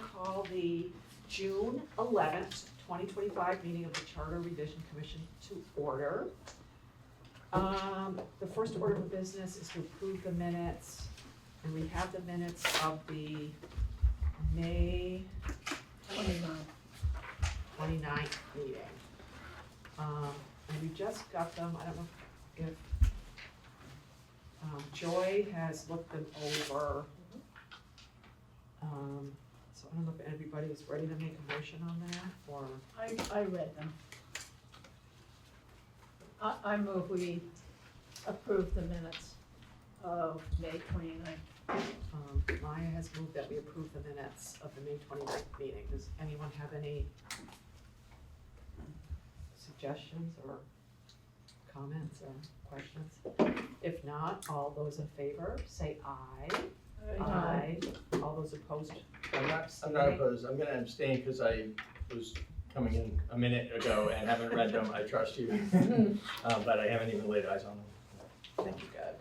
call the June 11th, 2025 meeting of the Charter Revision Commission to order. The first order of business is to approve the minutes, and we have the minutes of the May 29th meeting. And we just got them. I don't know if Joy has looked them over. So I don't know if everybody is ready to make a motion on that, or? I read them. I move we approve the minutes of May 29th. Maya has moved that we approve the minutes of the May 29th meeting. Does anyone have any suggestions or comments or questions? If not, all those in favor say aye. Aye. All those opposed? I'm not opposed. I'm gonna abstain because I was coming in a minute ago and haven't read them. I trust you. But I haven't even laid eyes on them. Thank you, God.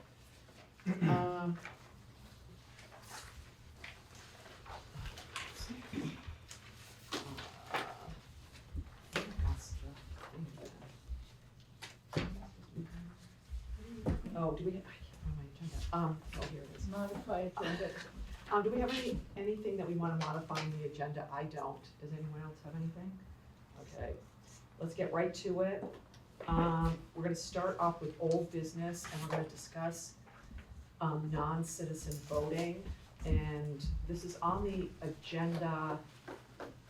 Oh, do we, I can't find my agenda. Oh, here it is. Modify agenda. Do we have anything that we want to modify in the agenda? I don't. Does anyone else have anything? Okay, let's get right to it. We're gonna start off with old business, and we're gonna discuss non-citizen voting. And this is on the agenda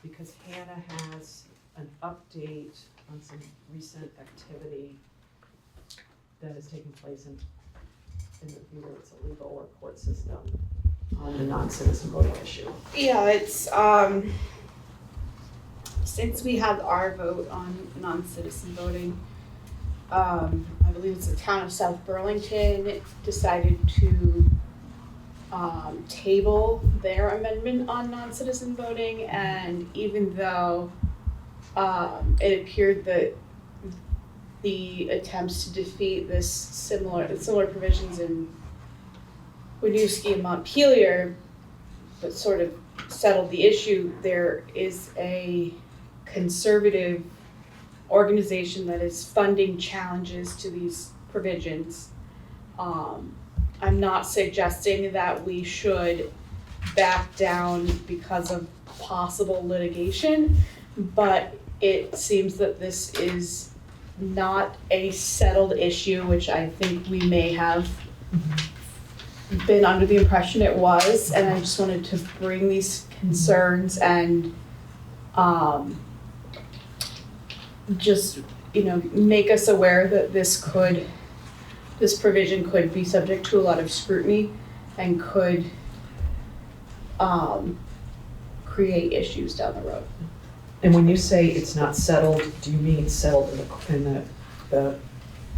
because Hannah has an update on some recent activity that has taken place in either it's a legal or court system on the non-citizen voting issue. Yeah, it's, since we had our vote on non-citizen voting, I believe it's the town of South Burlington decided to table their amendment on non-citizen voting, and even though it appeared that the attempts to defeat this similar provisions in Winooski and Montpelier, but sort of settled the issue, there is a conservative organization that is funding challenges to these provisions. I'm not suggesting that we should back down because of possible litigation, but it seems that this is not a settled issue, which I think we may have been under the impression it was, and I just wanted to bring these concerns and just, make us aware that this provision could be subject to a lot of scrutiny and could create issues down the road. And when you say it's not settled, do you mean settled in the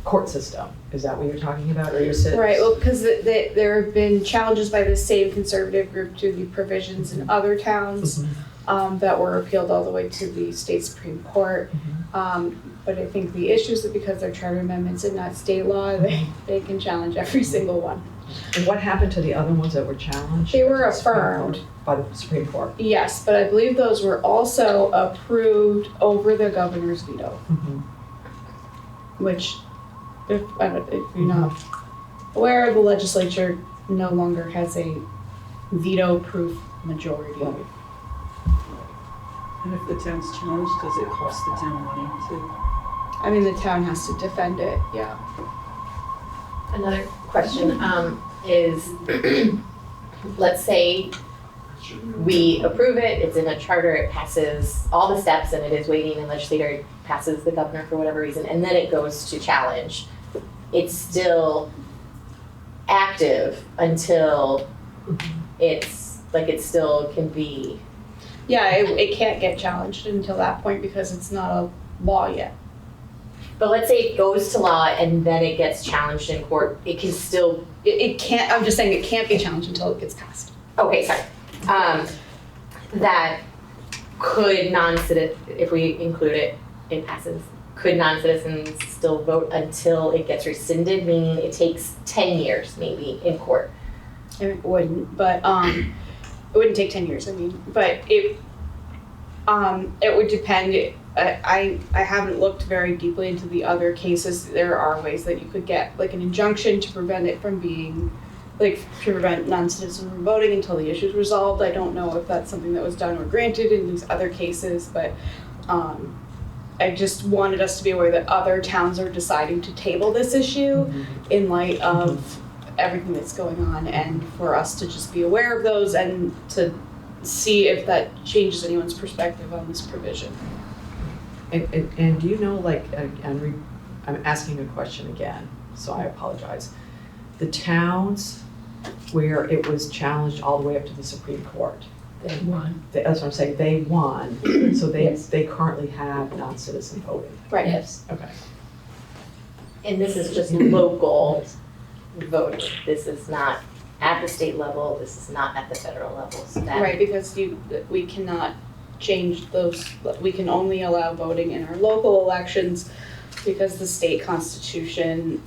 court system? Is that what you're talking about, or you're saying? Right, well, because there have been challenges by the same conservative group to the provisions in other towns that were appealed all the way to the state Supreme Court. But I think the issue is that because they're charter amendments and not state law, they can challenge every single one. And what happened to the other ones that were challenged? They were affirmed. By the Supreme Court? Yes, but I believe those were also approved over the governor's veto, which, if you're not aware, the legislature no longer has a veto-proof majority. Right. And if the town's challenged, does it cost the town money too? I mean, the town has to defend it, yeah. Another question is, let's say we approve it, it's in a charter, it passes all the steps and it is waiting and legislator passes the governor for whatever reason, and then it goes to challenge. It's still active until it still can be. Yeah, it can't get challenged until that point because it's not a law yet. But let's say it goes to law and then it gets challenged in court, it can still. It can't, I'm just saying it can't be challenged until it gets passed. Okay, sorry. That could non-citizen, if we include it, it passes. Could non-citizens still vote until it gets rescinded, meaning it takes 10 years maybe in court? It wouldn't, but it wouldn't take 10 years, I mean, but it would depend. I haven't looked very deeply into the other cases. There are ways that you could get like an injunction to prevent it from being, like, to prevent non-citizens from voting until the issue's resolved. I don't know if that's something that was done or granted in these other cases, but I just wanted us to be aware that other towns are deciding to table this issue in light of everything that's going on, and for us to just be aware of those and to see if that changes anyone's perspective on this provision. And do you know, like, I'm asking a question again, so I apologize. The towns where it was challenged all the way up to the Supreme Court, They won. that's what I'm saying, they won, so Yes. they currently have non-citizen voting. Right. Yes. Okay. And this is just local voting. This is not at the state level, this is not at the federal level, so that. Right, because we cannot change those, we can only allow voting in our local elections because the state constitution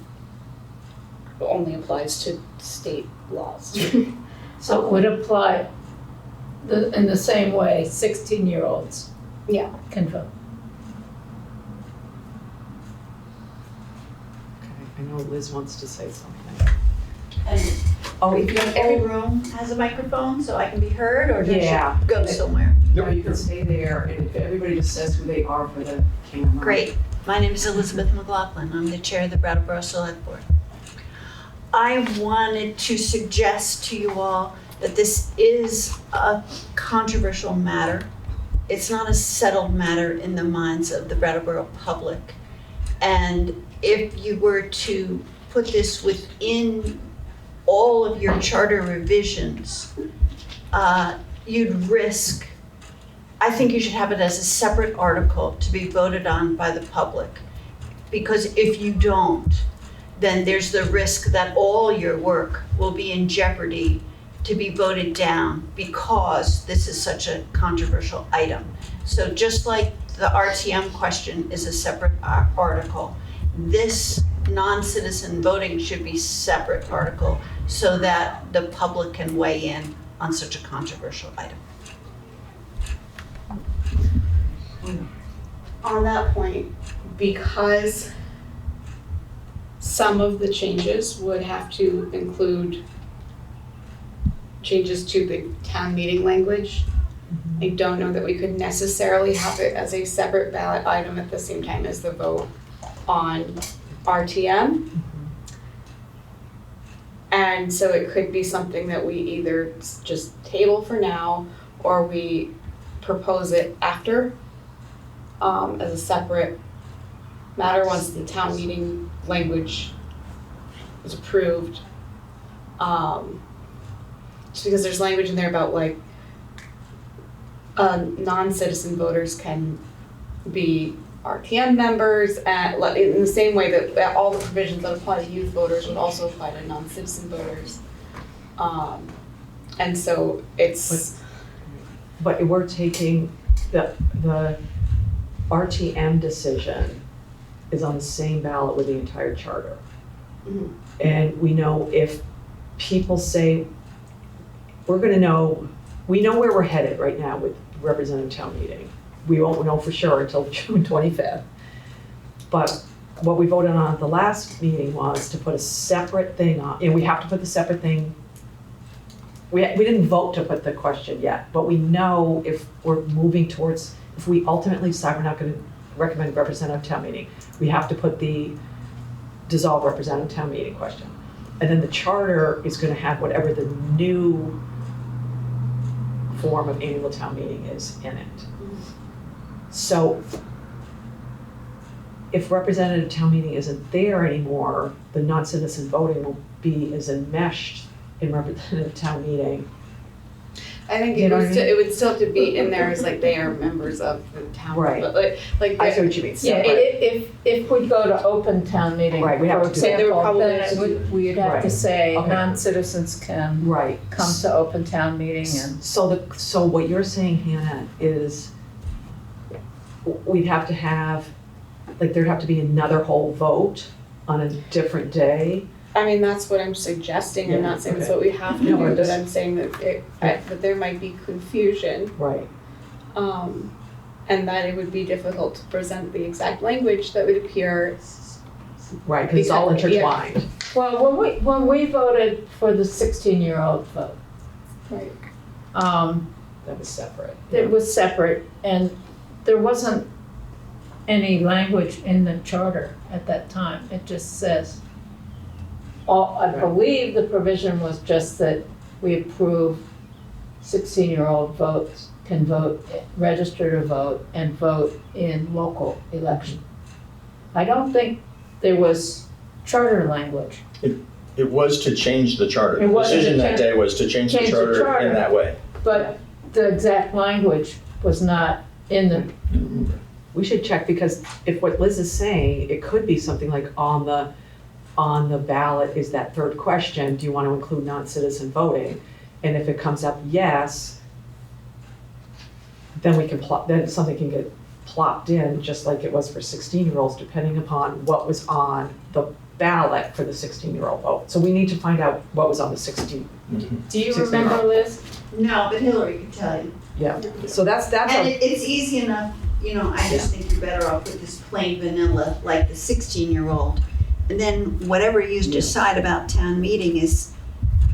only applies to state laws. So it would apply in the same way, 16-year-olds Yeah. can vote. Okay, I know Liz wants to say something. And Oh, if every room has a microphone, so I can be heard, or does Yeah. it go somewhere? No, you can stay there, and if everybody just says who they are for the camera. Great. My name is Elizabeth McLaughlin. I'm the chair of the Brattleboro Select Board. I wanted to suggest to you all that this is a controversial matter. It's not a settled matter in the minds of the Brattleboro public. And if you were to put this within all of your charter revisions, you'd risk, I think you should have it as a separate article to be voted on by the public. Because if you don't, then there's the risk that all your work will be in jeopardy to be voted down because this is such a controversial item. So just like the RTM question is a separate article, this non-citizen voting should be separate article so that the public can weigh in on such a controversial item. On that point, because some of the changes would have to include changes to the town meeting language, I don't know that we could necessarily have it as a separate ballot item at the same time as the vote on RTM. And so it could be something that we either just table for now, or we propose it after, as a separate matter once the town meeting language is approved. Just because there's language in there about like, non-citizen voters can be RTM members, and in the same way that all the provisions that apply to youth voters would also apply to non-citizen voters. And so it's. But we're taking, the RTM decision is on the same ballot with the entire charter. Mhm. And we know if people say, we know where we're headed right now with representative town meeting. We won't know for sure until June 25th. But what we voted on at the last meeting was to put a separate thing on, and we have to put the separate thing. We didn't vote to put the question yet, but we know if we're moving towards, if we ultimately decide we're not gonna recommend representative town meeting, we have to put the dissolve representative town meeting question. And then the charter is gonna have whatever the new form of annual town meeting is in it. So if representative town meeting isn't there anymore, the non-citizen voting will be as enmeshed in representative town meeting. I think You it know would what I still, it would still have to be in there as like they are members of the town, Right. but like I see what you mean. Yeah, Separate. if we go to open town meeting, Right, we have for to do that. example, Probably then have it to would, we'd have to Right. say Okay. non-citizens can Right. come to open town meeting and. So what you're saying, Hannah, is we'd have to have, like, there'd have to be another whole vote on a different day I mean, that's what I'm suggesting, I'm Yeah, not saying it's okay. what we have to No, do, but but just- I'm saying that that there might be confusion. Right. And that it would be difficult to present the exact language that would appear. Right, because it's all Because- yeah. intertwined. Well, when we voted for the 16-year-old vote, Right. That was separate. it was separate, and there wasn't any language in the charter at that time. It just says, I believe the provision was just that we approve 16-year-old votes can vote, register to vote, and vote in local election. I don't think there was charter language. It was to change the charter. It The was to decision that change- day was to change the change the charter charter. in that way. But the exact language was not in the, We should check, because if what Liz is saying, it could be something like on the ballot is that third question, do you want to include non-citizen voting? And if it comes up yes, then we can then something can get plopped in, just like it was for 16-year-olds, depending upon what was on the ballot for the 16-year-old vote. So we need to find out what was on the 16. do you 16-year-old. remember, Liz? No, but Hillary can tell you. Yeah, so that's And a, it's easy enough, you know, I just think you're better off with this plain vanilla, like the 16-year-old. And then whatever you decide about town meeting is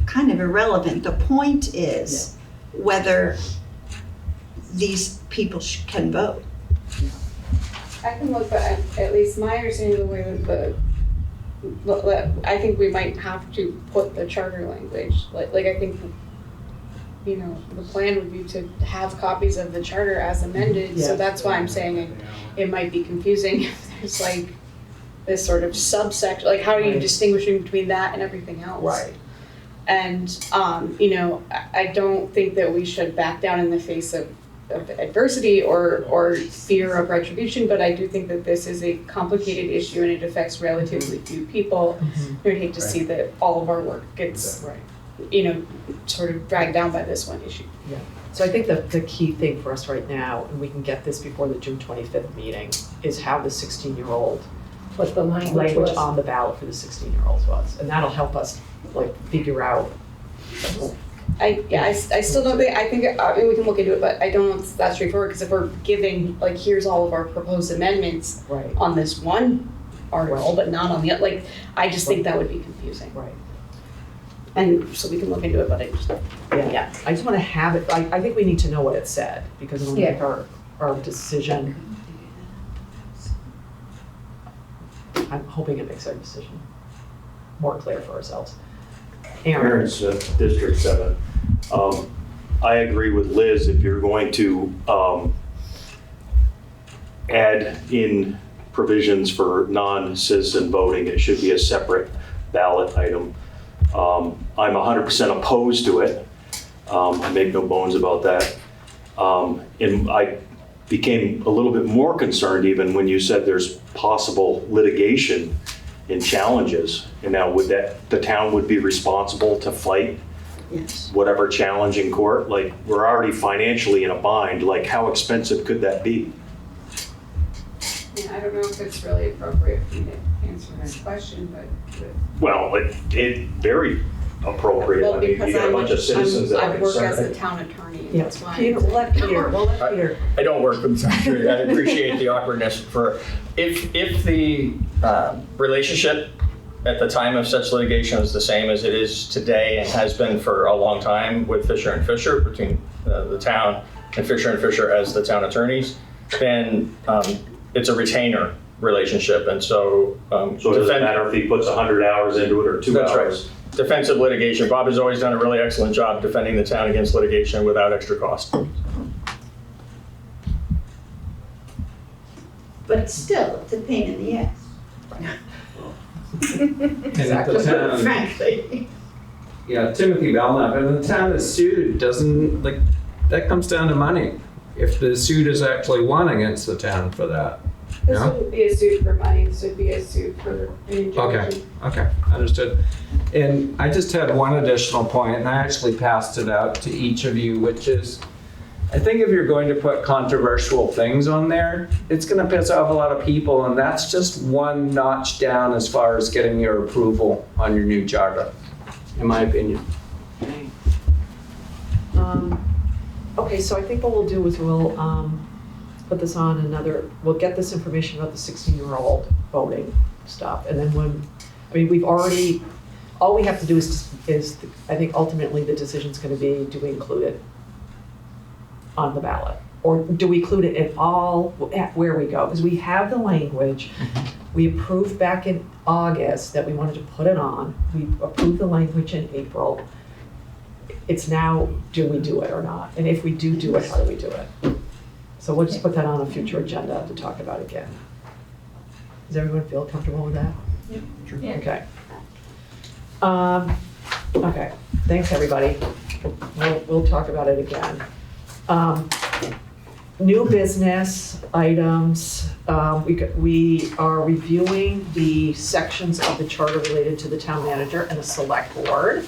kind of irrelevant. The point is whether these people can vote. I can look, but at least my understanding of the way that I think we might have to put the charter language, like I think, you know, the plan would be to have copies of the charter as amended, so Yeah. that's why I'm saying it might be confusing if there's like this sort of subsection, like how are you Right. distinguishing between that and everything else? right, And, you know, I don't think that we should back down in the face of adversity or fear of retribution, but I do think that this is a complicated issue and it affects relatively few people. I would hate to see that all of our work gets, right. you know, sort of dragged down by this one issue. So I think the key thing for us right now, and we can get this before the June 25th meeting, is how the 16-year-old What the language language was. on the ballot for the 16-year-olds was. And that'll help us like figure out. I still don't think, I think, I mean, we can look into it, but I don't know if that's straightforward, because if we're giving, like, here's all of our proposed amendments Right, on this one article, but not on the, like, I just think that would be confusing. right. And so we can look into it, but I just, Yeah, I just want to have it, I think we need to know what it said, because it'll make our decision. I'm hoping it makes our decision more clear for ourselves. Aaron, Aaron's District 7. I agree with Liz, if you're going to add in provisions for non-citizen voting, it should be a separate ballot item. I'm 100% opposed to it. I make no bones about that. And I became a little bit more concerned even when you said there's possible litigation and challenges. And now would the town would be responsible to fight Yes. whatever challenge in court? Like, we're already financially in a bind, like how expensive could that be? I don't know if it's really appropriate for me to answer this question, but. Well, it very appropriate. Well, I mean, you because got a bunch of citizens that are I work as a concerned. town attorney, and yeah, that's why. Peter, we'll let Peter. I don't work with Treasury. I appreciate the awkwardness for, if the relationship at the time of such litigation is the same as it is today and has been for a long time with Fisher and Fisher, between the town and Fisher as the town attorneys, then it's a retainer relationship, and so. So it doesn't matter if he puts 100 hours into it or 2 That's right. hours? Defensive litigation. Bob has always done a really excellent job defending the town against litigation without extra cost. But still, it's a pain in the ass, Exactly. And the town, frankly. yeah, Timothy Belknap, and the town is sued, doesn't, like, that comes down to money. If the suit is actually won against the town for that. This Yeah. wouldn't be a suit for money, this would be a suit for an injunction. Okay, understood. And I just had one additional point, and I actually passed it out to each of you, which is, I think if you're going to put controversial things on there, it's gonna piss off a lot of people, and that's just one notch down as far as getting your approval on your new charter, in my opinion. Okay, so I think what we'll do is we'll, put this on we'll get this information about the 16-year-old voting stuff, and then we've already, all we have to do is, I think ultimately the decision's gonna be, do we include it on the ballot? Or do we include it at all, where we go? Because we have the language, we approved back in August that we wanted to put it on, we approved the language in April. It's now, do we do it or not? And if we do it, how do we do it? So we'll just put that on a future agenda to talk about again. Does everyone feel comfortable with that? Yep. Sure. Yeah. Okay. Okay, thanks, everybody. We'll talk about it again. New business items, we are reviewing the sections of the charter related to the town manager and the select board.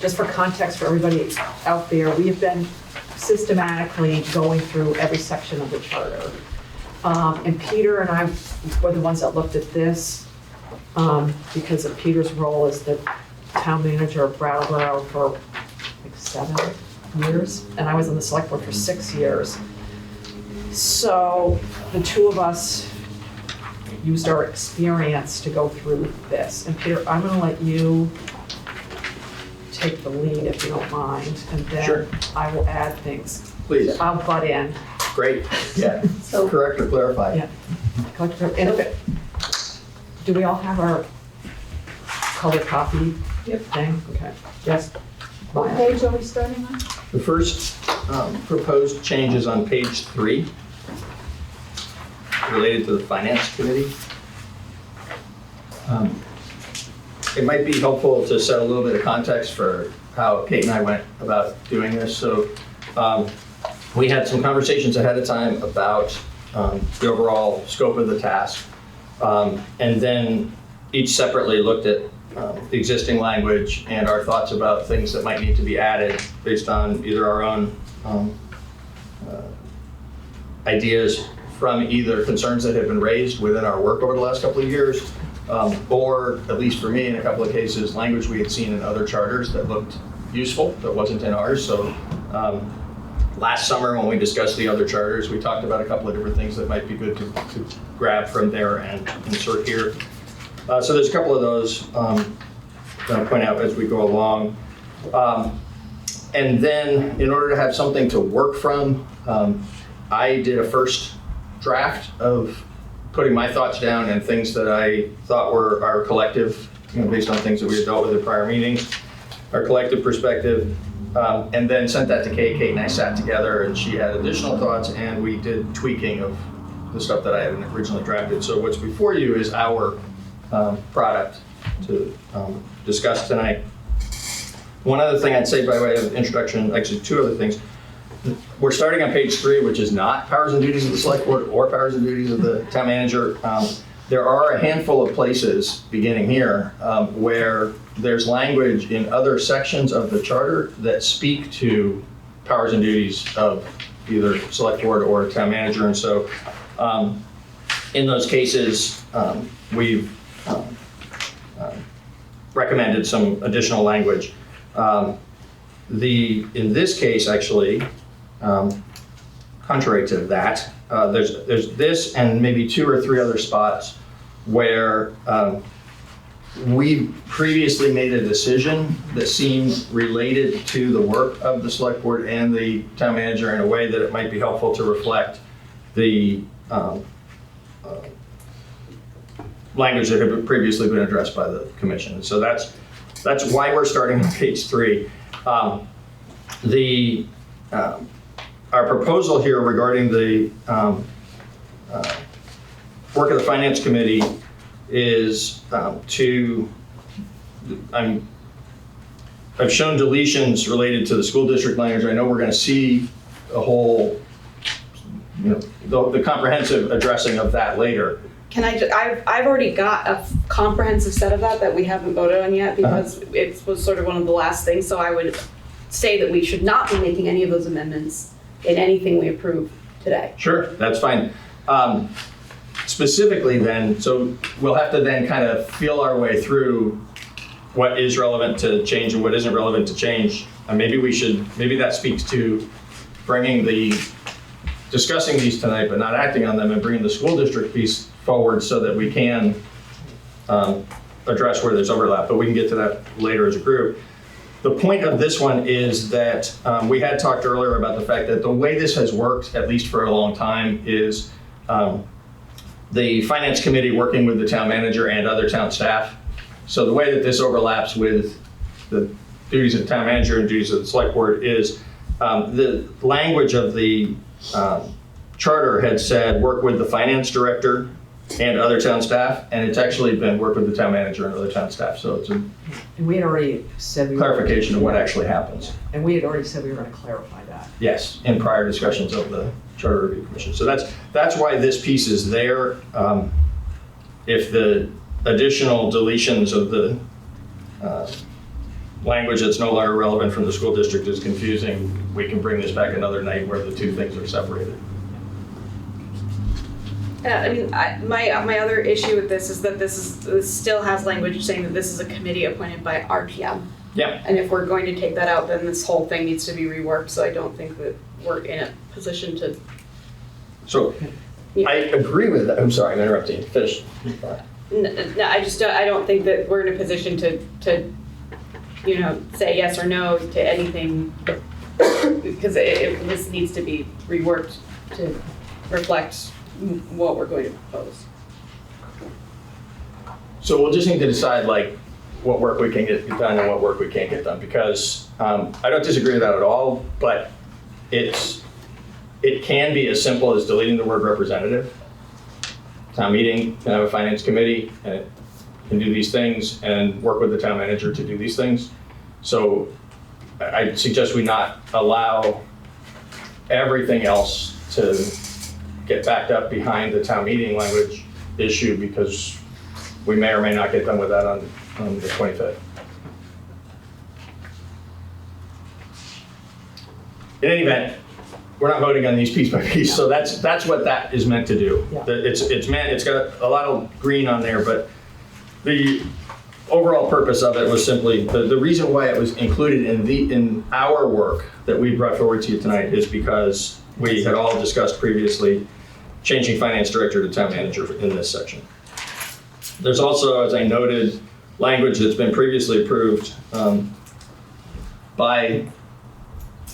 Just for context for everybody out there, we have been systematically going through every section of the charter. And Peter and I were the ones that looked at this, because of Peter's role as the town manager of Brattleboro for like 7 years, and I was on the select board for 6 years. So the two of us used our experience to go through this. And Peter, I'm gonna let you take the lead if you don't mind, and then Sure. I will add things. Please. I'll butt in. Great. Yeah. So, Correct or clarify? Yeah. Do we all have our color copy thing? Okay. Yes. What page are we starting on? The first proposed change is on page 3, related to the finance committee. It might be helpful to set a little bit of context for how Kate and I went about doing this. So we had some conversations ahead of time about the overall scope of the task, and then each separately looked at the existing language and our thoughts about things that might need to be added based on either our own ideas from either concerns that have been raised within our work over the last couple of years, or at least for me in a couple of cases, language we had seen in other charters that looked useful, that wasn't in ours. So last summer when we discussed the other charters, we talked about a couple of different things that might be good to grab from there and insert here. So there's a couple of those that I'll point out as we go along. And then in order to have something to work from, I did a first draft of putting my thoughts down and things that I thought were our collective, based on things that we had dealt with in prior meetings, our collective perspective, and then sent that to Kate. Kate and I sat together and she had additional thoughts and we did tweaking of the stuff that I had originally drafted. So what's before you is our product to discuss tonight. One other thing I'd say by way of introduction, actually 2 other things. We're starting on page 3, which is not powers and duties of the select board or powers and duties of the town manager. There are a handful of places, beginning here, where there's language in other sections of the charter that speak to powers and duties of either select board or town manager. And so in those cases, we've recommended some additional language. In this case, actually, contrary to that, there's this and maybe 2 or 3 other spots where we previously made a decision that seemed related to the work of the select board and the town manager in a way that it might be helpful to reflect the language that had previously been addressed by the commission. So that's why we're starting on page 3. Our proposal here regarding the work of the finance committee is I've shown deletions related to the school district language. I know we're going to see a whole, the comprehensive addressing of that later. Can I've already got a comprehensive set of that we haven't voted on yet because it was sort of one of the last things, so I would say that we should not be making any of those amendments in anything we approve today. Sure, that's fine. Specifically then, so we'll have to then kind of feel our way through what is relevant to change and what isn't relevant to change. And maybe that speaks to discussing these tonight, but not acting on them, and bringing the school district piece forward so that we can address where there's overlap, but we can get to that later as a group. The point of this one is that we had talked earlier about the fact that the way this has worked, at least for a long time, is the finance committee working with the town manager and other town staff. So the way that this overlaps with the duties of the town manager and duties of the select board is the language of the charter had said work with the finance director and other town staff, and it's actually been work with the town manager and other town staff. So it's a And we had already said clarification of what actually happens. And we had already said we were gonna clarify that. Yes, in prior discussions of the Charter Review Commission. So that's why this piece is there. If the additional deletions of the language that's no longer relevant from the school district is confusing, we can bring this back another night where the two things are separated. I mean, my other issue with this is that this still has language saying that this is a committee appointed by RTM. Yeah. And if we're going to take that out, then this whole thing needs to be reworked, so I don't think that we're in a position to. So I agree with that. I'm sorry, I'm interrupting. Finish. No, I don't think that we're in a position to say yes or no to anything, because this needs to be reworked to reflect what we're going to propose. So we'll just need to decide what work we can get done and what work we can't get done, because I don't disagree with that at all, but it can be as simple as deleting the word representative. Town meeting can have a finance committee and it can do these things and work with the town manager to do these things. So I suggest we not allow everything else to get backed up behind the town meeting language issue, because we may or may not get done with that on the 25th. In any event, we're not voting on these piece by piece, so that's what that is meant to do. Yeah. It's got a lot of green on there, but the overall purpose of it was simply, the reason why it was included in our work that we brought forward to you tonight is because we had all discussed previously changing finance director to town manager in this section. There's also, as I noted, language that's been previously approved by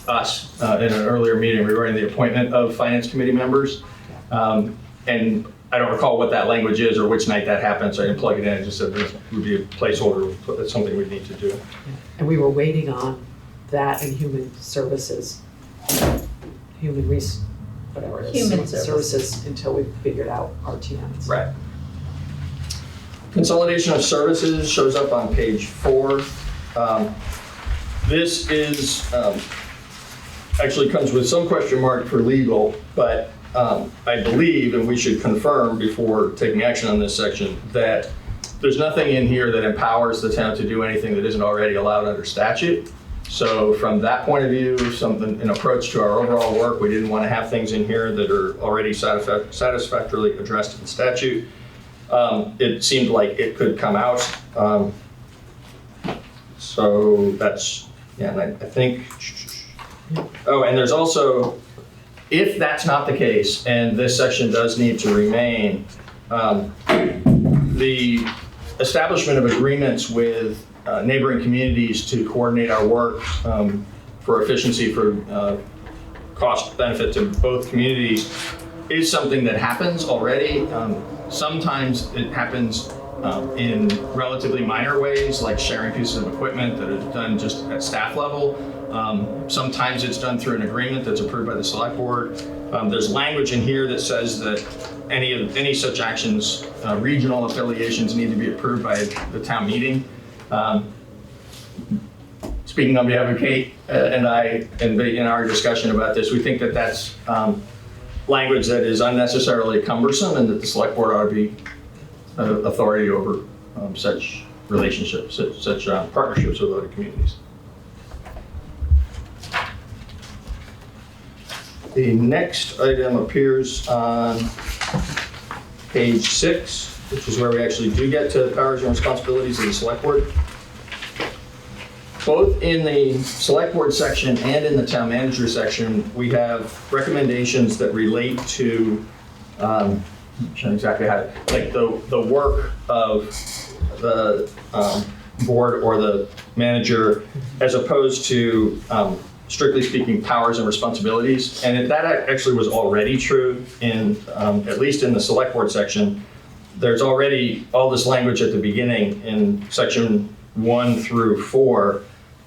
us in an earlier meeting regarding the appointment of finance committee members. And I don't recall what that language is or which night that happened, so I didn't plug it in. I just said this would be a placeholder. That's something we need to do. And we were waiting on that in human services, whatever it is. Human services until we figured out RTMs. Right. Consolidation of services shows up on page 4. This is actually comes with some question mark for legal, but I believe, and we should confirm before taking action on this section, that there's nothing in here that empowers the town to do anything that isn't already allowed under statute. So from that point of view, an approach to our overall work, we didn't want to have things in here that are already satisfactorily addressed in statute. It seemed like it could come out. So that's, yeah, and I think, oh, and there's also, if that's not the case, and this section does need to remain, the establishment of agreements with neighboring communities to coordinate our work for efficiency, for cost benefit to both communities is something that happens already. Sometimes it happens in relatively minor ways, like sharing pieces of equipment that are done just at staff level. Sometimes it's done through an agreement that's approved by the select board. There's language in here that says that any such actions, regional affiliations, need to be approved by the town meeting. Speaking on behalf of Kate and I, and in our discussion about this, we think that that's language that is unnecessarily cumbersome, and that the select board ought to be authority over such relationships, such partnerships with other communities. The next item appears on page 6, which is where we actually do get to powers and responsibilities of the select board. Both in the select board section and in the town manager section, we have recommendations that relate to, I'm not sure exactly how to, like the work of the board or the manager, as opposed to, strictly speaking, powers and responsibilities. And that actually was already true in, at least in the select board section. There's already all this language at the beginning in section 1 through 4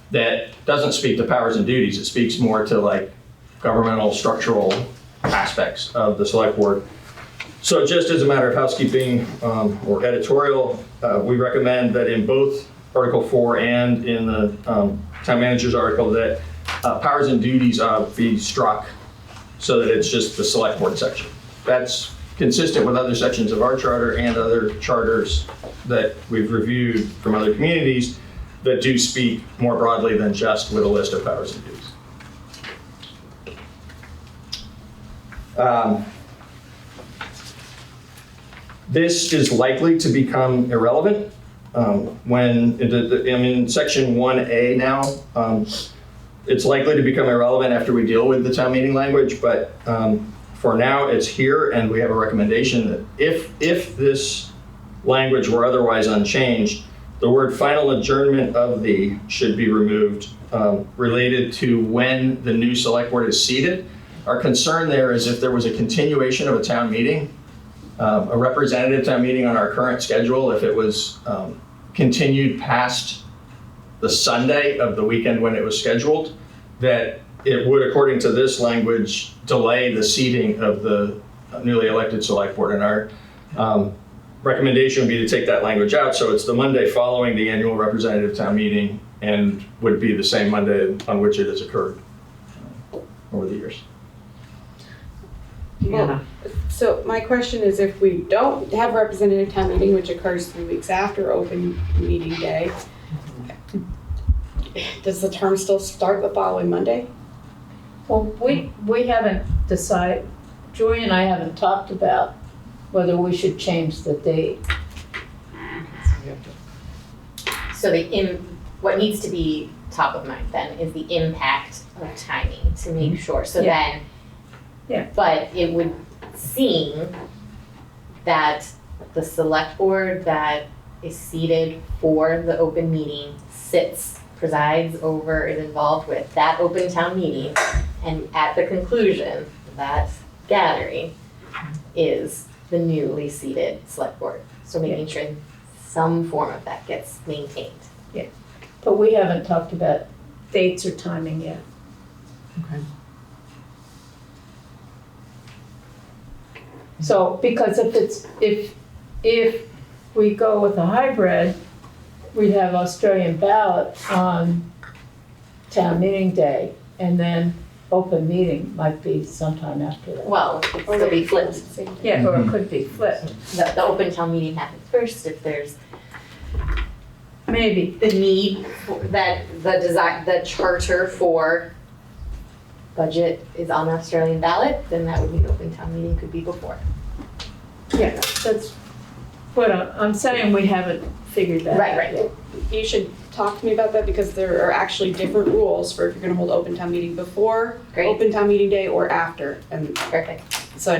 that doesn't speak to powers and duties. It speaks more to like governmental structural aspects of the select board. So just as a matter of housekeeping or editorial, we recommend that in both Article 4 and in the town manager's article that powers and duties be struck so that it's just the select board section. That's consistent with other sections of our charter and other charters that we've reviewed from other communities that do speak more broadly than just with a list of powers and duties. This is likely to become irrelevant when, in section 1A now, it's likely to become irrelevant after we deal with the town meeting language, but for now it's here, and we have a recommendation that if this language were otherwise unchanged, the word final adjournment of the should be removed related to when the new select board is seated. Our concern there is if there was a continuation of a town meeting, a representative town meeting on our current schedule, if it was continued past the Sunday of the weekend when it was scheduled, that it would, according to this language, delay the seating of the newly elected select board. And our recommendation would be to take that language out, so it's the Monday following the annual representative town meeting and would be the same Monday on which it has occurred over the years. Deanna? So my question is, if we don't have representative town meeting, which occurs 3 weeks after open meeting day, does the term still start the following Monday? Well, we haven't decided, Joy and I haven't talked about whether we should change the date. So what needs to be top of mind then is the impact of timing to make sure, so Yeah. then. Yeah. But it would seem that the select board that is seated for the open meeting presides over, is involved with that open town meeting, and at the conclusion, that gathering is the newly seated select board. So making sure some form of that gets maintained. But we haven't talked about dates or timing yet. Okay. So, because if we go with a hybrid, we'd have Australian ballot on town meeting day, and then open meeting might be sometime after that. Well, it'll be flipped. Yeah, or it could be flipped, The open town meeting happens first. If there's maybe. the need for that, the charter for budget is on the Australian ballot, then that would mean open town meeting could be before. Yeah, that's what I'm saying, we haven't figured that out Right. yet. You should talk to me about that, because there are actually different rules for if you're gonna hold open town meeting before Great. open town meeting day or after. And Perfect. so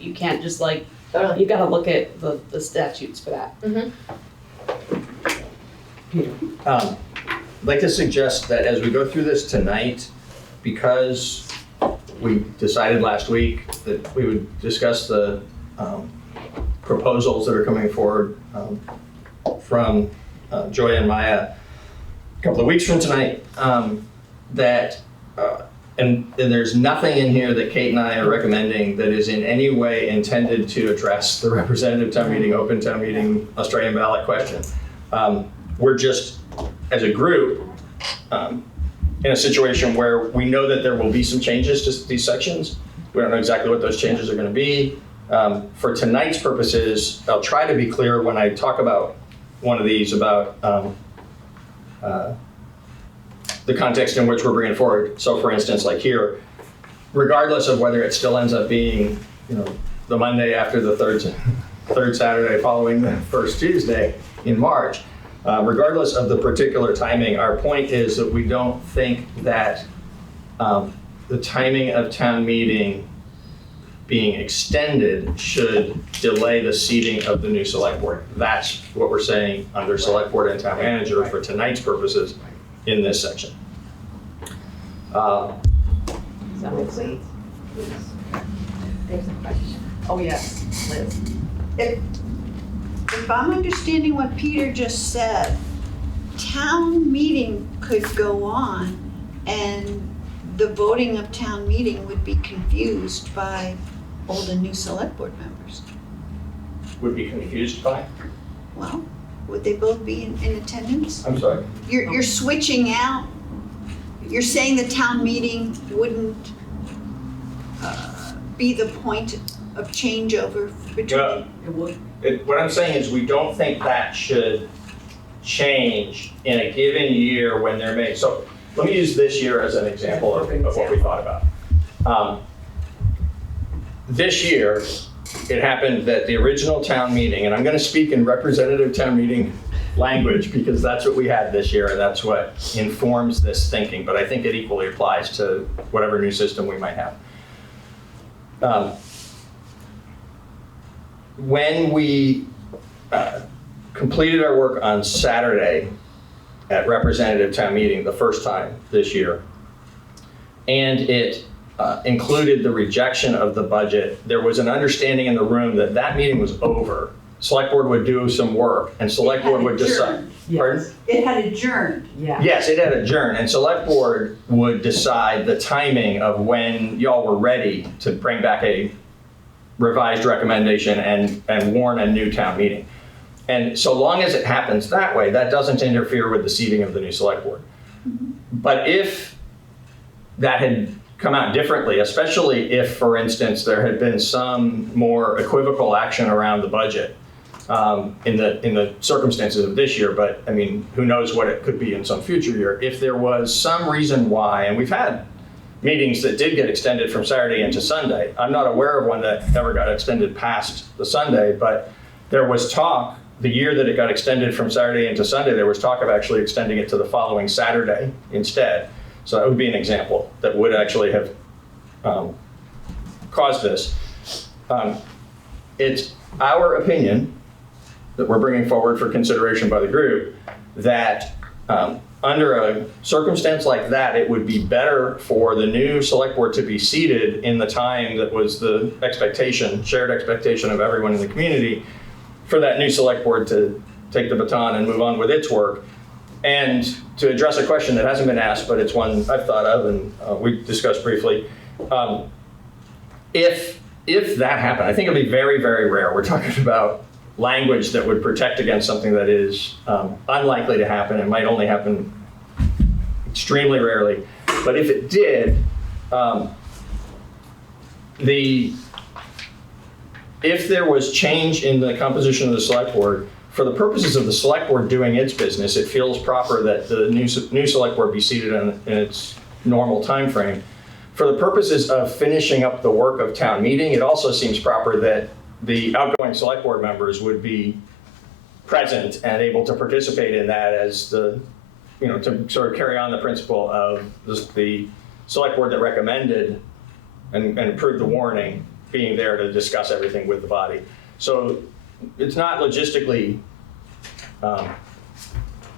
you can't just Totally. you gotta look at the statutes for that. I'd like to suggest that as we go through this tonight, because we decided last week that we would discuss the proposals that are coming forward from Joy and Maya a couple of weeks from tonight, and there's nothing in here that Kate and I are recommending that is in any way intended to address the representative town meeting, open town meeting, Australian ballot question. We're just, as a group, in a situation where we know that there will be some changes to these sections. We don't know exactly what those changes are going to be. For tonight's purposes, I'll try to be clear when I talk about one of these about the context in which we're bringing forward. So for instance, like here, regardless of whether it still ends up being, the Monday after the third Saturday following the first Tuesday in March, regardless of the particular timing, our point is that we don't think that the timing of town meeting being extended should delay the seating of the new select board. That's what we're saying under select board and town manager for tonight's purposes in this section. Does that make sense? There's a question. Oh, yes, Liz. If I'm understanding what Peter just said, town meeting could go on and the voting of town meeting would be confused by old and new select board members. Would be confused by? Well, would they both be in attendance? I'm sorry? You're switching out, you're saying the town meeting wouldn't be the point of changeover between. It would. What I'm saying is we don't think that should change in a given year when they're made. So let me use this year as an example of what we thought about. This year, it happened that the original town meeting, and I'm going to speak in representative town meeting language because that's what we had this year and that's what informs this thinking, but I think it equally applies to whatever new system we might have. When we completed our work on Saturday at representative town meeting the first time this year, and it included the rejection of the budget, there was an understanding in the room that that meeting was over. Select board would do some work and select board would decide. Pardon? It had adjourned. Yeah. Yes, it had adjourned, and select board would decide the timing of when y'all were ready to bring back a revised recommendation and warn a new town meeting. And so long as it happens that way, that doesn't interfere with the seating of the new select board. But if that had come out differently, especially if, for instance, there had been some more equivocal action around the budget in the circumstances of this year, but I mean, who knows what it could be in some future year. If there was some reason why, and we've had meetings that did get extended from Saturday into Sunday. I'm not aware of one that ever got extended past the Sunday, but there was talk, the year that it got extended from Saturday into Sunday, there was talk of actually extending it to the following Saturday instead. So that would be an example that would actually have caused this. It's our opinion that we're bringing forward for consideration by the group that under a circumstance like that, it would be better for the new select board to be seated in the time that was the expectation, shared expectation of everyone in the community, for that new select board to take the baton and move on with its work. And to address a question that hasn't been asked, but it's one I've thought of and we discussed briefly, if that happened, I think it'll be very, very rare. We're talking about language that would protect against something that is unlikely to happen. It might only happen extremely rarely. But if it did, if there was change in the composition of the select board, for the purposes of the select board doing its business, it feels proper that the new select board be seated in its normal time frame. For the purposes of finishing up the work of town meeting, it also seems proper that the outgoing select board members would be present and able to participate in that as to sort of carry on the principle of the select board that recommended and approved the warning being there to discuss everything with the body. So it's not logistically,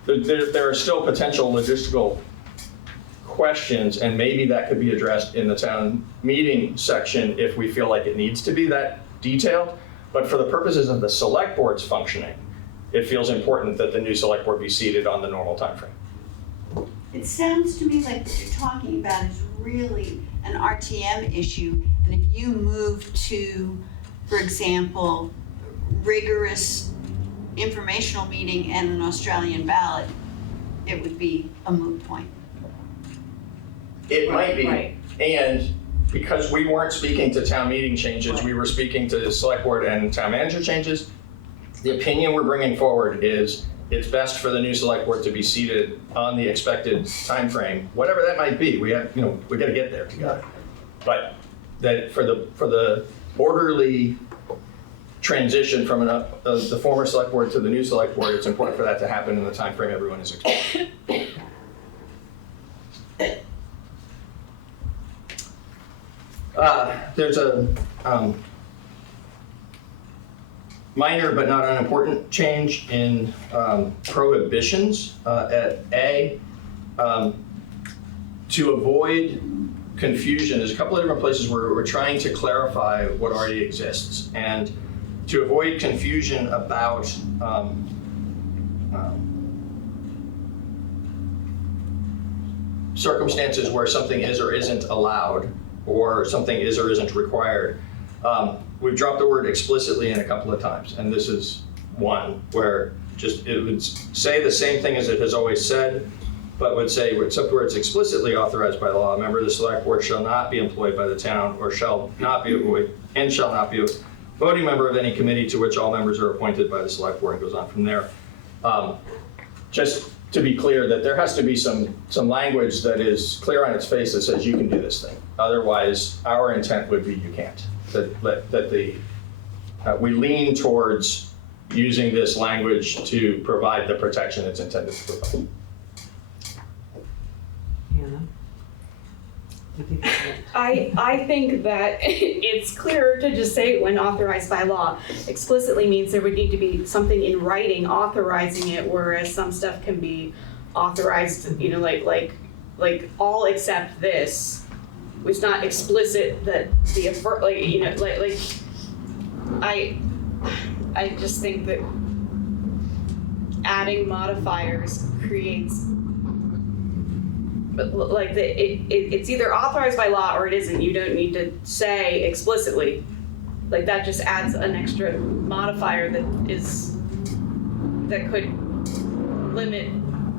there are still potential logistical questions, and maybe that could be addressed in the town meeting section if we feel like it needs to be that detailed. But for the purposes of the select board's functioning, it feels important that the new select board be seated on the normal timeframe. It sounds to me like what you're talking about is really an RTM issue, and if you move to, for example, rigorous informational meeting and an Australian ballot, it would be a moot point. It might be, Right. and because we weren't speaking to town meeting changes, we were speaking to select board and town manager changes. The opinion we're bringing forward is it's best for the new select board to be seated on the expected time frame, whatever that might be. We got to get there together. But that for the orderly transition from the former select board to the new select board, it's important for that to happen in the time frame everyone is expecting. There's a minor but not unimportant change in prohibitions at A. To avoid confusion, there's a couple of different places where we're trying to clarify what already exists. And to avoid confusion about circumstances where something is or isn't allowed, or something is or isn't required, we've dropped the word explicitly in a couple of times. And this is one where just it would say the same thing as it has always said, but would say, except where it's explicitly authorized by law, a member of the select board shall not be employed by the town, or shall not be a voting member of any committee to which all members are appointed by the select board, and goes on from there. Just to be clear, that there has to be some language that is clear on its face that says you can do this thing. Otherwise, our intent would be you can't. We lean towards using this language to provide the protection it's intended to provide. Hannah? You think that's it? I think that it's clearer to just say when authorized by law. Explicitly means there would need to be something in writing authorizing it, whereas some stuff can be authorized, you know, like all except this. It's not explicit that the I just think that adding modifiers creates, but like it's either authorized by law or it isn't. You don't need to say explicitly. Like that just adds an extra modifier that could limit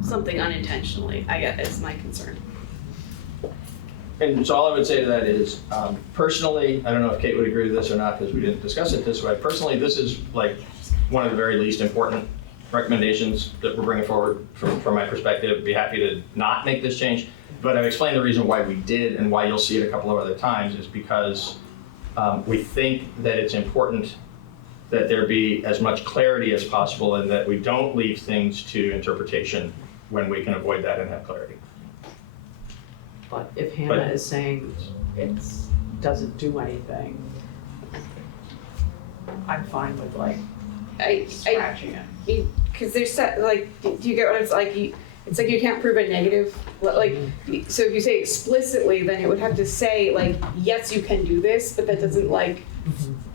something unintentionally, I guess, is my concern. And so all I would say to that is, personally, I don't know if Kate would agree with this or not, because we didn't discuss it this way. Personally, this is like one of the very least important recommendations that we're bringing forward from my perspective. I'd be happy to not make this change, but I've explained the reason why we did and why you'll see it a couple of other times is because we think that it's important that there be as much clarity as possible and that we don't leave things to interpretation when we can avoid that and have clarity. But if Hannah is saying it doesn't do anything, I'm fine with like scratching it. Because there's like, do you get what it's like? It's like you can't prove a negative. Like, so if you say explicitly, then it would have to say like, yes, you can do this, but that doesn't like,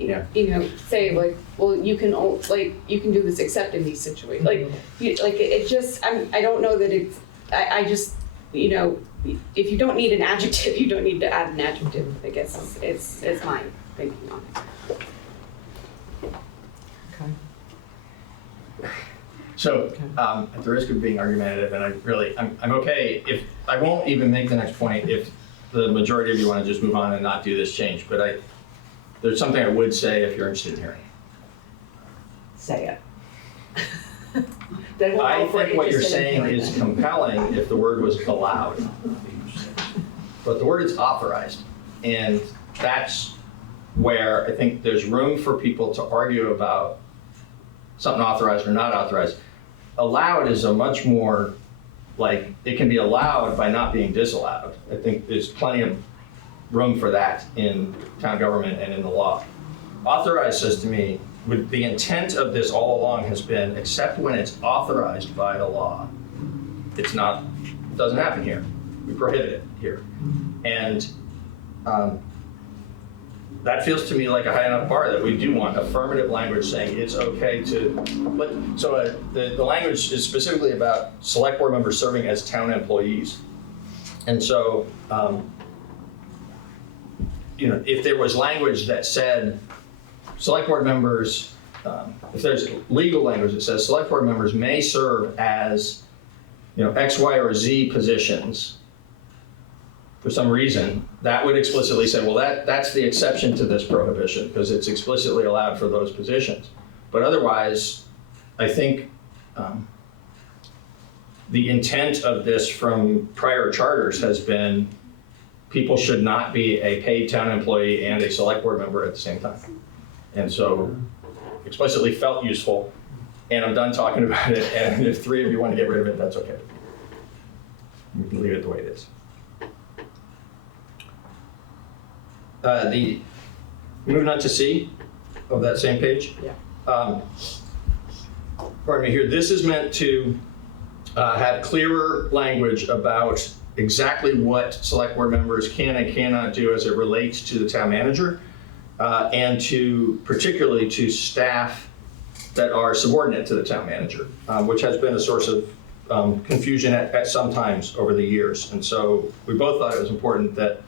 you know, say like, well, you can do this except in these situations. Like, it just, I don't know that it's. I just, you know, if you don't need an adjective, you don't need to add an adjective. I guess is my thinking on it. Okay. So, at the risk of being argumentative, and I'm okay if, I won't even make the next point if the majority of you want to just move on and not do this change, but there's something I would say if you're interested in hearing. Say it. Then we'll I know if we're think what you're interested in saying hearing is it. compelling if the word was allowed. But the word is authorized, and that's where I think there's room for people to argue about something authorized or not authorized. Allowed is a much more, like, it can be allowed by not being disallowed. I think there's plenty of room for that in town government and in the law. Authorized says to me, with the intent of this all along has been, except when it's authorized by the law, it doesn't happen here. We prohibit it here. And that feels to me like a high enough bar that we do want affirmative language saying it's okay to, the language is specifically about select board members serving as town employees. And so, you know, if there was language that said select board members, if there's legal language that says select board members may serve as, you know, X, Y, or Z positions for some reason, that would explicitly say, well, that's the exception to this prohibition because it's explicitly allowed for those positions. But otherwise, I think the intent of this from prior charters has been people should not be a paid town employee and a select board member at the same time. And so explicitly felt useful, and I'm done talking about it, and if 3 of you want to get rid of it, that's okay. We can leave it the way it is. Moving on to C of that same page. Yeah. Pardon me here, this is meant to have clearer language about exactly what select board members can and cannot do as it relates to the town manager, and particularly to staff that are subordinate to the town manager, which has been a source of confusion at some times over the years. And so we both thought it was important that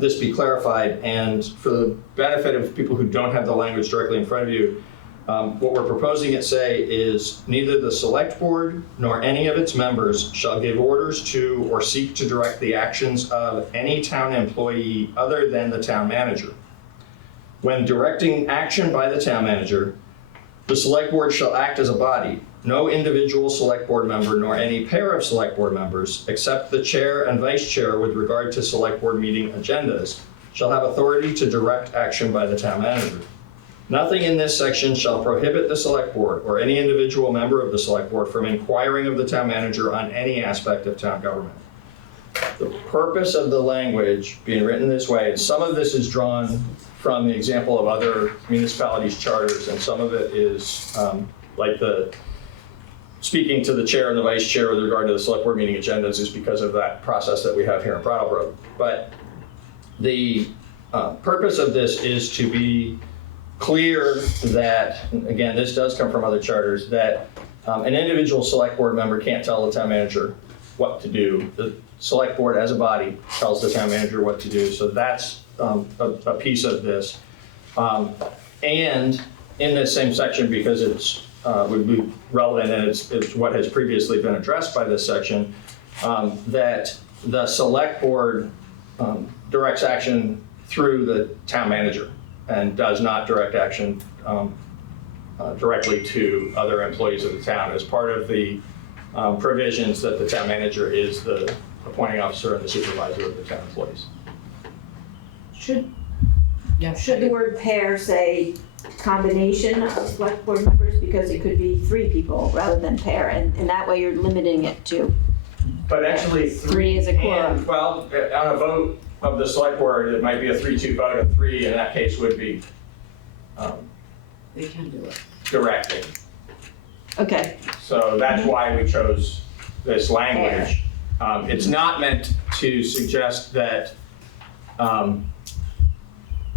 this be clarified, and for the benefit of people who don't have the language directly in front of you, what we're proposing it say is neither the select board nor any of its members shall give orders to or seek to direct the actions of any town employee other than the town manager. When directing action by the town manager, the select board shall act as a body. No individual select board member nor any pair of select board members, except the chair and vice chair with regard to select board meeting agendas, shall have authority to direct action by the town manager. Nothing in this section shall prohibit the select board or any individual member of the select board from inquiring of the town manager on any aspect of town government. The purpose of the language being written this way, and some of this is drawn from the example of other municipalities' charters, and some of it is like the speaking to the chair and the vice chair with regard to the select board meeting agendas is because of that process that we have here in Brattleboro. But the purpose of this is to be clear that, again, this does come from other charters, that an individual select board member can't tell the town manager what to do. The select board as a body tells the town manager what to do. So that's a piece of this. And in this same section, because it's would be relevant and it's what has previously been addressed by this section, that the select board directs action through the town manager and does not direct action directly to other employees of the town as part of the provisions that the town manager is the appointing officer and the supervisor of the town employees. Should Yeah. the word pair say combination of select board members, because it could be 3 people rather than pair, and that way you're limiting it to But actually, 3 is a quorum. well, on a vote of the select board, it might be a 3-2 vote, and 3 in that case would be They can do it. directing. Okay, So that's why we chose this language. It's not meant to suggest that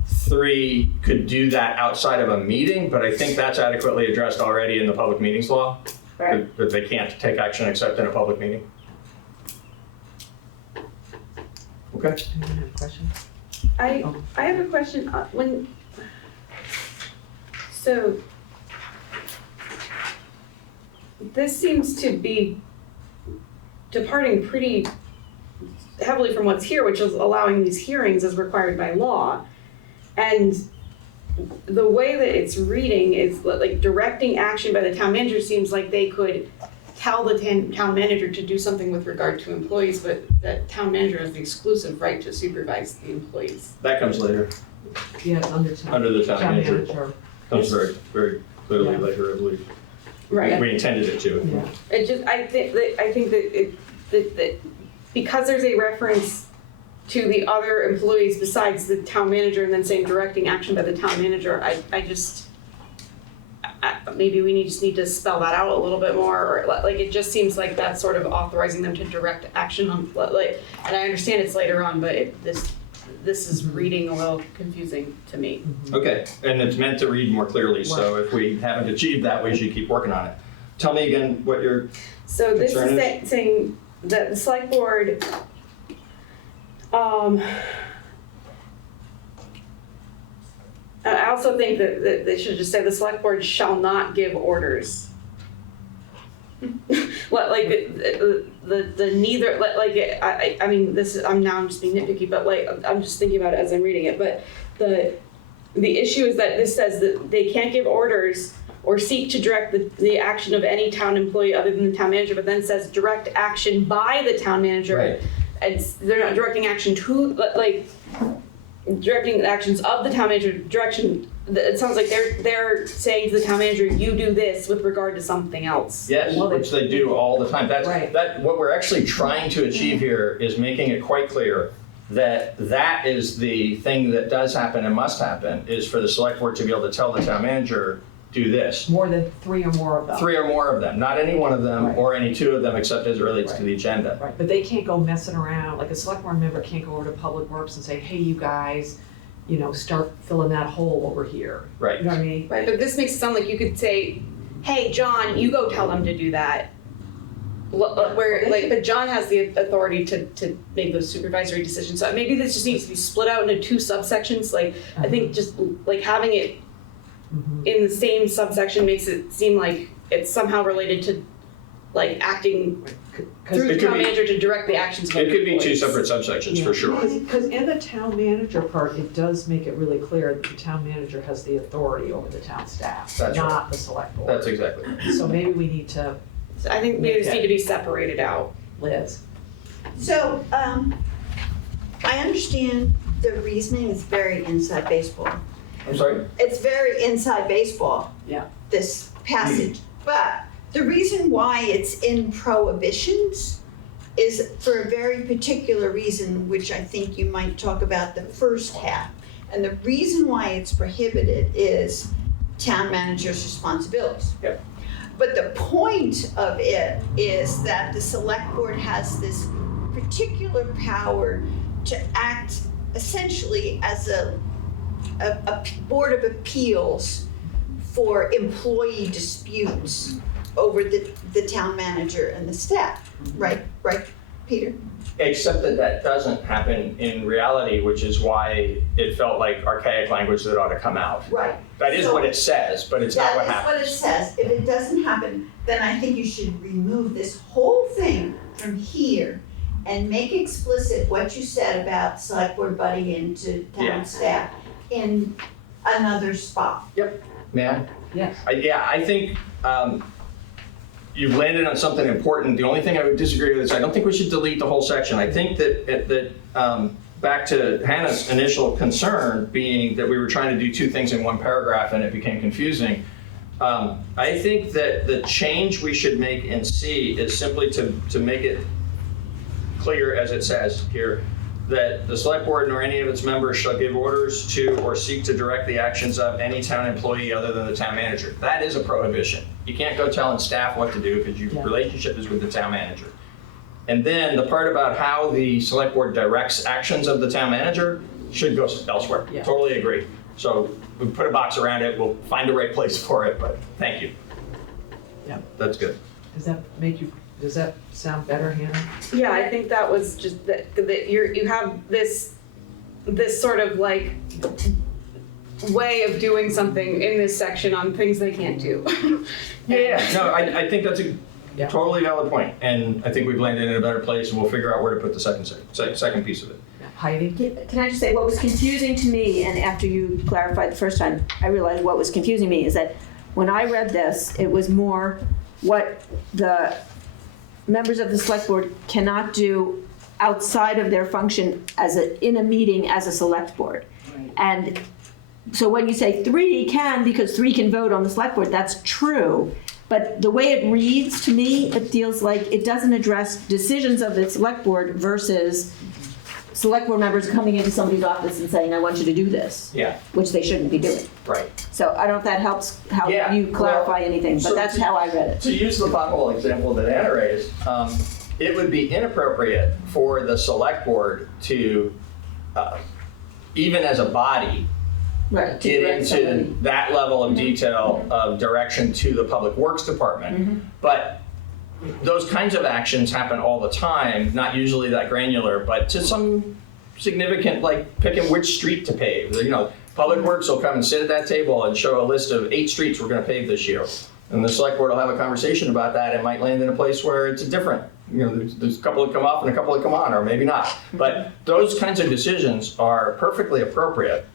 3 could do that outside of a meeting, but I think that's adequately addressed already in the public meetings law, right. that they can't take action except in a public meeting. Okay. Anyone have a question? I have a question, so this seems to be departing pretty heavily from what's here, which is allowing these hearings as required by law. And the way that it's reading is like directing action by the town manager seems like they could tell the town manager to do something with regard to employees, but the town manager has the exclusive right to supervise the employees. That comes later, Yeah, it's under under the town manager. Comes very, very clearly Yeah. later, I believe. Right. We intended it to. Yeah. It just, I think that because there's a reference to the other employees besides the town manager and then saying directing action by the town manager, maybe we just need to spell that out a little bit more, or like, it just seems like that's sort of authorizing them to direct action on, like, and I understand it's later on, but this is reading a little confusing to me. Okay, and it's meant to read more clearly, so if we haven't achieved that, we should keep working on it. Tell me again what your So this concern is saying that the select board, I also think that they should just say the select board shall not give orders. Like the neither, I mean, this is, I'm just being nitpicky, but like, I'm just thinking about it as I'm reading it, but the issue is that this says that they can't give orders or seek to direct the action of any town employee other than the town manager, but then says direct action by the town manager. Right. they're not directing action to, like, directing actions of the town manager, it sounds like they're saying to the town manager, you do this with regard to something else. Yes, Well, which they do all the time. Right. What we're actually trying to achieve here is making it quite clear that that is the thing that does happen and must happen, is for the select board to be able to tell the town manager, do this. More than 3 or more of them. 3 or more of them, not any one of them Right. or any 2 of them, except as it relates to the agenda. Right, but they can't go messing around, like a select board member can't go over to Public Works and say, hey, you guys, start filling that hole over here. Right. You know what I mean? Right, but this makes it sound like you could say, hey, John, you go tell them to do that. But John has the authority to make those supervisory decisions. So maybe this just needs to be split out into 2 subsections. Like, I think just like having it Mhm. in the same subsection makes it seem like it's somehow related to like acting Because through the It could town be- manager to direct the actions of It could be 2 employees. separate subsections, for sure. Because in the town manager part, it does make it really clear that the town manager has the authority over the town staff, That's right. not the select board. That's exactly right. So maybe we need to, So I think they just need to be separated out. Liz, So, I understand the reasoning is very inside baseball. I'm sorry? It's very inside baseball. Yeah. This passage. But the reason why it's in prohibitions is for a very particular reason, which I think you might talk about the first half. And the reason why it's prohibited is town manager's responsibilities. Yep. But the point of it is that the select board has this particular power to act essentially as a board of appeals for employee disputes over the town manager and the staff, right, Peter? Except that doesn't happen in reality, which is why it felt like archaic language that ought to come out. Right. That is what it says, but it's not what That is what it happens. says. If it doesn't happen, then I think you should remove this whole thing from here and make explicit what you said about select board butting into Yeah. town staff in another spot. May I? yes. I think you've landed on something important. The only thing I would disagree with is I don't think we should delete the whole section. I think that back to Hannah's initial concern being that we were trying to do 2 things in one paragraph and it became confusing. I think that the change we should make in C is simply to make it clear, as it says here, that the select board nor any of its members shall give orders to or seek to direct the actions of any town employee other than the town manager. That is a prohibition. You can't go telling staff what to do because your relationship is with the town manager. And then the part about how the select board directs actions of the town manager should go elsewhere. Yeah. Totally agree. So we put a box around it, we'll find the right place for it, but thank you. Yeah. That's good. Does that sound better, Hannah? Yeah, I think that was just that you have this sort of like way of doing something in this section on things they can't do. No, I think that's a Yeah. totally valid point, and I think we've landed in a better place, and we'll figure out where to put the second piece of it. Heidi? Can I just say, what was confusing to me, and after you clarified the first time, I realized what was confusing me is that when I read this, it was more what the members of the select board cannot do outside of their function in a meeting as a select board. Right. And so when you say 3 can, because 3 can vote on the select board, that's true. But the way it reads to me, it feels like it doesn't address decisions of the select board versus select board members coming into somebody's office and saying, I want you to do this, Yeah, which they shouldn't be doing. right. So I don't know if that helps how Yeah, you clarify well, anything, so but that's how I read it. To use the pothole example that Anna raised, it would be inappropriate for the select board to, even as a body, Right. to get direct into somebody. that level of detail of direction to the Public Works Department. But those kinds of actions happen all the time, not usually that granular, but to some significant, like picking which street to pave. Public Works will come and sit at that table and show a list of 8 streets we're gonna pave this year. And the select board will have a conversation about that. It might land in a place where it's different. There's a couple that come off and a couple that come on, or maybe not. But those kinds of decisions are perfectly appropriate.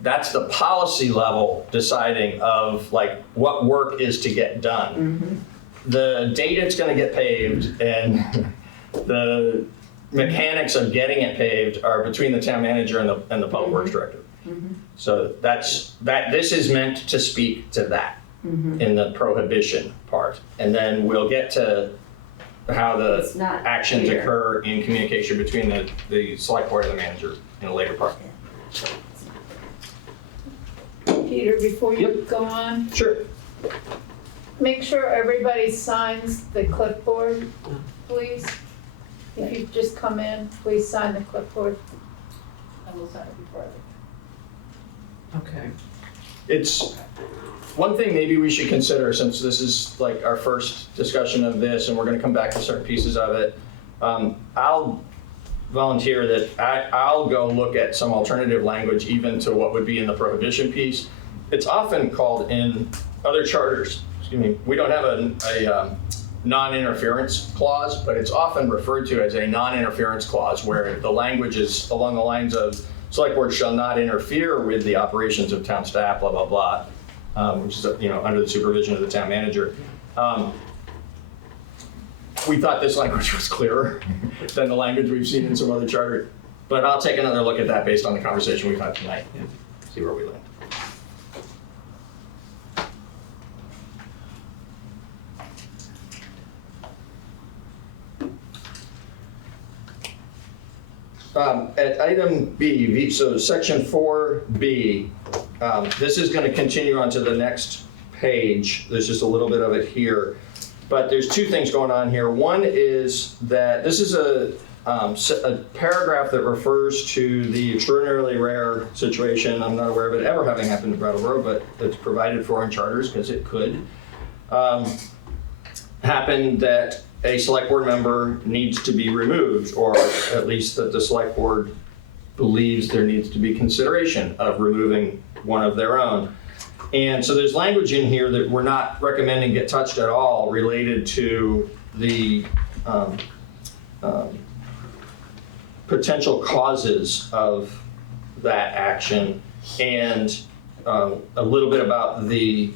That's the policy level deciding of like what work is to get done. The date it's gonna get paved and The mechanics of getting it paved are between the town manager and the public works director. So this is meant to speak to that in the prohibition part. And then we'll get to how It's the not actions clear. occur in communication between the select board and the manager in a later part. Peter, before you Yep. go on, Sure. make sure everybody signs the clipboard, please. If you just come in, please sign the clipboard. I will sign it before I leave. Okay. It's one thing maybe we should consider, since this is like our first discussion of this and we're gonna come back to certain pieces of it. I'll volunteer that I'll go look at some alternative language even to what would be in the prohibition piece. It's often called in other charters, we don't have a non-interference clause, but it's often referred to as a non-interference clause where the language is along the lines of select board shall not interfere with the operations of town staff, blah, blah, blah, which is, under the supervision of the town manager. We thought this language was clearer than the language we've seen in some other charter, but I'll take another look at that based on the conversation we've had tonight and see where we land. At item B, so section 4B, this is going to continue on to the next page. There's just a little bit of it here. But there's two things going on here. One is that this is a paragraph that refers to the extraordinarily rare situation, I'm not aware of it ever having happened in Brattleboro, but it's provided for in charters because it could happen that a select board member needs to be removed, or at least that the select board believes there needs to be consideration of removing one of their own. And so there's language in here that we're not recommending get touched at all related to the potential causes of that action and a little bit about the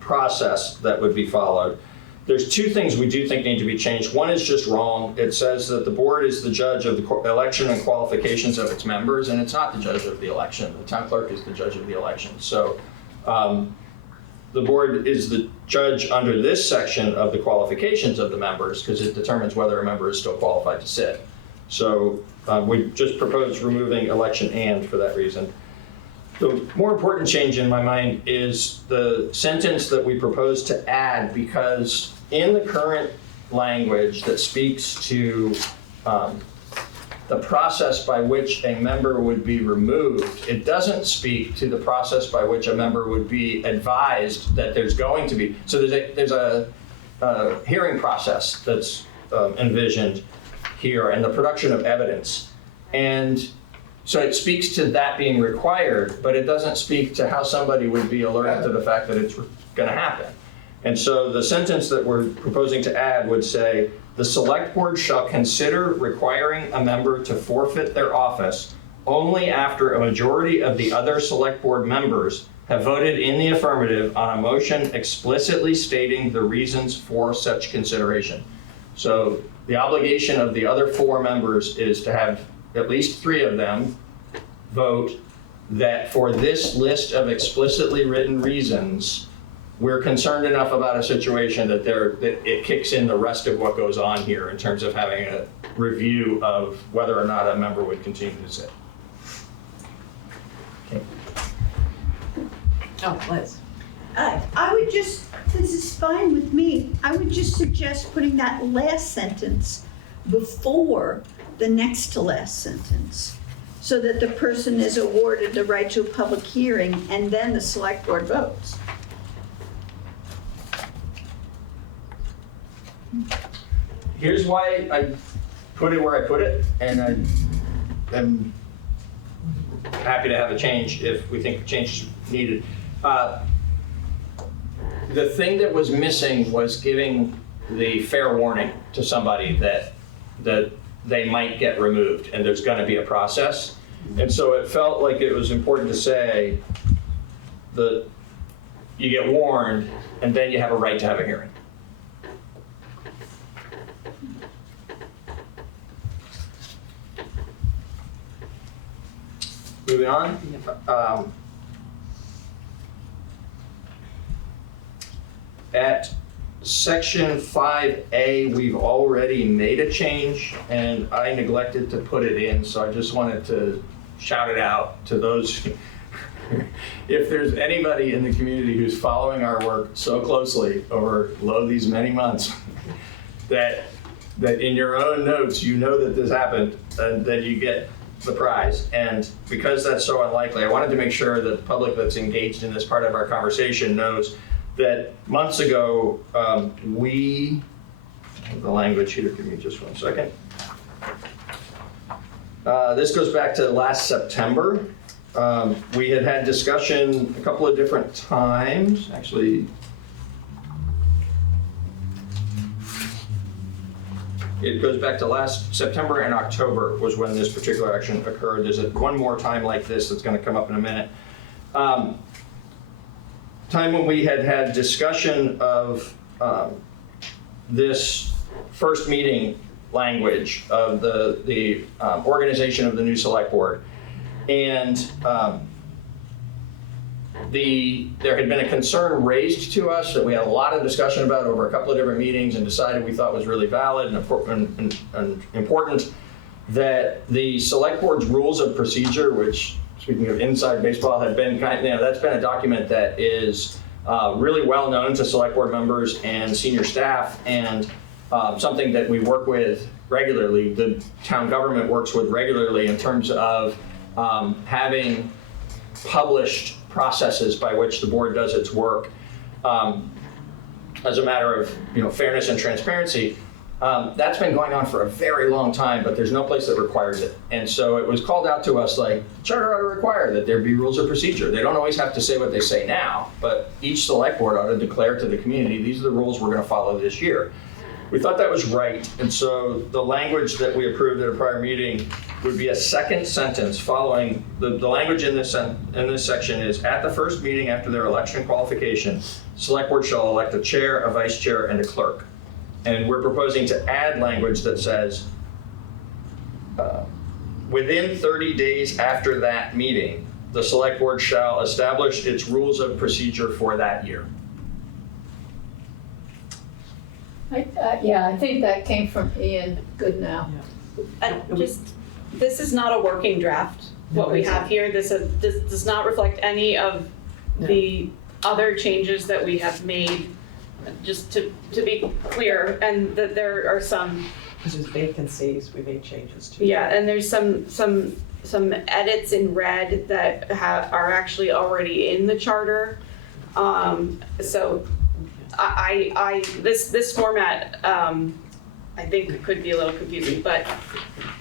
process that would be followed. There's two things we do think need to be changed. One is just wrong. It says that the board is the judge of the election and qualifications of its members, and it's not the judge of the election. The town clerk is the judge of the election. So the board is the judge under this section of the qualifications of the members because it determines whether a member is still qualified to sit. So we just proposed removing election and for that reason. The more important change in my mind is the sentence that we propose to add, because in the current language that speaks to the process by which a member would be removed, it doesn't speak to the process by which a member would be advised that there's going to be. So there's a hearing process that's envisioned here and the production of evidence. And so it speaks to that being required, but it doesn't speak to how somebody would be alerted to the fact that it's going to happen. And so the sentence that we're proposing to add would say, the select board shall consider requiring a member to forfeit their office only after a majority of the other select board members have voted in the affirmative on a motion explicitly stating the reasons for such consideration. So the obligation of the other 4 members is to have at least 3 of them vote that for this list of explicitly written reasons, we're concerned enough about a situation that it kicks in the rest of what goes on here in terms of having a review of whether or not a member would continue to sit. Okay. Oh, Liz. I would just, this is fine with me, I would just suggest putting that last sentence before the next to last sentence, so that the person is awarded the right to a public hearing and then the select board votes. Here's why I put it where I put it, and I am happy to have a change if we think a change is needed. The thing that was missing was giving the fair warning to somebody that they might get removed and there's going to be a process. And so it felt like it was important to say that you get warned and then you have a right to have a hearing. moving on. At section 5A, we've already made a change, and I neglected to put it in, so I just wanted to shout it out to those. If there's anybody in the community who's following our work so closely over these many months, that in your own notes, you know that this happened, then you get the prize. And because that's so unlikely, I wanted to make sure that the public that's engaged in this part of our conversation knows that months ago, we, the language here, give me just 1 second. This goes back to last September. We had discussion a couple of different times, actually. It goes back to last September and October was when this particular action occurred. There's one more time like this that's going to come up in a minute. Time when we had discussion of this first meeting language of the organization of the new select board. And there had been a concern raised to us that we had a lot of discussion about over a couple of different meetings and decided we thought was really valid and important, that the select board's rules of procedure, which, speaking of inside baseball, had been that's been a document that is really well known to select board members and senior staff, and something that we work with regularly, the town government works with regularly in terms of having published processes by which the board does its work as a matter of fairness and transparency. That's been going on for a very long time, but there's no place that requires it. And so it was called out to us like, the charter ought to require that there be rules of procedure. They don't always have to say what they say now, but each select board ought to declare to the community, these are the rules we're going to follow this year. We thought that was right, and so the language that we approved at a prior meeting would be a second sentence following, the language in this section is, at the first meeting after their election qualification, select board shall elect a chair, a vice chair, and a clerk. And we're proposing to add language that says, within 30 days after that meeting, the select board shall establish its rules of procedure for that year. I think that came from Ian Goodnow. This is not a working draft, what we have here. This does not reflect any of the other changes that we have made, just to be clear, and that there are some. Because there's vacancies, we made changes to. Yeah, and there's some edits in red that are actually already in the charter. So this format, I think could be a little confusing, but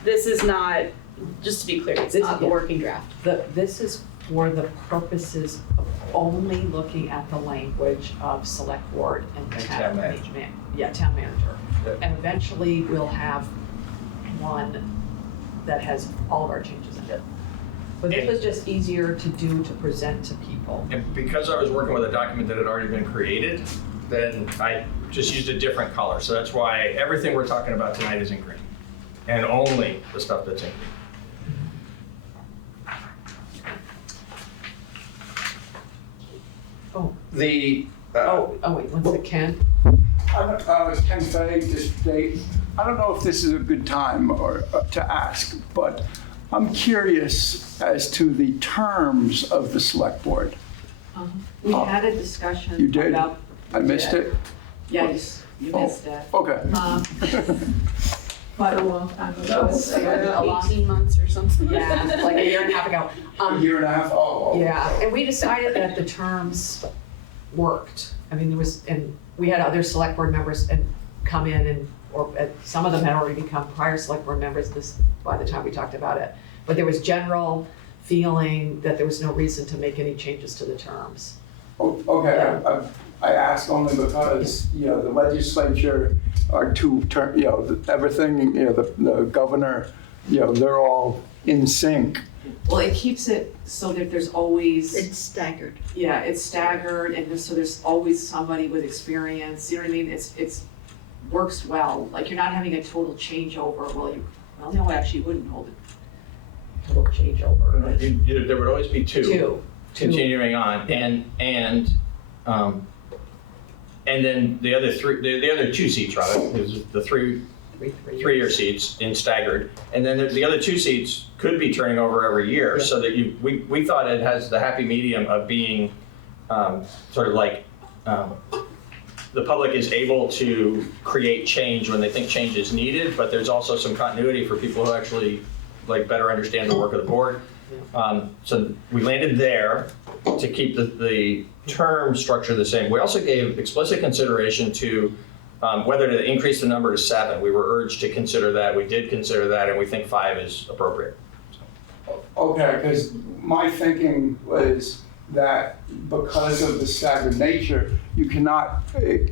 this is not, just to be clear, it's not the working draft. This is for the purposes of only looking at the language of select board and town manager. Town manager. Yep. And eventually we'll have one that has all of our changes in it. But this was just easier to do, to present to people. And because I was working with a document that had already been created, then I just used a different color. So that's why everything we're talking about tonight is in green, and only the stuff that's in green. Oh. Wait, wait, what's it, Ken? It's Ken Fay, District 8. I don't know if this is a good time or to ask, but I'm curious as to the terms of the select board. We had a discussion. You did? About, I missed it? Yes, you missed it. Okay. But A long time ago. 18 months or something. Yeah, like a year and a half ago. A year and a half? Oh. Yeah, and we decided that the terms worked. I mean, we had other select board members come in some of them had already become prior select board members by the time we talked about it. But there was general feeling that there was no reason to make any changes to the terms. Oh, okay, I ask only because, the legislature are two term, everything, the governor, they're all in sync. Well, it keeps it so that there's always. It's staggered. Yeah, it's staggered, and so there's always somebody with experience, you know what I mean? It's works well, like you're not having a total changeover, no, actually you wouldn't hold it. little changeover. There would always be two continuing on, and then the other two seats, rather, is the three-year seats in staggered, and then the other two seats could be turning over every year, so that we thought it has the happy medium of being sort of like the public is able to create change when they think change is needed, but there's also some continuity for people who actually like better understand the work of the board. So we landed there to keep the term structure the same. We also gave explicit consideration to whether to increase the number to 7. We were urged to consider that. We did consider that, and we think 5 is appropriate. Okay, because my thinking was that because of the staggered nature, you cannot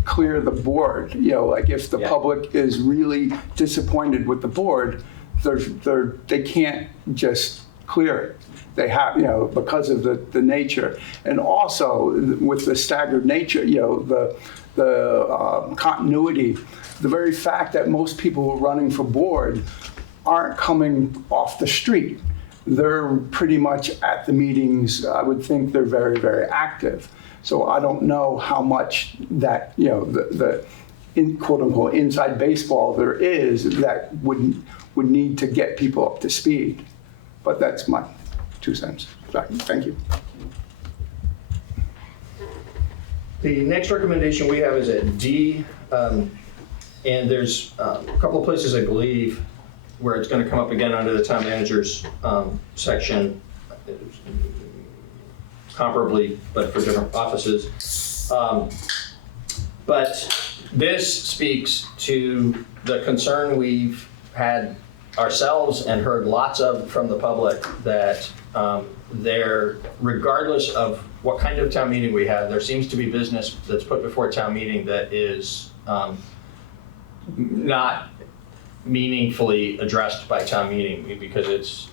clear the board. You know, like if the public is really disappointed with the board, they can't just clear it. They have, you know, because of the nature. And also with the staggered nature, you know, the continuity, the very fact that most people who are running for board aren't coming off the street. They're pretty much at the meetings. I would think they're very, very active. So I don't know how much that, you know, the quote unquote inside baseball there is that would need to get people up to speed. But that's my 2 cents. Sorry. Thank you. The next recommendation we have is at D, and there's a couple of places, I believe, where it's going to come up again under the town manager's section, comparably, but for different offices. But this speaks to the concern we've had ourselves and heard lots of from the public that there, regardless of what kind of town meeting we have, there seems to be business that's put before town meeting that is not meaningfully addressed by town meeting because it's,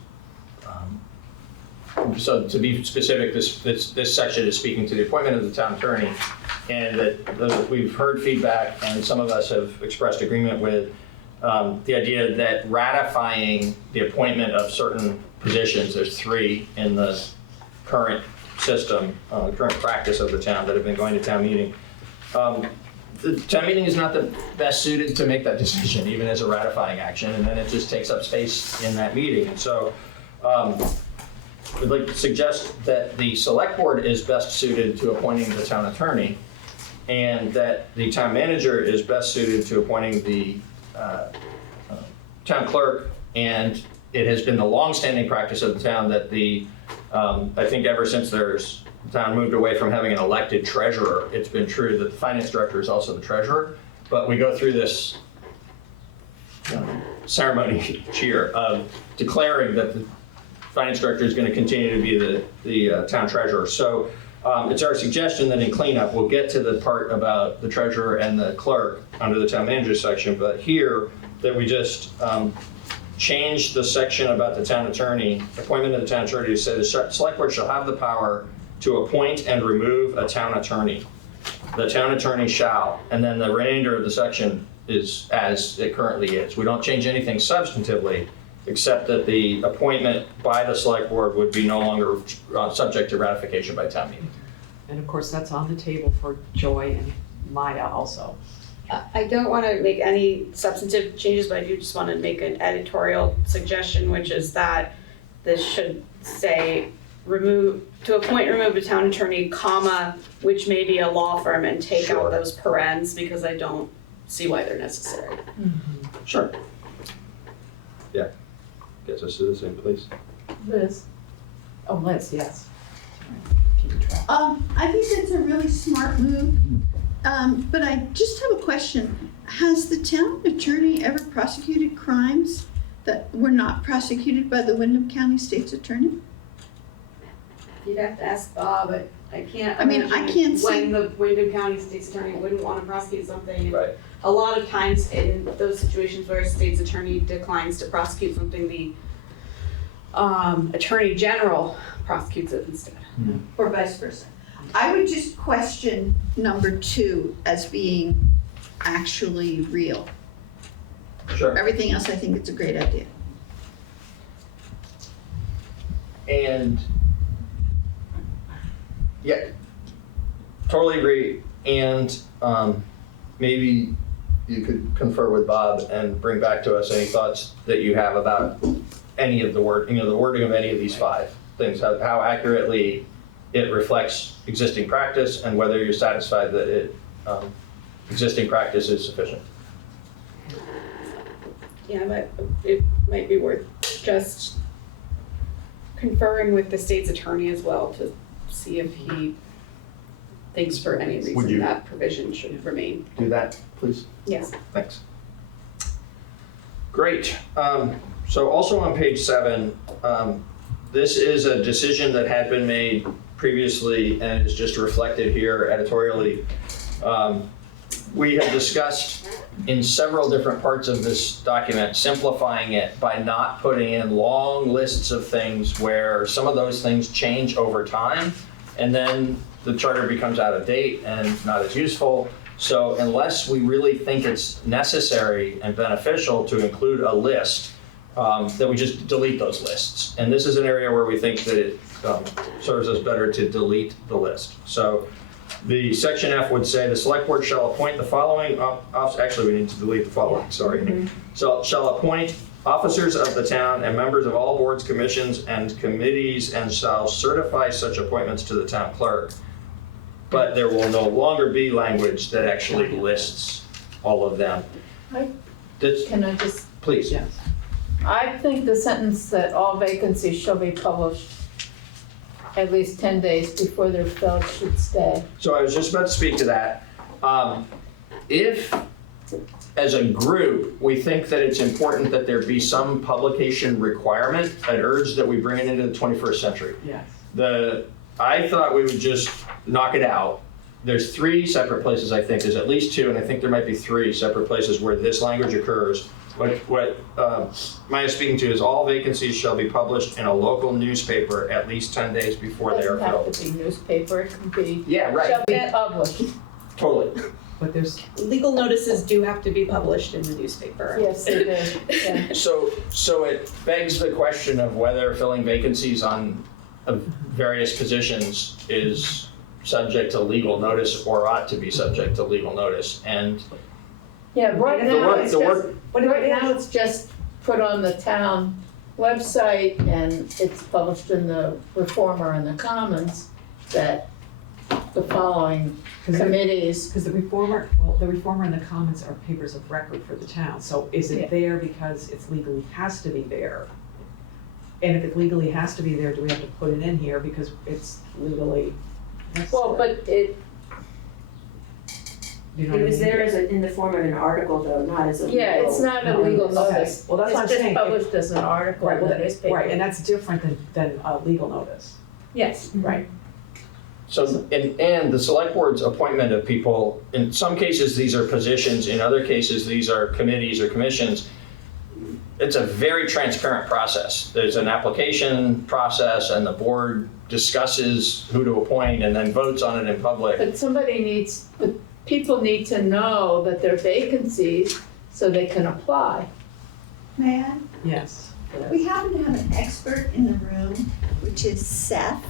so to be specific, this section is speaking to the appointment of the town attorney, and that we've heard feedback and some of us have expressed agreement with the idea that ratifying the appointment of certain positions, there's 3 in the current system, current practice of the town that have been going to town meeting. The town meeting is not the best suited to make that decision, even as a ratifying action, and then it just takes up space in that meeting. And so we'd like to suggest that the select board is best suited to appointing the town attorney, and that the town manager is best suited to appointing the town clerk. And it has been the long-standing practice of the town that I think ever since the town moved away from having an elected treasurer, it's been true that the finance director is also the treasurer. But we go through this ceremony each year of declaring that the finance director is going to continue to be the town treasurer. So it's our suggestion that in cleanup, we'll get to the part about the treasurer and the clerk under the town manager section, but here that we just change the section about the town attorney, appointment of the town attorney, to say the select board shall have the power to appoint and remove a town attorney. The town attorney shall, and then the remainder of the section is as it currently is. We don't change anything substantively, except that the appointment by the select board would be no longer subject to ratification by town meeting. And of course, that's on the table for Joy and Maya also. I don't want to make any substantive changes, but I do just want to make an editorial suggestion, which is that this should say remove a town attorney, comma, which may be a law firm, and take out those parens, because I don't see why they're necessary. Sure. Yeah, gets us to the same place. Liz? Oh, Liz, yes. I think that's a really smart move, but I just have a question. Has the town attorney ever prosecuted crimes that were not prosecuted by the Windham County State's Attorney? You'd have to ask Bob, but I can't I mean, I can't see when the Windham County State's Attorney wouldn't want to prosecute something. Right. A lot of times in those situations where a state's attorney declines to prosecute something, the Attorney General prosecutes it instead. or vice versa. I would just question number 2 as being actually real. Sure. Everything else, I think it's a great idea. And yeah, totally agree. And maybe you could confer with Bob and bring back to us any thoughts that you have about any of the wording of any of these 5 things, how accurately it reflects existing practice and whether you're satisfied that existing practice is sufficient. Yeah, but it might be worth just conferring with the state's attorney as well to see if he thinks for any Would reason you- that provision should remain. Do that, please. Yes. Thanks. Great. So also on page 7, this is a decision that had been made previously and is just reflected here editorially. We have discussed in several different parts of this document simplifying it by not putting in long lists of things where some of those things change over time and then the charter becomes out of date and not as useful. So unless we really think it's necessary and beneficial to include a list, that we just delete those lists. And this is an area where we think that it serves us better to delete the list. So the section F would say the select board shall appoint the following, actually we need to delete the following, sorry. So shall appoint officers of the town and members of all boards, commissions, and committees and shall certify such appointments to the town clerk. But there will no longer be language that actually lists all of them. Can I just, Please. Yes. I think the sentence that all vacancies shall be published at least 10 days before they're filled should stay. So I was just about to speak to that. If, as a group, we think that it's important that there be some publication requirement, I'd urge that we bring it into the 21st century. Yes. I thought we would just knock it out. There's 3 separate places, I think. There's at least 2, and I think there might be 3 separate places where this language occurs. What Maya's speaking to is all vacancies shall be published in a local newspaper at least 10 days before they are Doesn't have filled. to be newspaper, it can be, Yeah, right. shall be published. Totally. But there's, Legal notices do have to be published in the newspaper. Yes, they do, yeah. So it begs the question of whether filling vacancies on various positions is subject to legal notice or ought to be subject to legal notice. And Yeah, right the now, work, it's the just, work, right now, it's just put on the town website and it's published in the Reformer and the Commons that the following committees. because the Reformer and the Commons are papers of record for the town, so is Yeah. it there because it's legally has to be there? And if it legally has to be there, do we have to put it in here because it's legally necessary? Well, but it, You know It what I was mean? there as in the form of an article though, not as a legal. yeah, it's not a legal Okay. notice. Well, that's what I'm saying. It's just published as an article Right, in well, the newspaper. right, and that's different than a legal notice. Yes. Right. so, and the select board's appointment of people, in some cases, these are positions, in other cases, these are committees or commissions. It's a very transparent process. There's an application process and the board discusses who to appoint and then votes on it in public. But people need to know that there are vacancies so they can apply. May I? Yes. We happen to have an expert in the room, which is Seth,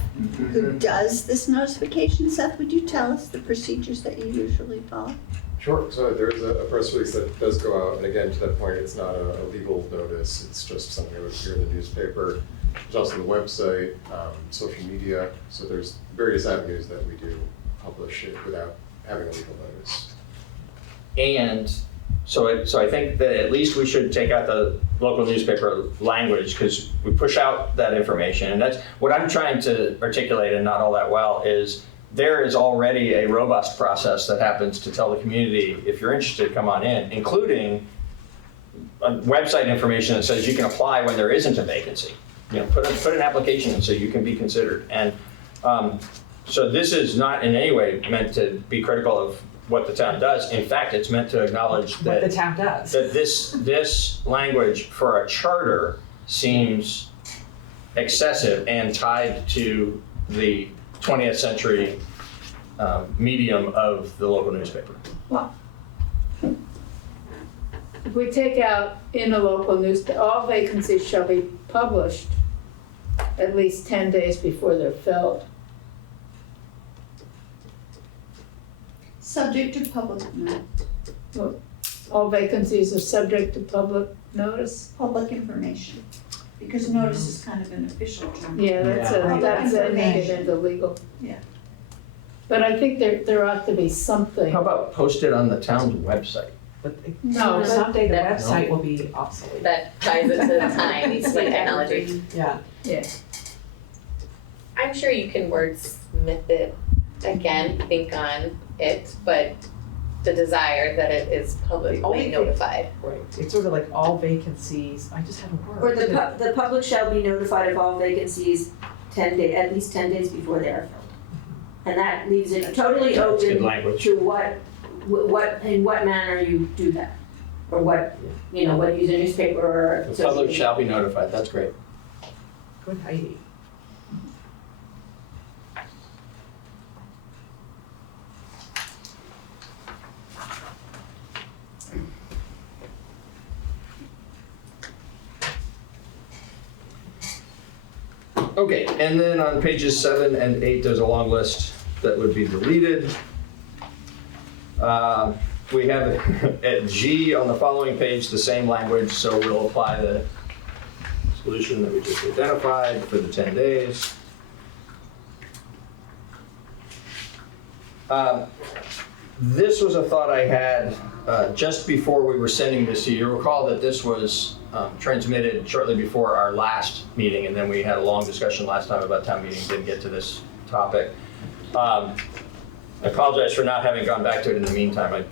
who does this notification. Seth, would you tell us the procedures that you usually follow? Sure. So there is a press release that does go out, and again, to that point, it's not a legal notice. It's just something that would appear in the newspaper. There's also the website, social media. So there's various avenues that we do publish it without having a legal notice. And so I think that at least we should take out the local newspaper language because we push out that information. And that's what I'm trying to articulate, and not all that well, is there is already a robust process that happens to tell the community, if you're interested, come on in, including website information that says you can apply when there isn't a vacancy. You know, put an application in so you can be considered. And so this is not in any way meant to be critical of what the town does. In fact, it's meant to acknowledge What the that, town does. that this language for a charter seems excessive and tied to the 20th century medium of the local newspaper. If we take out in a local newspaper, all vacancies shall be published at least 10 days before they're filled. Subject to public All vacancies are subject to public notice? public information, because notice is kind of an official term. Yeah, that's make it into legal. Yeah. But I think there ought to be something. How about post it on the town's website? But No, but someday the that- website will be obsolete. That ties it to the times, like technology. Yeah. Yeah. I'm sure you can wordsmith it again, think on it, but the desire that it is The only publicly thing- notified. Right, it's sort of like all vacancies, I just had a word. Or the public shall be notified of all vacancies at least 10 days before they are filled. And that leaves it totally That's good open language. to in what manner you do that. Or what, what use a newspaper or. The public shall be notified, that's great. Good Heidi. Okay, and then on pages 7 and 8, there's a long list that would be deleted. We have at G on the following page, the same language, so we'll apply the solution that we just identified for the 10 days. This was a thought I had just before we were sending this to you. You'll recall that this was transmitted shortly before our last meeting, and then we had a long discussion last time about town meeting, didn't get to this topic. I apologize for not having gone back to it in the meantime. I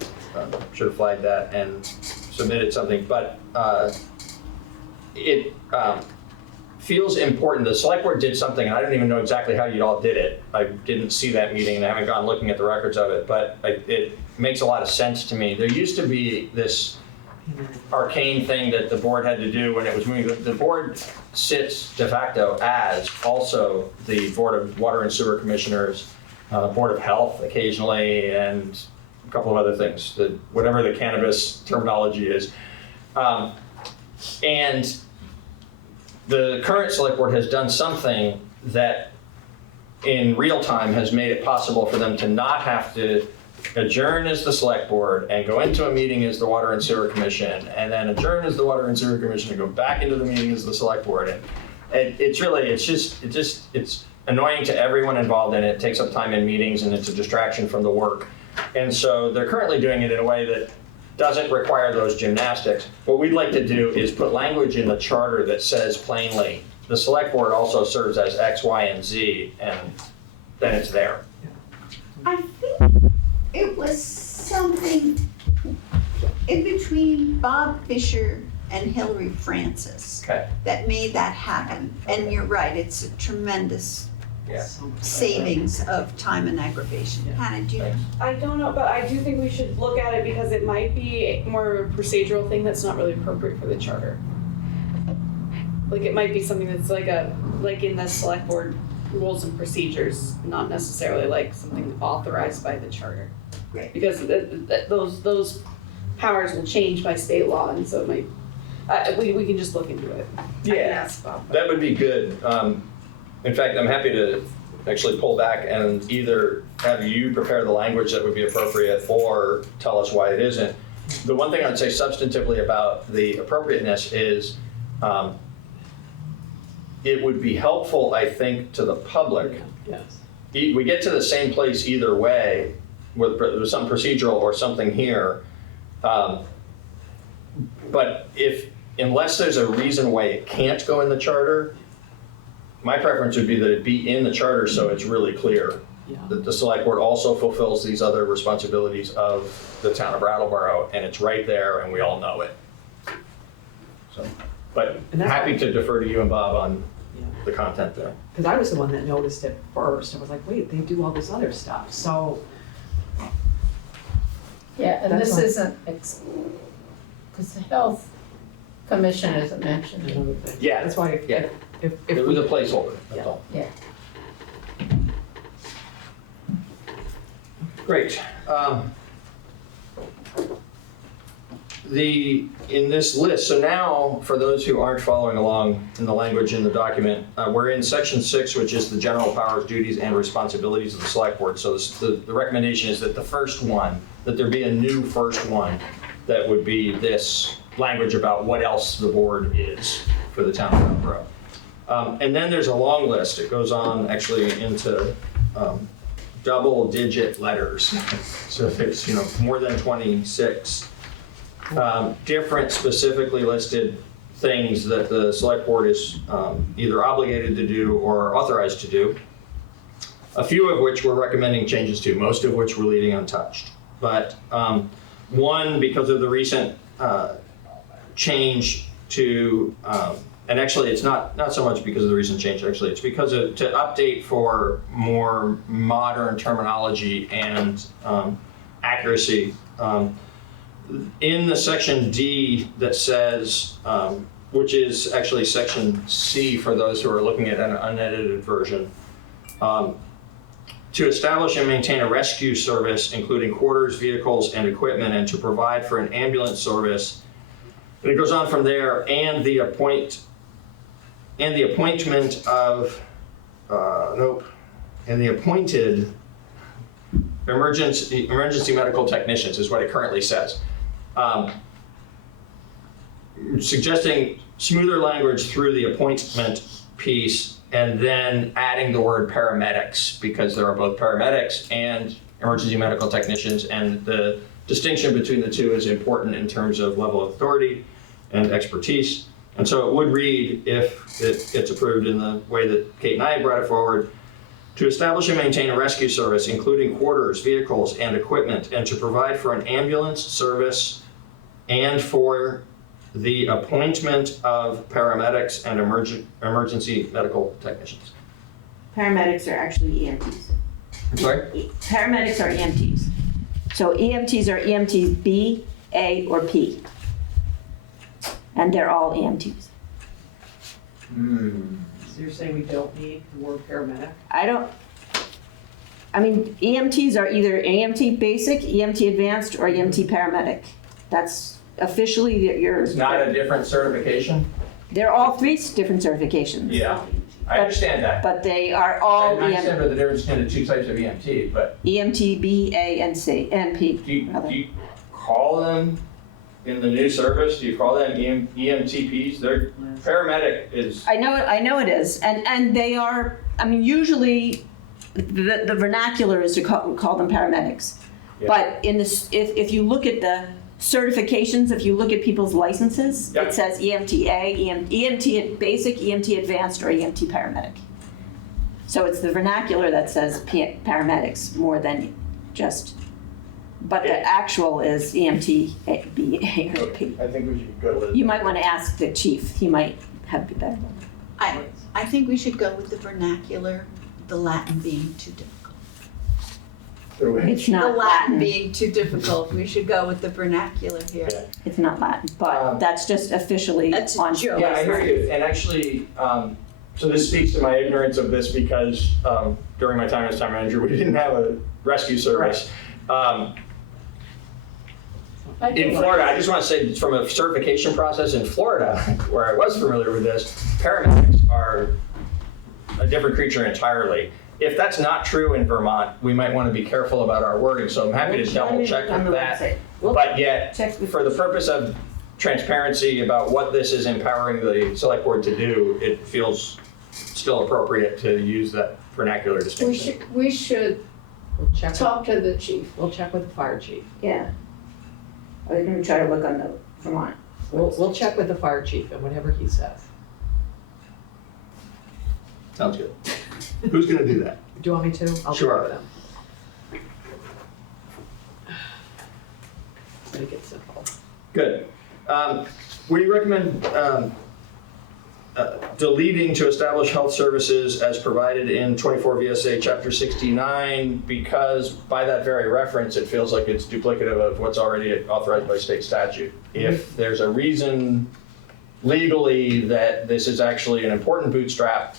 should have flagged that and submitted something, but it feels important. The select board did something, and I don't even know exactly how you all did it. I didn't see that meeting, and I haven't gone looking at the records of it, but it makes a lot of sense to me. There used to be this arcane thing that the board had to do when it was moving. The board sits de facto as also the Board of Water and Sewer Commissioners, Board of Health occasionally, and a couple of other things, whatever the cannabis terminology is. And the current select board has done something that in real time has made it possible for them to not have to adjourn as the select board and go into a meeting as the Water and Sewer Commission, and then adjourn as the Water and Sewer Commission and go back into the meeting as the select board. And it's annoying to everyone involved in it. It takes up time in meetings and it's a distraction from the work. And so they're currently doing it in a way that doesn't require those gymnastics. What we'd like to do is put language in the charter that says plainly, the select board also serves as X, Y, and Z, and then it's there. I think it was something in between Bob Fisher and Hillary Francis Okay. that made that happen. And you're right, it's a tremendous Yeah. savings of time and aggravation. Yeah. Hannah, do you? Thanks. I don't know, but I do think we should look at it because it might be more of a procedural thing that's not really appropriate for the charter. Like it might be something that's like in the select board rules and procedures, not necessarily like something authorized by the charter. Right. Because those powers will change by state law, and so it might, we can just look into it. I can ask Bob. That would be good. In fact, I'm happy to actually pull back and either have you prepare the language that would be appropriate or tell us why it isn't. The one thing I'd say substantively about the appropriateness is it would be helpful, I think, to the public. Yes. We get to the same place either way, whether there's some procedural or something here. But unless there's a reason why it can't go in the charter, my preference would be that it be in the charter so it's really clear Yeah. that the select board also fulfills these other responsibilities of the town of Brattleboro, and it's right there and we all know it. So, but And that's happy why- to defer to you and Bob on Yeah. the content there. Because I was the one that noticed it first. I was like, wait, they do all this other stuff. So, Yeah, and That's this fine. isn't, because the health commission isn't mentioned. another thing. Yeah. That's why Yeah. if It was we, a placeholder, that's Yeah. all. Yeah. in this list, so now, for those who aren't following along in the language in the document, we're in section 6, which is the general powers, duties, and responsibilities of the select board. So the recommendation is that the first one, that there be a new first one, that would be this language about what else the board is for the town of Brattleboro. And then there's a long list. It goes on actually into double-digit letters. So it's, more than 26 different specifically listed things that the select board is either obligated to do or authorized to do. A few of which we're recommending changes to, most of which we're leaving untouched. But one, because of the recent change to, and actually it's not so much because of the recent change, actually, it's because to update for more modern terminology and accuracy. In the section D that says, which is actually section C for those who are looking at an unedited version, to establish and maintain a rescue service, including quarters, vehicles, and equipment, and to provide for an ambulance service. And it goes on from there, and the appointment of, and the appointed emergency medical technicians is what it currently says. Suggesting smoother language through the appointment piece, and then adding the word paramedics, because there are both paramedics and emergency medical technicians, and the distinction between the two is important in terms of level of authority and expertise. And so it would read, if it gets approved in the way that Kate and I brought it forward, to establish and maintain a rescue service, including quarters, vehicles, and equipment, and to provide for an ambulance service and for the appointment of paramedics and emergency medical technicians. Paramedics are actually EMTs. I'm sorry? Paramedics are EMTs. So EMTs are EMTs B, A, or P. And they're all EMTs. So you're saying we don't need the word paramedic? EMTs are either EMT basic, EMT advanced, or EMT paramedic. That's officially It's not a different certification? They're all three different certifications. Yeah, I understand that. But they are all I understand the difference between the two types of EMT, but EMT B, A, and C, and P. do you call them in the new service? Do you call them EMTPs? They're paramedic is. I know it is, and they are. Usually, the vernacular is to call them paramedics. Yeah. But in this, if you look at the certifications, if you look at people's licenses, Yep. it says EMT A, EMT basic, EMT advanced, or EMT paramedic. So it's the vernacular that says paramedics more than just. But the actual is EMT A, B, A, or P. I think we should go with. You might want to ask the chief. He might have a better one. I think we should go with the vernacular, the Latin being too difficult. It's The not Latin being too difficult, we should go with the vernacular here. Yeah. It's not Latin, but that's just officially That's a on. joke. Yeah, I hear you. And actually, so this speaks to my ignorance of this because during my time as town manager, we didn't have a rescue service. In Florida, I just want to say from a certification process in Florida, where I was familiar with this, paramedics are a different creature entirely. If that's not true in Vermont, we might want to be careful about our wording, so I'm happy to double check On the with that. website. But yet, Check with- for the purpose of transparency about what this is empowering the select board to do, it feels still appropriate to use that vernacular distinction. We should We'll check. talk to the chief. We'll check with the fire chief. Yeah. Or you can try to look on the Vermont. We'll check with the fire chief and whatever he says. Sounds good. Who's gonna do that? Do you want me to? I'll Sure. check with him. Make it simple. Good. We recommend deleting to establish health services as provided in 24 VSA Chapter 69 because by that very reference, it feels like it's duplicative of what's already authorized by state statute. If there's a reason legally that this is actually an important bootstrap,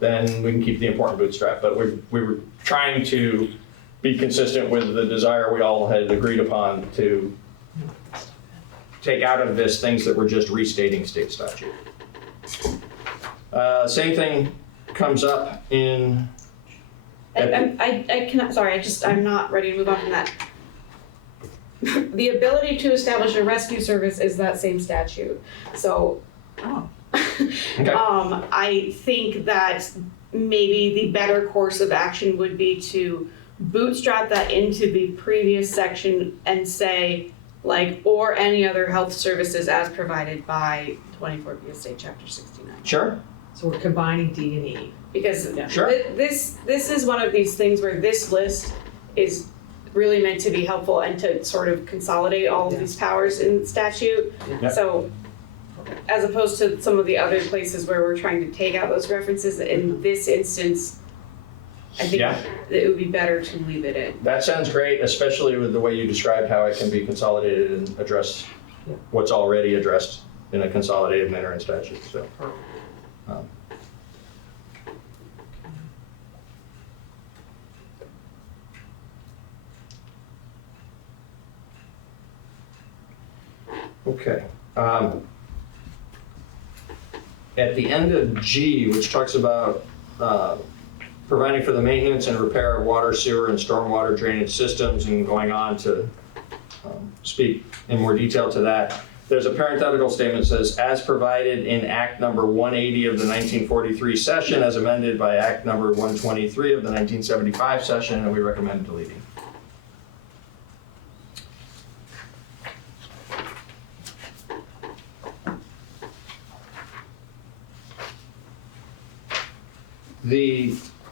then we can keep the important bootstrap. But we were trying to be consistent with the desire we all had agreed upon to take out of this things that were just restating state statute. Same thing comes up in. I cannot, sorry, I'm not ready to move on from that. The ability to establish a rescue service is that same statute, so. Oh. Okay. I think that maybe the better course of action would be to bootstrap that into the previous section and say, like, or any other health services as provided by 24 VSA Chapter 69. Sure. So we're combining D and E. Because Sure. this is one of these things where this list is really meant to be helpful and to sort of consolidate all of these powers in statute. Yeah. So as opposed to some of the other places where we're trying to take out those references, in this instance, I think Yeah. it would be better to leave it in. That sounds great, especially with the way you described how it can be consolidated and address what's already addressed in a consolidated manner in statute, so. Okay. At the end of G, which talks about providing for the maintenance and repair of water, sewer, and stormwater drainage systems, and going on to speak in more detail to that, there's a parenthetical statement that says, as provided in Act number 180 of the 1943 session, as amended by Act number 123 of the 1975 session, and we recommend deleting.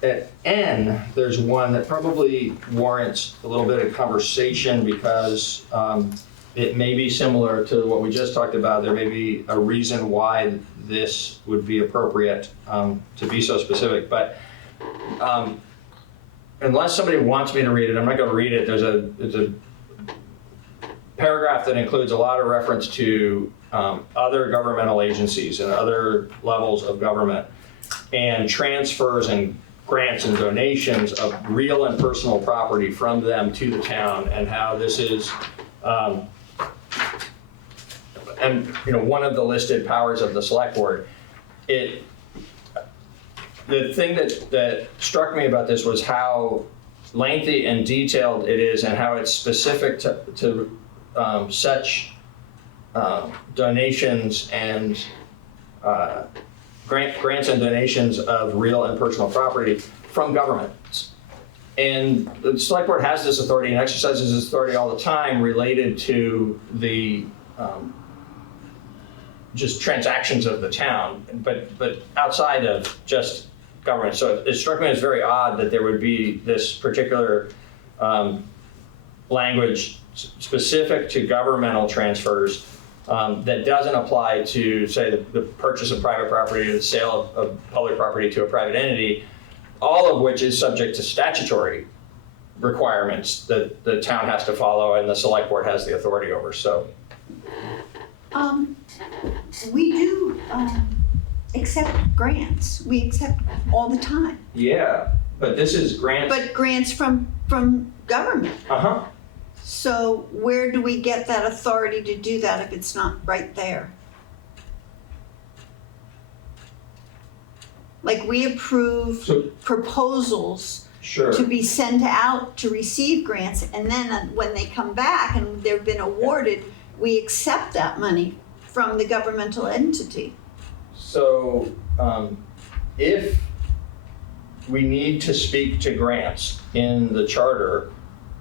At N, there's one that probably warrants a little bit of conversation because it may be similar to what we just talked about. There may be a reason why this would be appropriate to be so specific, but unless somebody wants me to read it, I'm not going to read it. There's a paragraph that includes a lot of reference to other governmental agencies and other levels of government, and transfers and grants and donations of real and personal property from them to the town, and how this is, and one of the listed powers of the select board. The thing that struck me about this was how lengthy and detailed it is, and how it's specific to such donations and grants and donations of real and personal property from governments. And the select board has this authority and exercises this authority all the time related to the just transactions of the town, but outside of just government. So it struck me as very odd that there would be this particular language specific to governmental transfers that doesn't apply to, say, the purchase of private property or the sale of public property to a private entity, all of which is subject to statutory requirements that the town has to follow and the select board has the authority over. So, we do accept grants. We accept all the time, yeah, but this is grants. but grants from government. Uh-huh. So where do we get that authority to do that if it's not right there? Like, we approve proposals Sure. to be sent out to receive grants, and then when they come back and they've been awarded, we accept that money from the governmental entity. So if we need to speak to grants in the charter,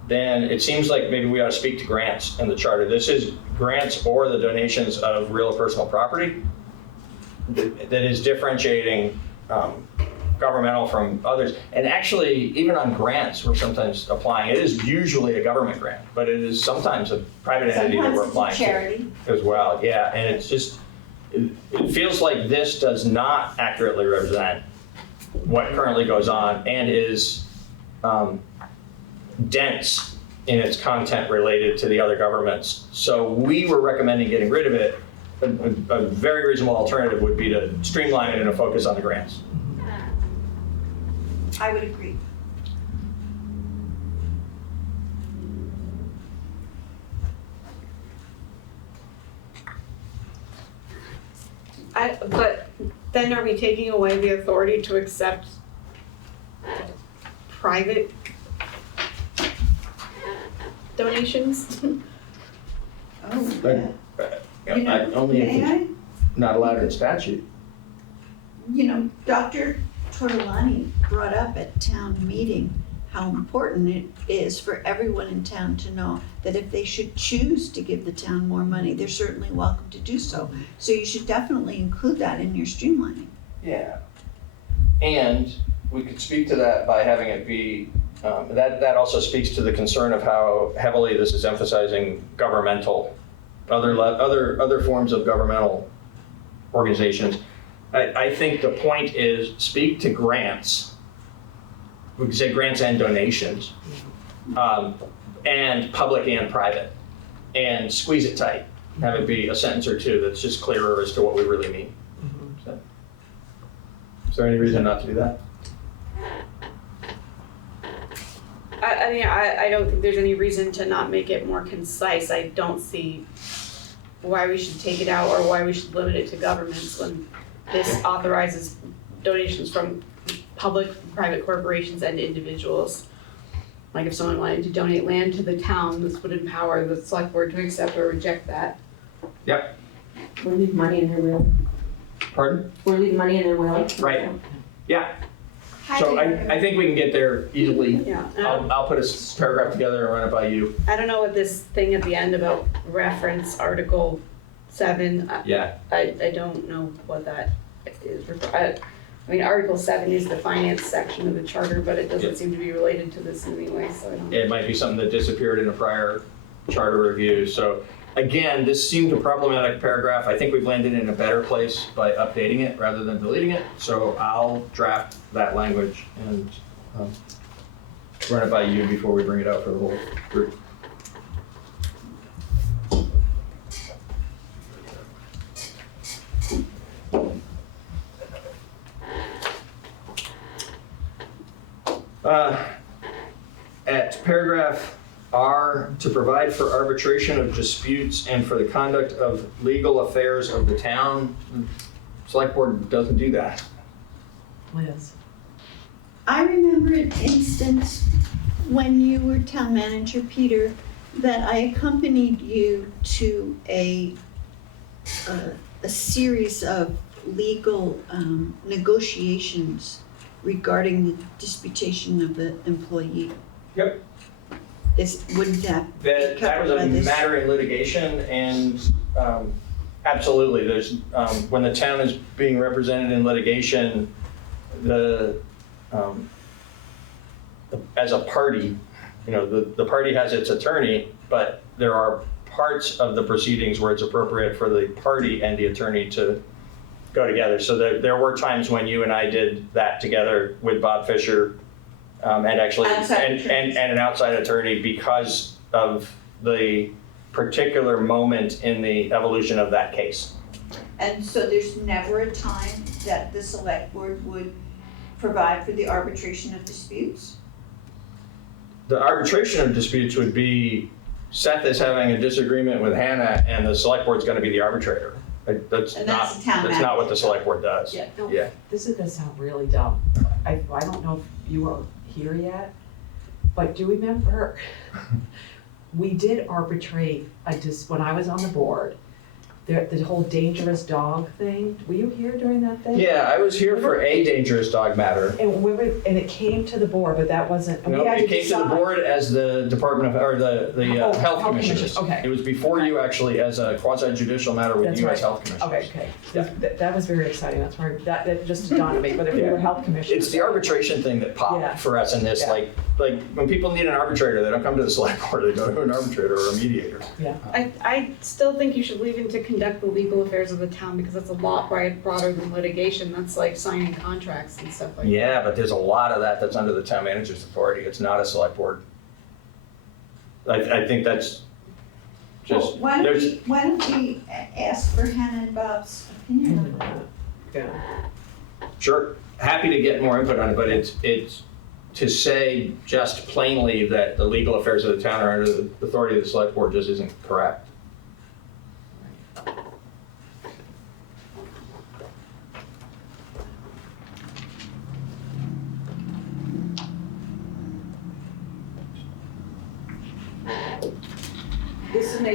then it seems like maybe we ought to speak to grants in the charter. This is grants or the donations of real or personal property that is differentiating governmental from others. And actually, even on grants, we're sometimes applying, it is usually a government grant, but it is sometimes a private entity that we're applying Charity. to as well. Yeah, and it's just, it feels like this does not accurately represent what currently goes on and is dense in its content related to the other governments. So we were recommending getting rid of it. A very reasonable alternative would be to streamline it and to focus on the grants. I would agree. But then are we taking away the authority to accept private donations? Oh, yeah. You know, Only if may it's not allowed in statute. You know, Dr. Tortolani brought up at town meeting how important it is for everyone in town to know that if they should choose to give the town more money, they're certainly welcome to do so. So you should definitely include that in your streamlining. Yeah. And we could speak to that by having it be, that also speaks to the concern of how heavily this is emphasizing governmental, other forms of governmental organizations. I think the point is speak to grants. We could say grants and donations, and public and private, and squeeze it tight. Have it be a sentence or two that's just clearer as to what we really mean. So, is there any reason not to do that? I mean, I don't think there's any reason to not make it more concise. I don't see why we should take it out or why we should limit it to governments when this authorizes donations from public, private corporations and individuals. Like if someone wanted to donate land to the town, this would empower the select board to accept or reject that. Yep. Or leave money in their will. Pardon? Or leave money in their will. Right. Yeah. So I think we can get there easily. Yeah. I'll put a paragraph together and run it by you. I don't know what this thing at the end about reference Article 7. Yeah. I don't know what that is. I mean, Article 7 is the finance section of the charter, but it doesn't seem to be related to this in any way, so I don't. It might be something that disappeared in a prior charter review. So again, this seemed a problematic paragraph. I think we've landed in a better place by updating it rather than deleting it. So I'll draft that language and run it by you before we bring it out for the whole group. At paragraph R, to provide for arbitration of disputes and for the conduct of legal affairs of the town. Select board doesn't do that. Liz. I remember an instance when you were town manager, Peter, that I accompanied you to a series of legal negotiations regarding the disputation of the employee. Yep. Wouldn't that be That covered was by a this? matter in litigation, and absolutely, there's, when the town is being represented in litigation, as a party, the party has its attorney, but there are parts of the proceedings where it's appropriate for the party and the attorney to go together. So there were times when you and I did that together with Bob Fisher, and actually, and an outside attorney because of the particular moment in the evolution of that case. And so there's never a time that the select board would provide for the arbitration of disputes? The arbitration of disputes would be Seth is having a disagreement with Hannah and the select board's gonna be the arbitrator. That's And not, that's the town that's not what the manager. select board does. Yeah, no, Yeah. this is gonna sound really dumb. I don't know if you are here yet, but do you remember, we did arbitrate, when I was on the board, the whole dangerous dog thing. Were you here during that thing? Yeah, I was here for a dangerous dog matter. And it came to the board, but that wasn't, and we No, had to it came to the decide. board as the Department of, or the Oh, Health Commissioners. Okay. It was before you actually as a quasi judicial matter with That's you right. as Health Commissioners. Okay. Yeah. That was very exciting, that's why, that just dawned on me, but if we were health commissioners. It's the arbitration thing that Yeah. popped for us in this, Yeah. like when people need an arbitrator, they don't come to the select board, they go to an arbitrator or a mediator. Yeah. I still think you should leave in to conduct the legal affairs of the town because that's a lot broader than litigation. That's like signing contracts and stuff like that. Yeah, but there's a lot of that that's under the town manager's authority. It's not a select board. I think that's just, Well, there's, why don't we ask for Hannah and Bob's opinion on that? Yeah. sure, happy to get more input on it, but it's to say just plainly that the legal affairs of the town are under the authority of the select board just isn't correct.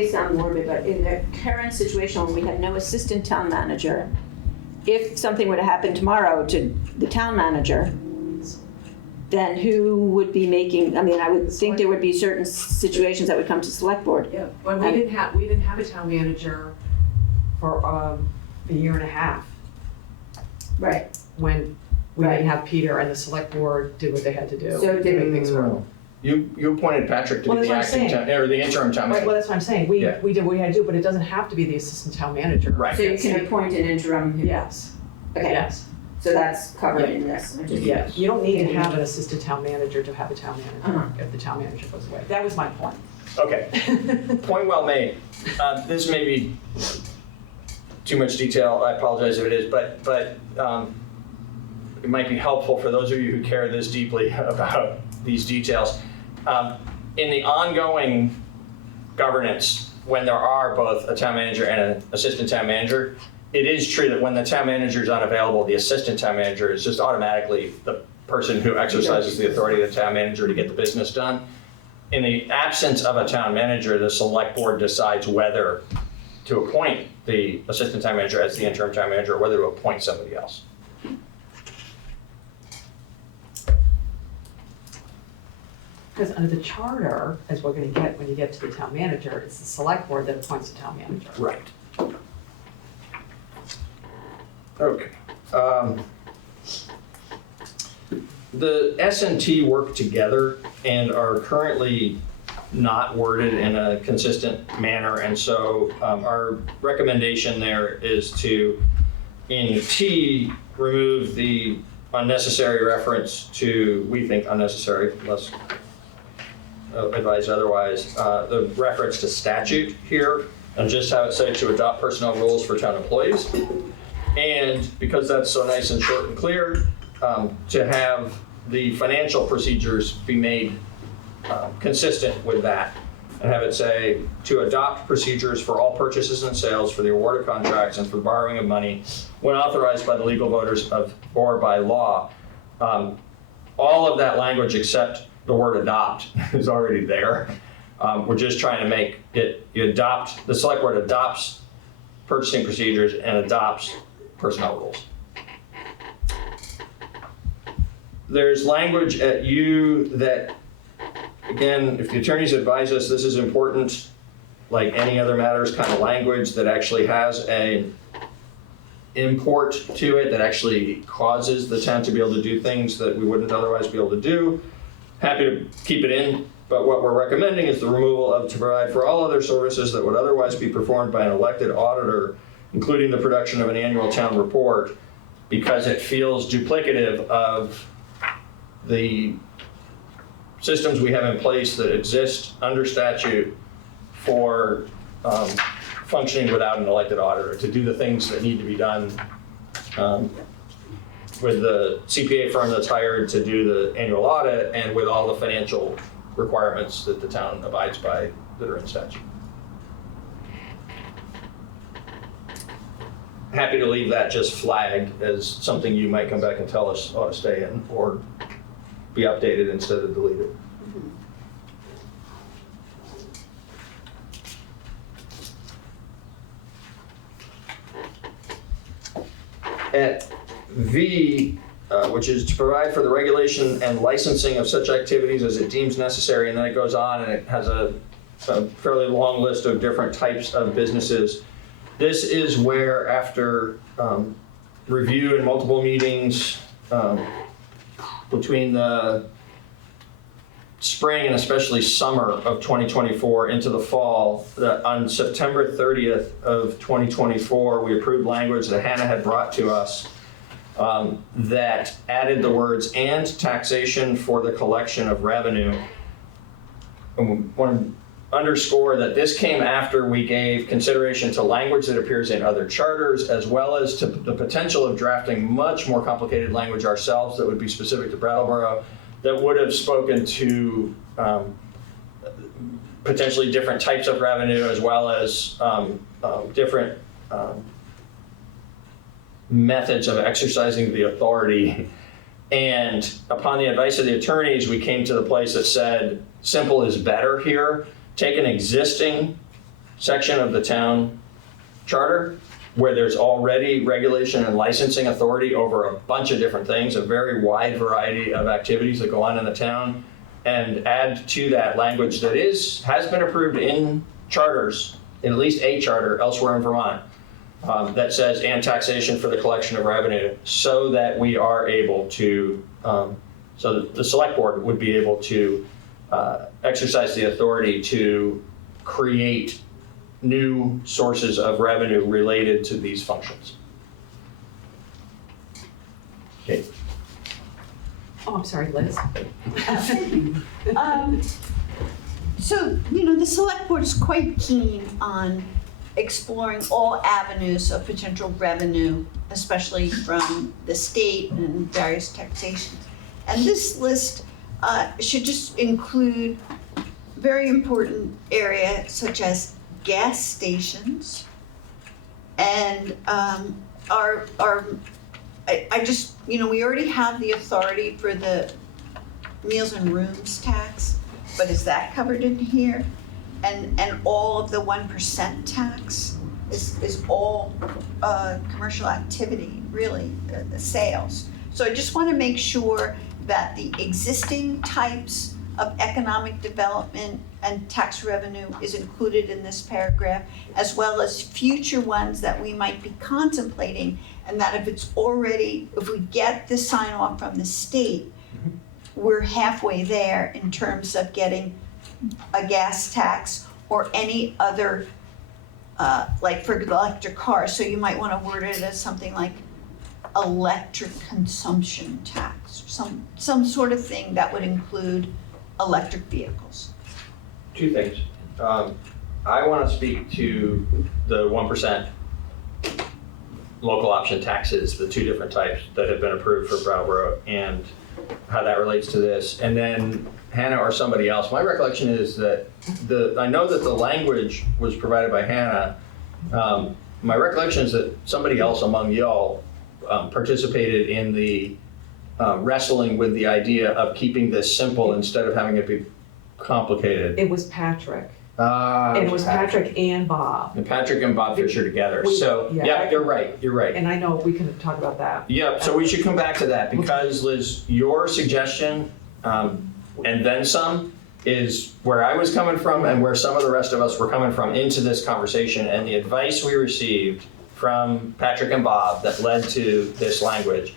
may sound morbid, but in the current situation when we have no assistant town manager, if something were to happen tomorrow to the town manager, then who would be making, I mean, I would think there would be certain situations that would come to select board. Yeah, but we didn't have a town manager for a year and a half Right. when we Right. didn't have Peter and the select board did what they had to do So to did- make things work. You appointed Patrick to Well, be the that's what I'm acting town, or the interim town Right, manager. well, that's what I'm saying, we Yeah. did what we had to do, but it doesn't have to be the assistant town manager. Right. So you can appoint an interim. Yes, Okay, yes, so that's covered in this. I'm just- yes. You don't need to have an assistant town manager to have a town manager Uh-huh. if the town manager goes away. That was my point. Okay, point well made. This may be too much detail, I apologize if it is, but it might be helpful for those of you who care this deeply about these details. In the ongoing governance, when there are both a town manager and an assistant town manager, it is true that when the town manager is unavailable, the assistant town manager is just automatically the person who exercises the authority of the town manager to get the business done. In the absence of a town manager, the select board decides whether to appoint the assistant town manager as the interim town manager or whether to appoint somebody else. Because under the charter, as we're gonna get when you get to the town manager, it's the select board that appoints the town manager. Right. Okay. The S&T work together and are currently not worded in a consistent manner, and so our recommendation there is to, in T, remove the unnecessary reference to, we think unnecessary, unless advised otherwise, the reference to statute here, and just have it say to adopt personnel rules for town employees. And because that's so nice and short and clear, to have the financial procedures be made consistent with that, and have it say to adopt procedures for all purchases and sales for the award of contracts and for borrowing of money when authorized by the legal voters of or by law. All of that language except the word adopt is already there. We're just trying to make it, the select board adopts purchasing procedures and adopts personnel rules. There's language at U that, again, if the attorneys advise us this is important, like any other matters kind of language that actually has an import to it, that actually causes the town to be able to do things that we wouldn't otherwise be able to do. Happy to keep it in, but what we're recommending is the removal of to provide for all other services that would otherwise be performed by an elected auditor, including the production of an annual town report, because it feels duplicative of the systems we have in place that exist under statute for functioning without an elected auditor, to do the things that need to be done with the CPA firm that's hired to do the annual audit and with all the financial requirements that the town abides by that are in statute. Happy to leave that just flagged as something you might come back and tell us ought to stay in or be updated instead of deleted. At V, which is to provide for the regulation and licensing of such activities as it deems necessary, and then it goes on and it has a fairly long list of different types of businesses. This is where, after review and multiple meetings between the spring and especially summer of 2024 into the fall, that on September 30th of 2024, we approved language that Hannah had brought to us that added the words "and taxation for the collection of revenue." And we want to underscore that this came after we gave consideration to language that appears in other charters, as well as to the potential of drafting much more complicated language ourselves that would be specific to Brattleboro, that would have spoken to potentially different types of revenue, as well as different methods of exercising the authority. And upon the advice of the attorneys, we came to the place that said simple is better here. Take an existing section of the town charter where there's already regulation and licensing authority over a bunch of different things, a very wide variety of activities that go on in the town, and add to that language that has been approved in charters, in at least a charter elsewhere in Vermont, that says, and taxation for the collection of revenue, so that we are able to, so that the select board would be able to exercise the authority to create new sources of revenue related to these functions. Okay. Oh, I'm sorry, Liz. So, the select board is quite keen on exploring all avenues of potential revenue, especially from the state and various taxations. And this list should just include very important areas such as gas stations and I just, we already have the authority for the meals and rooms tax, but is that covered in here? And all of the 1% tax is all commercial activity, really, the sales. So I just want to make sure that the existing types of economic development and tax revenue is included in this paragraph, as well as future ones that we might be contemplating, and that if we get the sign off from the state, we're halfway there in terms of getting a gas tax or any other, like for electric cars. So you might want to word it as something like electric consumption tax, some sort of thing that would include electric vehicles. Two things. I want to speak to the 1% local option taxes, the two different types that have been approved for Brattleboro, and how that relates to this. And then Hannah or somebody else. My recollection is that I know that the language was provided by Hannah. My recollection is that somebody else among y'all participated in the wrestling with the idea of keeping this simple instead of having it be complicated. It was Patrick. And it was Patrick and Bob. And Patrick and Bob Fisher together. Yeah, you're right. And I know we can talk about that. Yeah, so we should come back to that because, Liz, your suggestion, and then some, is where I was coming from and where some of the rest of us were coming from into this conversation. And the advice we received from Patrick and Bob that led to this language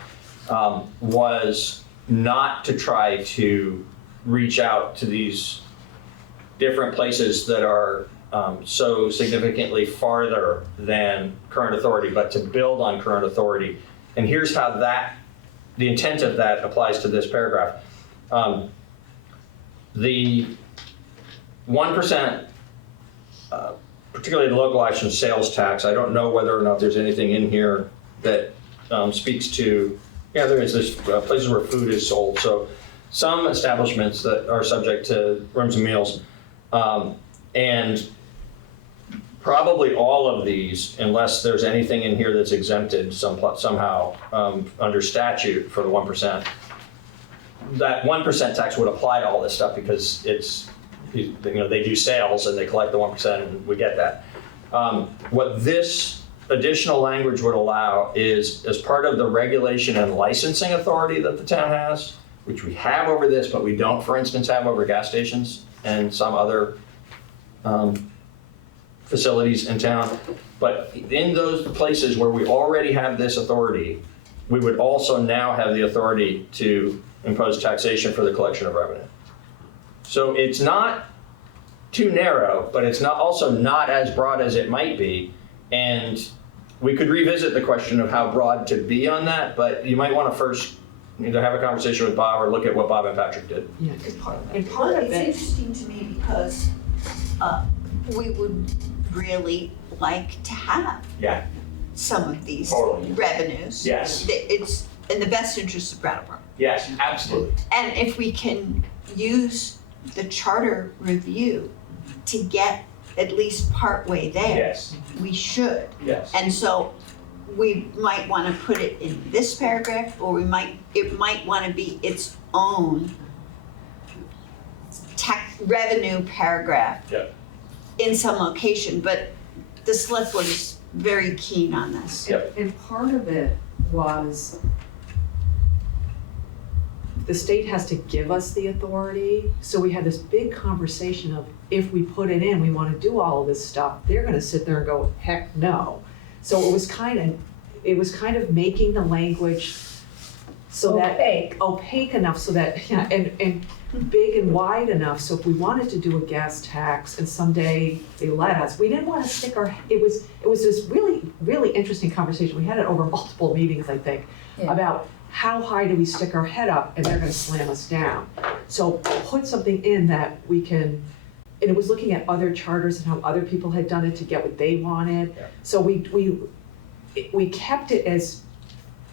was not to try to reach out to these different places that are so significantly farther than current authority, but to build on current authority. And here's how the intent of that applies to this paragraph. The 1%, particularly the local action sales tax, I don't know whether or not there's anything in here that speaks to, there is this places where food is sold. So some establishments that are subject to rooms and meals, and probably all of these, unless there's anything in here that's exempted somehow under statute for the 1%, that 1% tax would apply to all this stuff because it's, they do sales and they collect the 1% and we get that. What this additional language would allow is, as part of the regulation and licensing authority that the town has, which we have over this, but we don't, for instance, have over gas stations and some other facilities in town. But in those places where we already have this authority, we would also now have the authority to impose taxation for the collection of revenue. So it's not too narrow, but it's also not as broad as it might be. And we could revisit the question of how broad to be on that, but you might want to first either have a conversation with Bob or look at what Bob and Patrick did. Yeah, It's interesting to me because we would really like to have some of these revenues. Yes. It's in the best interest of Brattleboro. Yes, absolutely. And if we can use the charter review to get at least partway there, Yes. we should. Yes. And so we might want to put it in this paragraph, or it might want to be its own tax revenue paragraph in some location, but the select board is very keen on this. Yep. And part of it was the state has to give us the authority. So we had this big conversation of if we put it in, we want to do all of this stuff, they're going to sit there and go, heck no. So it was kind of making the language so that opaque enough so that, yeah, and big and wide enough, so if we wanted to do a gas tax and someday they let us, we didn't want to stick our, it was this really, really interesting conversation. We had it over multiple meetings, I think, about how high do we stick our head up and they're gonna slam us down. So put something in that we can, and it was looking at other charters and how other people had done it to get what they wanted. Yeah. So we kept it as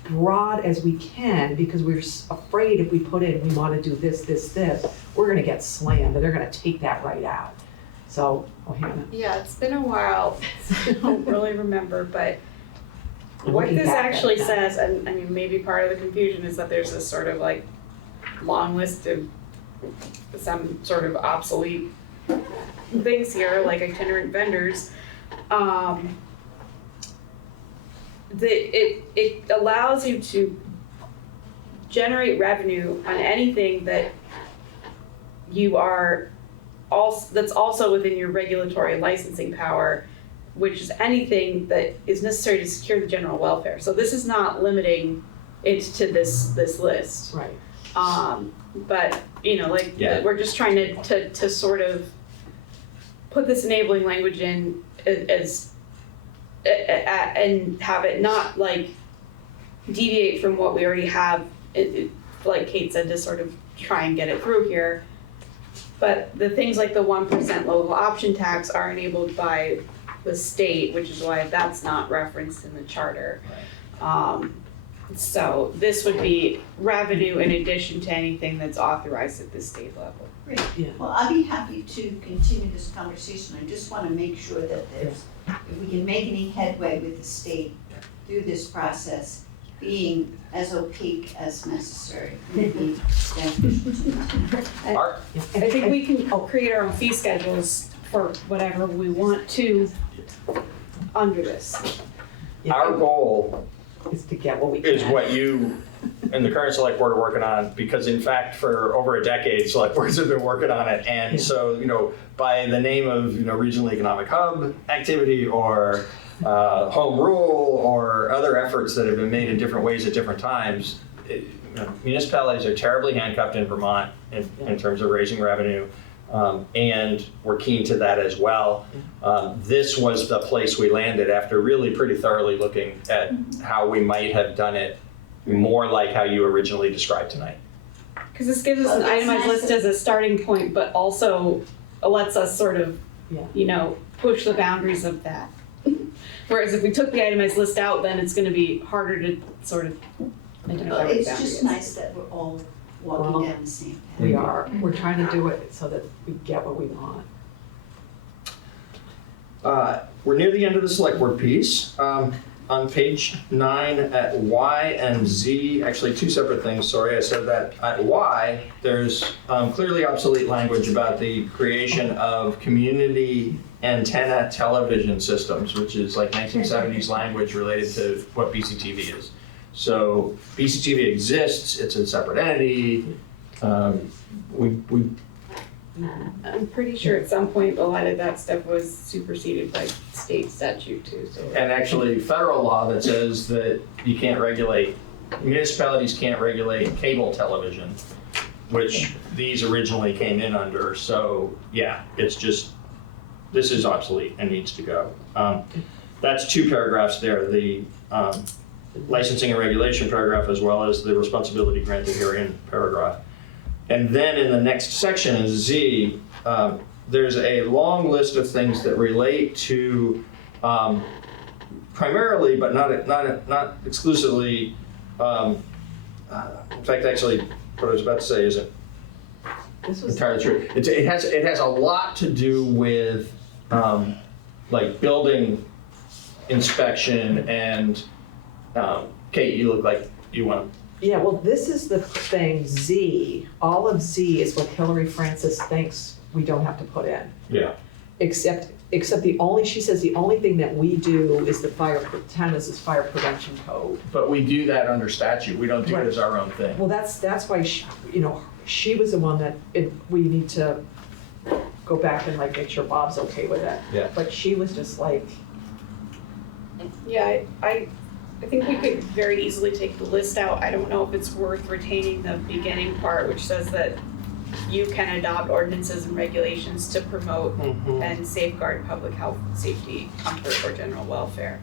broad as we can because we're afraid if we put in, we want to do this, we're going to get slammed and they're going to take that right out. So, Hannah. Yeah, it's been a while. I don't really remember, but what Looking this back at actually that. says, and I mean, maybe part of the confusion is that there's this sort of like long list of some sort of obsolete things here, like itinerant vendors. It allows you to generate revenue on anything that you are that's also within your regulatory licensing power, which is anything that is necessary to secure the general welfare. So this is not limiting it to this list. Right. But like Yeah. we're just trying to sort of put this enabling language in as and have it not like deviate from what we already have, like Kate said, to sort of try and get it through here. But the things like the 1% local option tax are enabled by the state, which is why that's not referenced in the charter. So this would be revenue in addition to anything that's authorized at the state level. Great. Yeah. Well, I'll be happy to continue this conversation. I just want to make sure that if we can make any headway with the state through this process, being as opaque as necessary would be beneficial to them. Art? I think we can create our own fee schedules for whatever we want to under this. Our goal Is to get what we can. is what you and the current select board are working on, because in fact, for over a decade, select boards have been working on it. And so, by the name of, regional economic hub activity or home rule or other efforts that have been made in different ways at different times, municipalities are terribly handcuffed in Vermont in terms of raising revenue. And we're keen to that as well. This was the place we landed after really pretty thoroughly looking at how we might have done it more like how you originally described tonight. Because this gives us Well, an it's itemized nice list that- as a starting point, but also lets us sort of, push the boundaries of that. Whereas if we took the itemized list out, then it's gonna be harder to sort of identify Well, what the it's boundary just is. nice that we're all walking Well, down the same path. We are. We're trying to do it so that we get what we want. We're near the end of the select board piece. On page 9 at Y and Z, actually two separate things, sorry, I said that. At Y, there's clearly obsolete language about the creation of community antenna television systems, which is like 1970s language related to what BCTV is. So BCTV exists, it's a separate entity. I'm pretty sure at some point a lot of that stuff was superseded by state statute too, so. And actually, federal law that says that you can't regulate, municipalities can't regulate cable television, which these originally came in under. So yeah, it's just, this is obsolete and needs to go. That's two paragraphs there, the licensing and regulation paragraph as well as the responsibility granted herein paragraph. And then in the next section in Z, there's a long list of things that relate to primarily, but not exclusively. In fact, actually, what I was about to say isn't entirely true. It has a lot to do with like building inspection and Kate, you look like you want. Yeah, well, this is the thing, Z. All of Z is what Hillary Francis thinks we don't have to put in. Yeah. except she says the only thing that we do is the town has this fire prevention code. But we do that under statute. We don't do it as our own thing. Well, that's why she was the one that we need to go back and like make sure Bob's okay with it. Yeah. But she was just like, Yeah, I think we could very easily take the list out. I don't know if it's worth retaining the beginning part, which says that you can adopt ordinances and regulations to promote and safeguard public health, safety, comfort, or general welfare.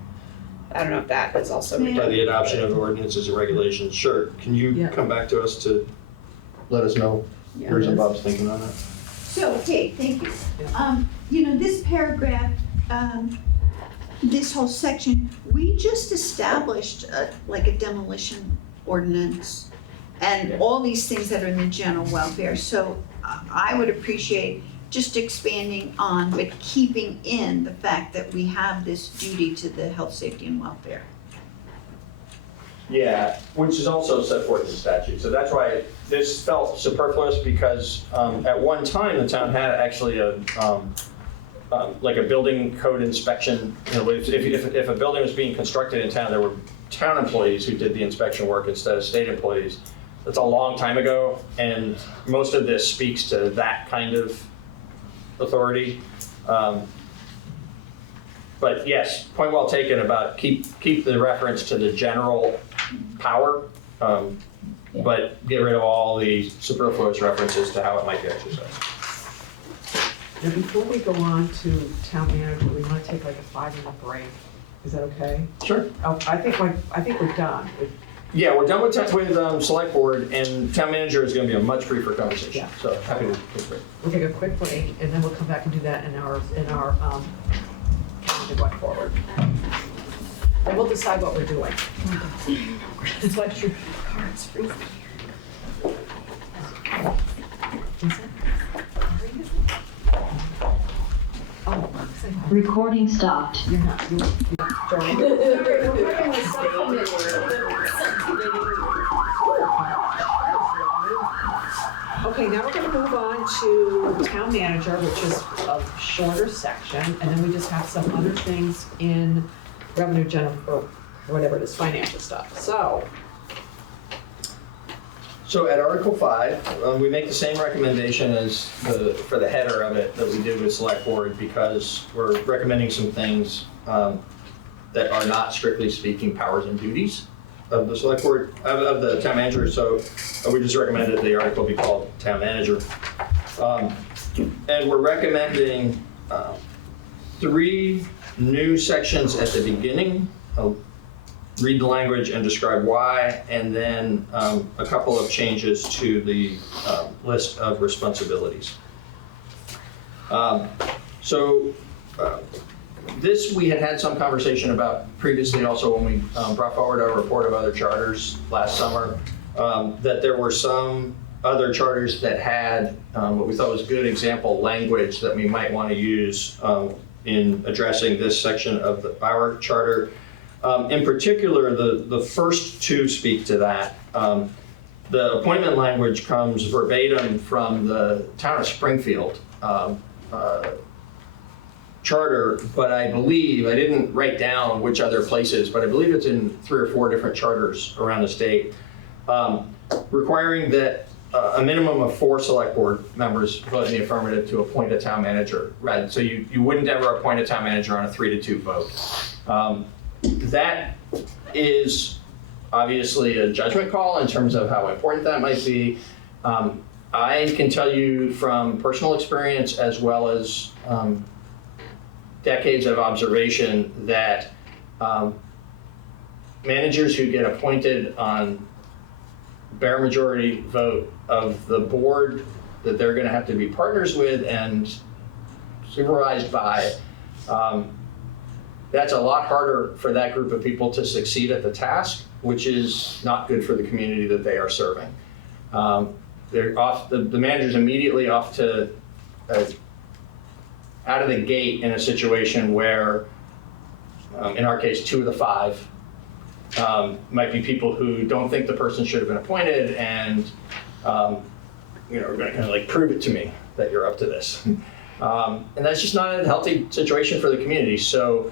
I don't know if that is also. By the adoption of ordinances and regulations, sure. Can you come back to us to let us know yours and Bob's thinking on that? So, okay, thank you. This paragraph, this whole section, we just established like a demolition ordinance and all these things that are in the general welfare. So I would appreciate just expanding on, but keeping in the fact that we have this duty to the health, safety, and welfare. Yeah, which is also set forth in statute. So that's why this felt superfluous, because at one time the town had actually like a building code inspection. If a building was being constructed in town, there were town employees who did the inspection work instead of state employees. That's a long time ago, and most of this speaks to that kind of authority. But yes, point well taken about keep the reference to the general power, but get rid of all the superfluous references to how it might be exercised. now before we go on to town manager, we want to take like a 5-minute break. Is that okay? Sure. Oh, I think we're done. Yeah, we're done with select board, and town manager is going to be a much briefer conversation. Yeah. So happy to take a break. We'll take a quick break, and then we'll come back and do that in our calendar going forward. And we'll decide what we're doing. It's like your cards freezing here. Oh, Recording stopped. you're not. Okay, now we're gonna move on to town manager, which is a shorter section, and then we just have some other things in revenue general, or whatever it is, financial stuff. So at Article 5, we make the same recommendation as for the header of it that we did with select board, because we're recommending some things that are not strictly speaking powers and duties of the select board, of the town manager. So we just recommended the article be called town manager. And we're recommending 3 new sections at the beginning. I'll read the language and describe why, and then a couple of changes to the list of responsibilities. This we had some conversation about previously also when we brought forward our report of other charters last summer, that there were some other charters that had what we thought was good example language that we might want to use in addressing this section of our charter. In particular, the first 2 speak to that. The appointment language comes verbatim from the town of Springfield charter, but I believe, I didn't write down which other places, but I believe it's in 3 or 4 different charters around the state, requiring that a minimum of 4 select board members vote in the affirmative to appoint a town manager, right? So you wouldn't ever appoint a town manager on a 3-2 vote. That is obviously a judgment call in terms of how important that might be. I can tell you from personal experience, as well as decades of observation, that managers who get appointed on bare majority vote of the board that they're going to have to be partners with and supervised by, that's a lot harder for that group of people to succeed at the task, which is not good for the community that they are serving. They're off, the manager's immediately off to out of the gate in a situation where, in our case, 2 of the 5 might be people who don't think the person should have been appointed and are going to kind of like prove it to me that you're up to this. And that's just not a healthy situation for the community. So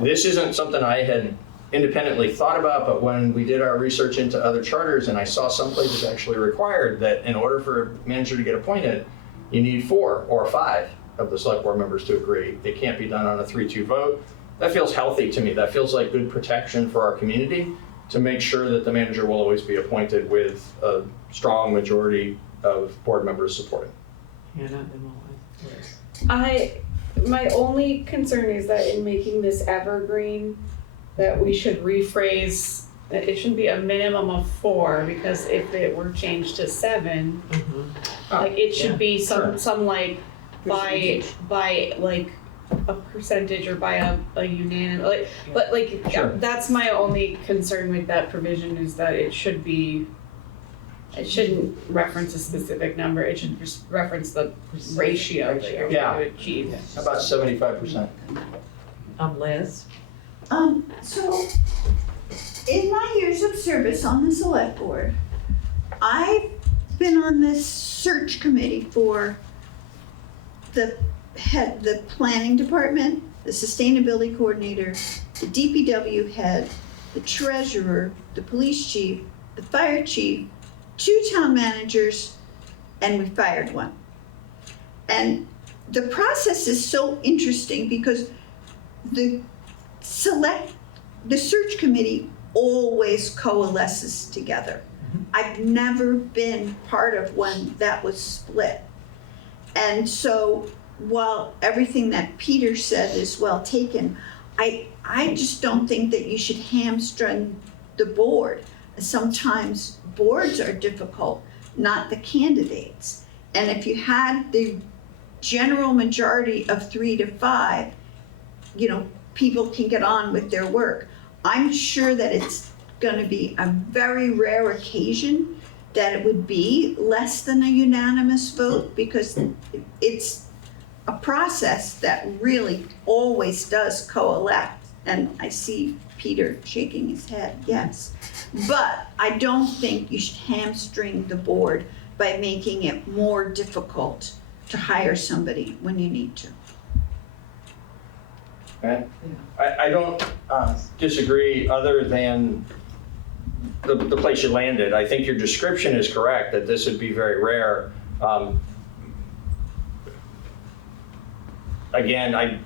this isn't something I had independently thought about, but when we did our research into other charters and I saw some places actually required that in order for a manager to get appointed, you need 4 or 5 of the select board members to agree. It can't be done on a 3-2 vote. That feels healthy to me. That feels like good protection for our community to make sure that the manager will always be appointed with a strong majority of board members supporting. Hannah and Liz. My only concern is that in making this evergreen, that we should rephrase, that it shouldn't be a minimum of 4, because if it were changed to 7, like it should be some like by like a percentage or by a unanimous, like, but like, Sure. that's my only concern with that provision, is that it shouldn't reference a specific number, it should just reference the ratio that you're Yeah. going to achieve. How about 75%? Liz? So, in my years of service on the select board, I've been on this search committee for the planning department, the sustainability coordinator, the DPW head, the treasurer, the police chief, the fire chief, 2 town managers, and we fired one. And the process is so interesting because the search committee always coalesces together. I've never been part of one that was split. And so while everything that Peter said is well taken, I just don't think that you should hamstring the board. Sometimes boards are difficult, not the candidates. And if you had the general majority of 3 to 5, people can get on with their work. I'm sure that it's going to be a very rare occasion that it would be less than a unanimous vote, because it's a process that really always does coalesce. And I see Peter shaking his head, yes. But I don't think you should hamstring the board by making it more difficult to hire somebody when you need to. Okay. I don't disagree, other than the place you landed. I think your description is correct, that this would be very rare. Again, I've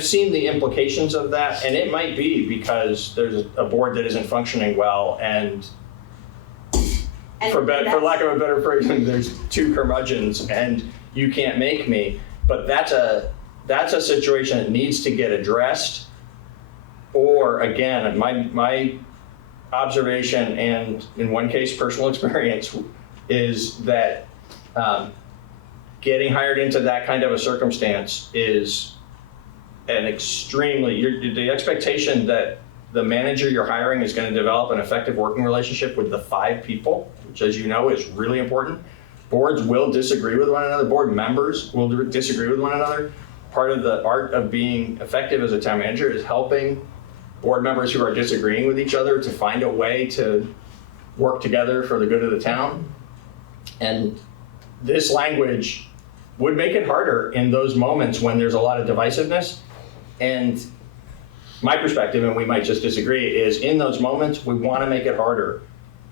seen the implications of that, and it might be because there's a board that isn't functioning well, and for lack of a better phrasing, there's 2 curmudgeons, and you can't make me. But that's a situation that needs to get addressed. Or again, my observation, and in one case personal experience, is that getting hired into that kind of a circumstance is an extremely, the expectation that the manager you're hiring is going to develop an effective working relationship with the 5 people, which, as you know, is really important. Boards will disagree with one another. Board members will disagree with one another. Part of the art of being effective as a town manager is helping board members who are disagreeing with each other to find a way to work together for the good of the town. And this language would make it harder in those moments when there's a lot of divisiveness. And my perspective, and we might just disagree, is in those moments, we want to make it harder.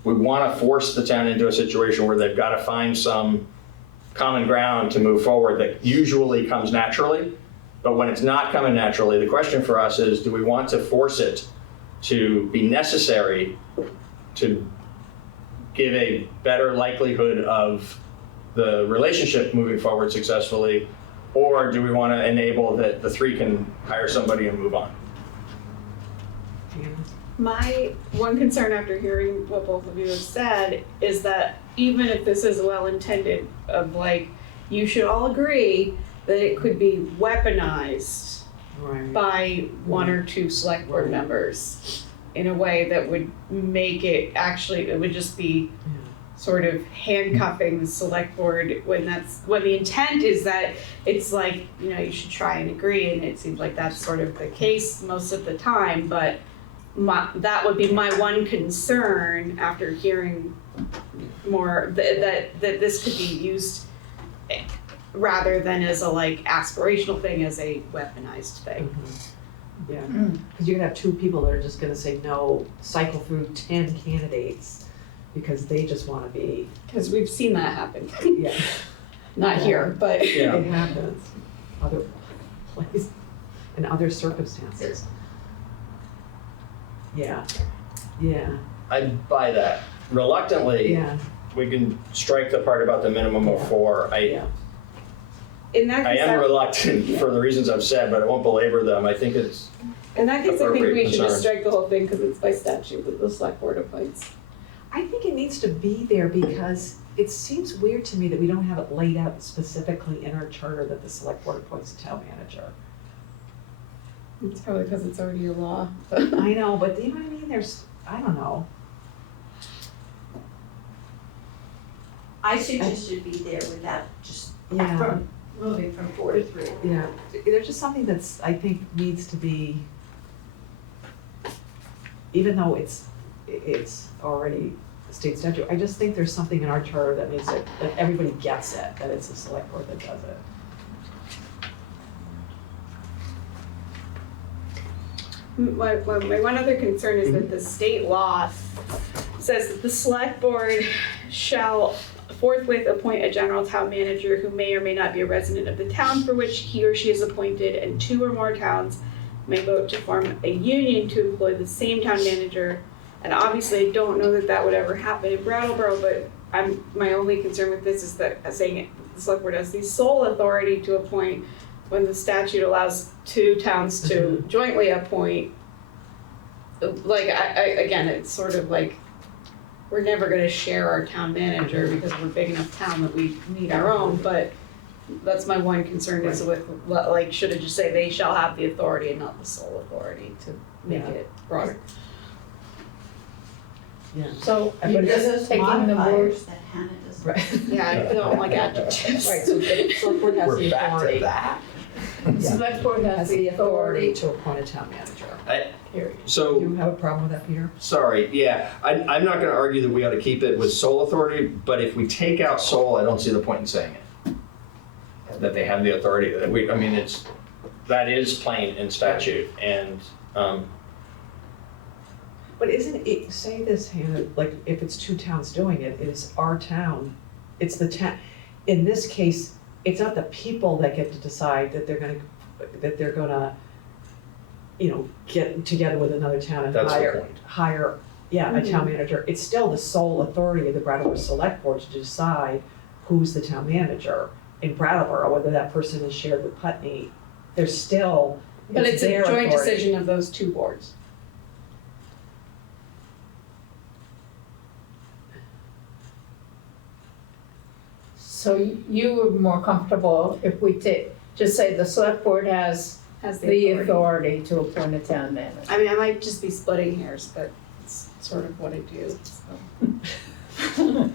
We want to force the town into a situation where they've got to find some common ground to move forward that usually comes naturally. But when it's not coming naturally, the question for us is, do we want to force it to be necessary to give a better likelihood of the relationship moving forward successfully, or do we want to enable that the 3 can hire somebody and move on? My one concern after hearing what both of you have said is that even if this is well intended, of like, you should all agree that it could be weaponized by 1 or 2 select board members in a way that would make it actually, it would just be sort of handcuffing the select board when the intent is that it's like, you should try and agree, and it seems like that's sort of the case most of the time, but that would be my one concern after hearing more, that this could be used rather than as a like aspirational thing, as a weaponized thing. Yeah, because you're gonna have two people that are just gonna say no, cycle through 10 candidates because they just wanna be, Because we've seen that happen. yeah, Not here, but. Yeah. it happens other places, in other circumstances. Yeah, yeah, I buy that. Reluctantly, yeah, we can strike the part about the minimum of 4. yeah. In that I case, am reluctant for the reasons I've said, but I won't belabor them. I think it's, in that case, I think appropriate we should just concern. strike the whole thing because it's by statute that the select board appoints. I think it needs to be there because it seems weird to me that we don't have it laid out specifically in our charter that the select board appoints a town manager. It's probably because it's already a law. I know, but you know what I mean, there's, I don't know. I think it should be there without just Yeah, from moving from 4 to 3. yeah, there's just something that's, I think, needs to be, even though it's already a state statute, I just think there's something in our charter that makes it, that everybody gets it, that it's the select board that does it. My one other concern is that the state law says that the select board shall forthwith appoint a general town manager who may or may not be a resident of the town for which he or she is appointed, and 2 or more towns may vote to form a union to employ the same town manager. And obviously, I don't know that that would ever happen in Brattleboro, but my only concern with this is that saying the select board has the sole authority to appoint when the statute allows 2 towns to jointly appoint. Like, again, it's sort of like, we're never gonna share our town manager because we're a big enough town that we need our own, but that's my one concern is with, like, should it just say they shall have the authority and not the sole authority to make it broader? Yeah. So But you're this just taking the board, Modifiers that Hannah doesn't. Right. Yeah, I don't like adjectives. Right, so the select board has we're the back to authority. that. select board Has has the authority to appoint a town manager. Period. So, Do you have a problem with that, Peter? sorry, yeah, I'm not gonna argue that we ought to keep it with sole authority, but if we take out sole, I don't see the point in saying it. That they have the authority, that I mean, that is plain in statute, and, But isn't it, say this, Hannah, like, if it's 2 towns doing it, it is our town, it's the town. In this case, it's not the people that get to decide that they're gonna, you know, get together with another town and That's the hire, point. a town manager. It's still the sole authority of the Brattleboro Select Board to decide who's the town manager in Brattleboro, whether that person is shared with Putney. There's still, But it's a their joint authority. decision of those 2 boards. so you were more comfortable if we just say the select board has Has the authority to appoint a town manager. I mean, I might just be splitting hairs, but it's sort of what I do, so.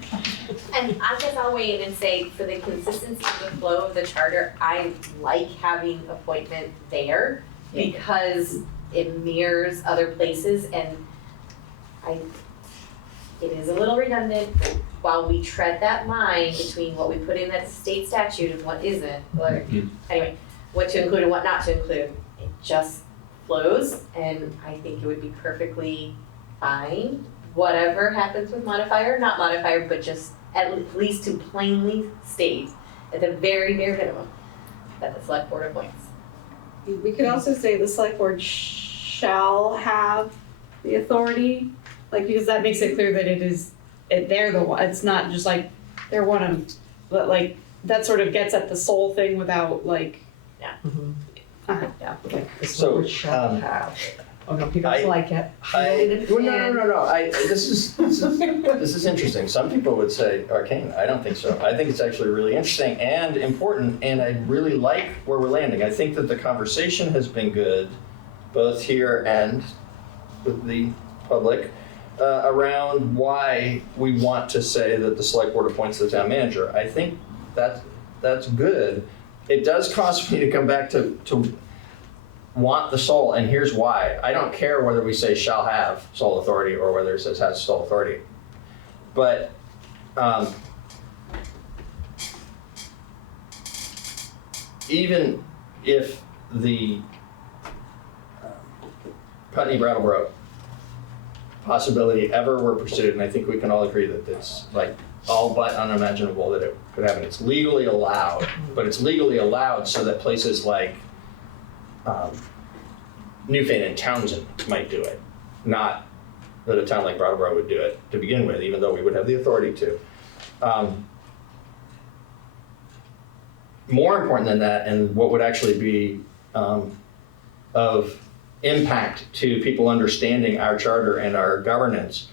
And I guess I'll weigh in and say, for the consistency of the flow of the charter, I like having appointment there because it mirrors other places, and it is a little redundant while we tread that line between what we put in that state statute and what isn't. Like, anyway, what to include and what not to include. It just flows, and I think it would be perfectly fine. Whatever happens with modifier, not modifier, but just at least to plainly state at the very bare minimum that the select board appoints. We could also say the select board shall have the authority, like, because that makes it clear that they're the one, it's not just like, they're one of, but like, that sort of gets at the sole thing without like. Mhm. Yeah. Okay, the So, select board shall have. Oh, no, people like it. This is interesting. Some people would say arcane. I don't think so. I think it's actually really interesting and important, and I really like where we're landing. I think that the conversation has been good, both here and with the public, around why we want to say that the select board appoints the town manager. I think that's good. It does cause me to come back to want the sole, and here's why. I don't care whether we say shall have sole authority or whether it says has sole authority. But even if the Putney Brattleboro possibility ever were pursued, and I think we can all agree that it's like all but unimaginable that it could happen. It's legally allowed, but it's legally allowed so that places like Newfane and Townsend might do it, not that a town like Brattleboro would do it to begin with, even though we would have the authority to. More important than that, and what would actually be of impact to people understanding our charter and our governance,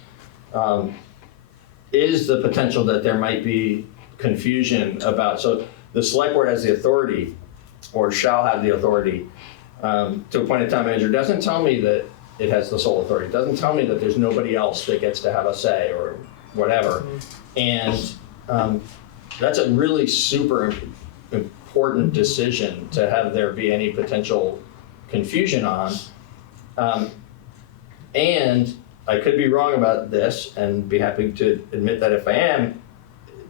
is the potential that there might be confusion about, so the select board has the authority, or shall have the authority, to appoint a town manager. Doesn't tell me that it has the sole authority. Doesn't tell me that there's nobody else that gets to have a say or whatever. And that's a really super important decision to have there be any potential confusion on. And I could be wrong about this and be happy to admit that if I am,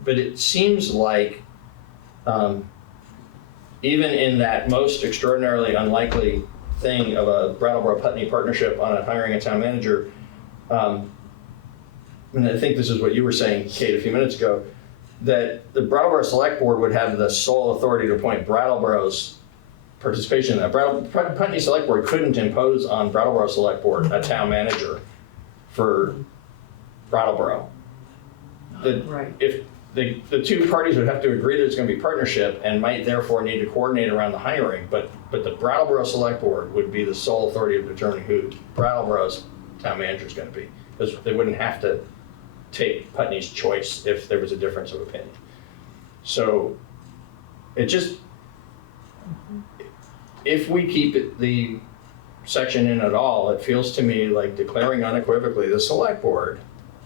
but it seems like even in that most extraordinarily unlikely thing of a Brattleboro-Putney partnership on hiring a town manager, and I think this is what you were saying, Kate, a few minutes ago, that the Brattleboro Select Board would have the sole authority to appoint Brattleboro's participation in that. Putney Select Board couldn't impose on Brattleboro Select Board a town manager for Brattleboro. Right. If the two parties would have to agree that it's going to be partnership and might therefore need to coordinate around the hiring, but the Brattleboro Select Board would be the sole authority of determining who Brattleboro's town manager is going to be, because they wouldn't have to take Putney's choice if there was a difference of opinion. So it just, if we keep the section in at all, it feels to me like declaring unequivocally the select board,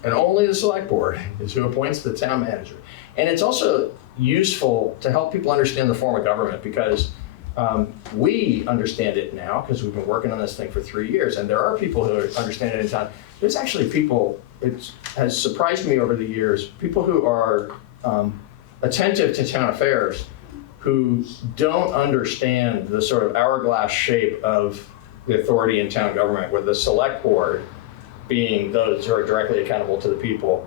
and only the select board, is who appoints the town manager. And it's also useful to help people understand the form of government, because we understand it now because we've been working on this thing for 3 years, and there are people who understand it in town. There's actually people, it has surprised me over the years, people who are attentive to town affairs who don't understand the sort of hourglass shape of the authority in town government, with the select board being those who are directly accountable to the people,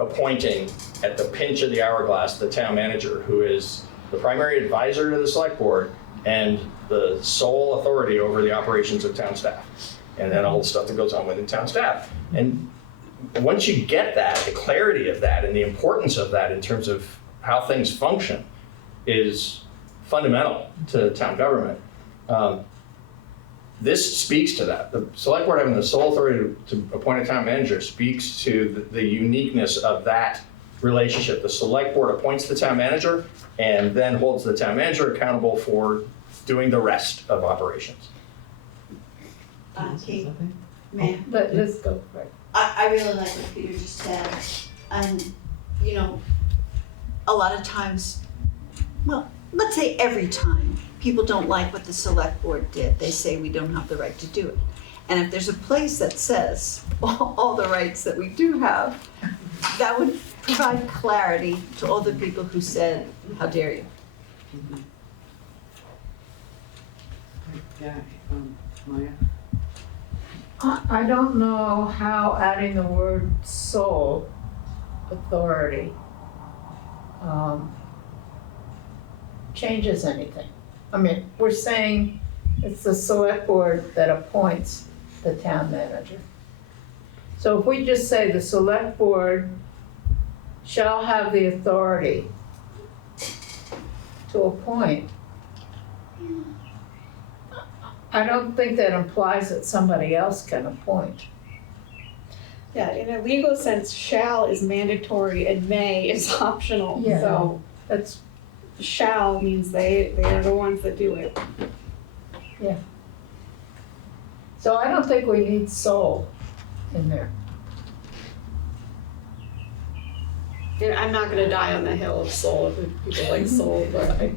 appointing at the pinch of the hourglass the town manager, who is the primary advisor to the select board and the sole authority over the operations of town staff, and then all the stuff that goes on within town staff. And once you get that, the clarity of that and the importance of that in terms of how things function is fundamental to town government. This speaks to that. The select board having the sole authority to appoint a town manager speaks to the uniqueness of that relationship. The select board appoints the town manager and then holds the town manager accountable for doing the rest of operations. Kate, ma'am, Let's go for it. I really like what Peter just said, and, you know, a lot of times, well, let's say every time, people don't like what the select board did. They say we don't have the right to do it. And if there's a place that says all the rights that we do have, that would provide clarity to all the people who said, how dare you? Yeah, Maya? I don't know how adding the word sole authority changes anything. I mean, we're saying it's the select board that appoints the town manager. So if we just say the select board shall have the authority to appoint, I don't think that implies that somebody else can appoint. Yeah, in a legal sense, shall is mandatory and may is optional. Yeah. So That's, shall means they are the ones that do it. so I don't think we need sole in there. And I'm not gonna die on the hill of soul if people like soul, but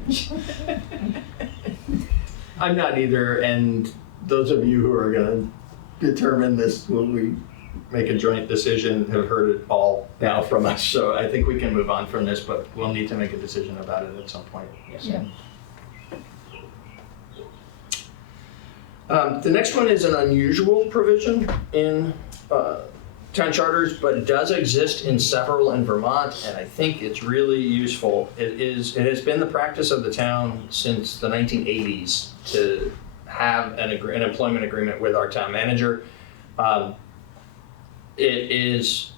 I'm not either, and those of you who are gonna determine this when we make a joint decision have heard it all now from us. So I think we can move on from this, but we'll need to make a decision about it at some point. Yeah. The next one is an unusual provision in town charters, but it does exist in several in Vermont, and I think it's really useful. It has been the practice of the town since the 1980s to have an employment agreement with our town manager. It is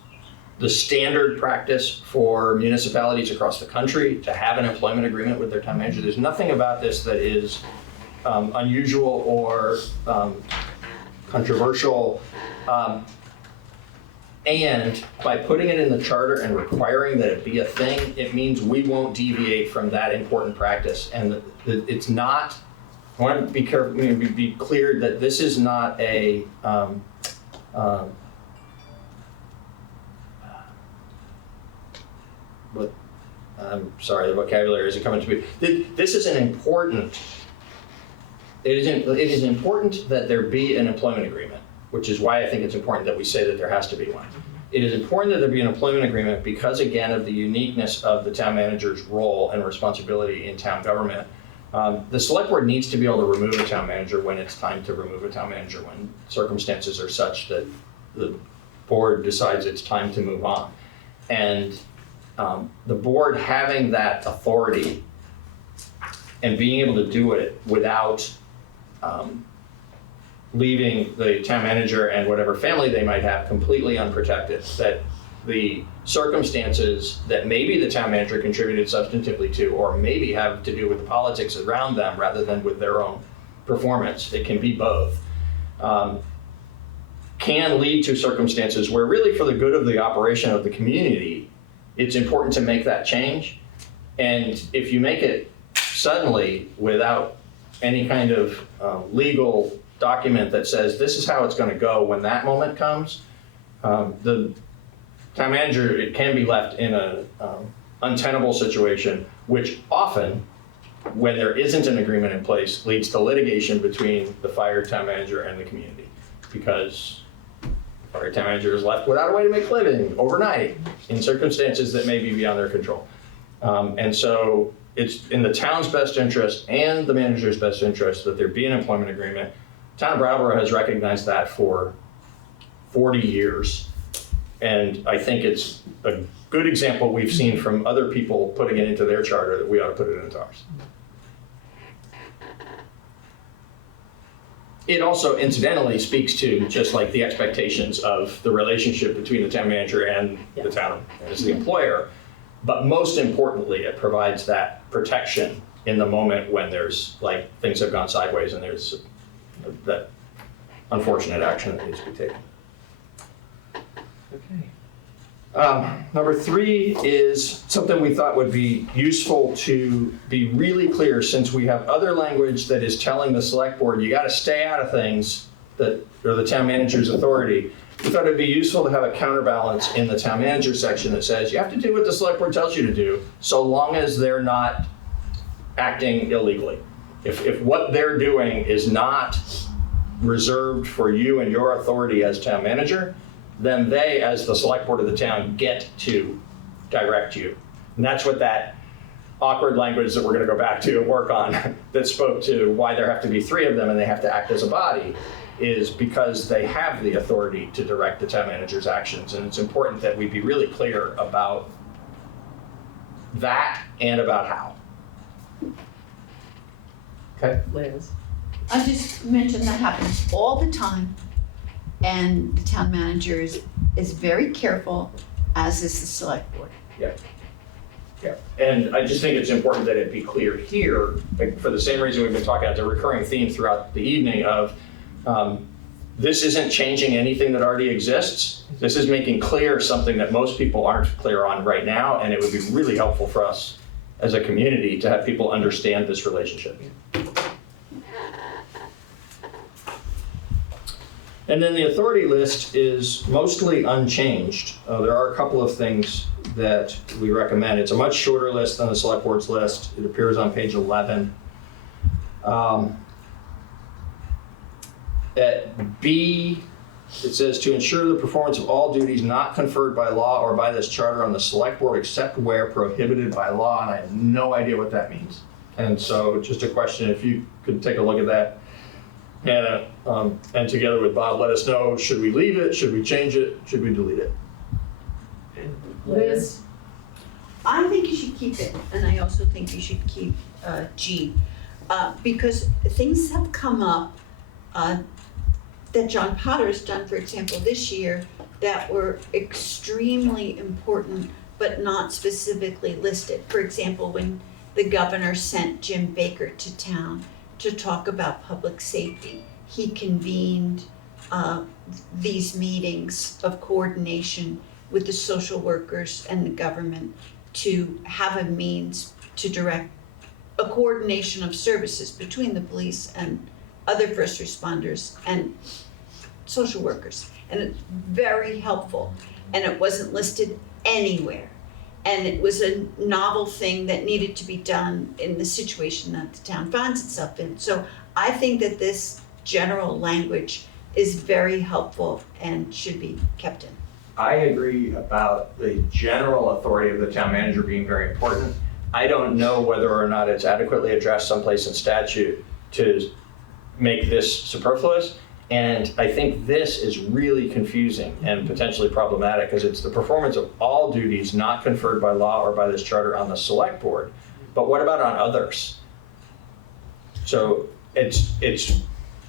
the standard practice for municipalities across the country to have an employment agreement with their town manager. There's nothing about this that is unusual or controversial. And by putting it in the charter and requiring that it be a thing, it means we won't deviate from that important practice. And it's not, I want to be careful, be clear that this is not a, but I'm sorry, the vocabulary isn't coming to me. This is an important, it is important that there be an employment agreement, which is why I think it's important that we say that there has to be one. It is important that there be an employment agreement because, again, of the uniqueness of the town manager's role and responsibility in town government. The select board needs to be able to remove a town manager when it's time to remove a town manager, when circumstances are such that the board decides it's time to move on. And the board having that authority and being able to do it without leaving the town manager and whatever family they might have completely unprotected, that the circumstances that maybe the town manager contributed substantively to, or maybe have to do with the politics around them rather than with their own performance, it can be both, can lead to circumstances where really for the good of the operation of the community, it's important to make that change. And if you make it suddenly without any kind of legal document that says this is how it's going to go when that moment comes, the town manager, it can be left in an untenable situation, which often, when there isn't an agreement in place, leads to litigation between the fired town manager and the community, because the fired town manager is left without a way to make a living overnight in circumstances that may be beyond their control. And so it's in the town's best interest and the manager's best interest that there be an employment agreement. Town of Brattleboro has recognized that for 40 years. And I think it's a good example we've seen from other people putting it into their charter that we ought to put it into ours. It also incidentally speaks to just like the expectations of the relationship between the town manager and the town as the employer. But most importantly, it provides that protection in the moment when there's like things have gone sideways and there's that unfortunate action that needs to be taken. Okay. Number 3 is something we thought would be useful to be really clear, since we have other language that is telling the select board, you got to stay out of things that are the town manager's authority. We thought it'd be useful to have a counterbalance in the town manager section that says you have to do what the select board tells you to do, so long as they're not acting illegally. If what they're doing is not reserved for you and your authority as town manager, then they, as the select board of the town, get to direct you. And that's what that awkward language that we're going to go back to and work on that spoke to why there have to be 3 of them and they have to act as a body, is because they have the authority to direct the town manager's actions. And it's important that we be really clear about that and about how. Okay. Liz? I just mentioned that happens all the time, and the town manager is very careful, as is the select board. Yeah. Yeah. And I just think it's important that it be clear here, like, for the same reason we've been talking about the recurring theme throughout the evening of this isn't changing anything that already exists. This is making clear something that most people aren't clear on right now, and it would be really helpful for us as a community to have people understand this relationship. And then the authority list is mostly unchanged. There are a couple of things that we recommend. It's a much shorter list than the select board's list. It appears on page 11. At B, it says to ensure the performance of all duties not conferred by law or by this charter on the select board except where prohibited by law, and I have no idea what that means. And so just a question, if you could take a look at that, Hannah, and together with Bob, let us know, should we leave it, should we change it, should we delete it? Liz? I think you should keep it, and I also think you should keep G, because things have come up that John Potter's done, for example, this year, that were extremely important, but not specifically listed. For example, when the governor sent Jim Baker to town to talk about public safety, he convened these meetings of coordination with the social workers and the government to have a means to direct a coordination of services between the police and other first responders and social workers. And it's very helpful. And it wasn't listed anywhere. And it was a novel thing that needed to be done in the situation that the town finds itself in. So I think that this general language is very helpful and should be kept in. I agree about the general authority of the town manager being very important. I don't know whether or not it's adequately addressed someplace in statute to make this superfluous. And I think this is really confusing and potentially problematic because it's the performance of all duties not conferred by law or by this charter on the select board. But what about on others? So it's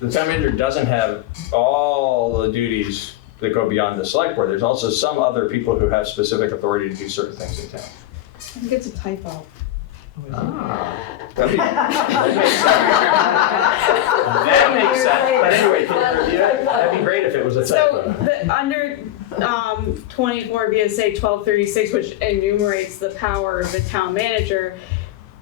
the town manager doesn't have all the duties that go beyond the select board. There's also some other people who have specific authority to do certain things in town. I think it's a typo. That'd be, that makes sense. But anyway, can you review it? That'd be great if it was a typo. So under 24 VSA 1236, which enumerates the power of the town manager,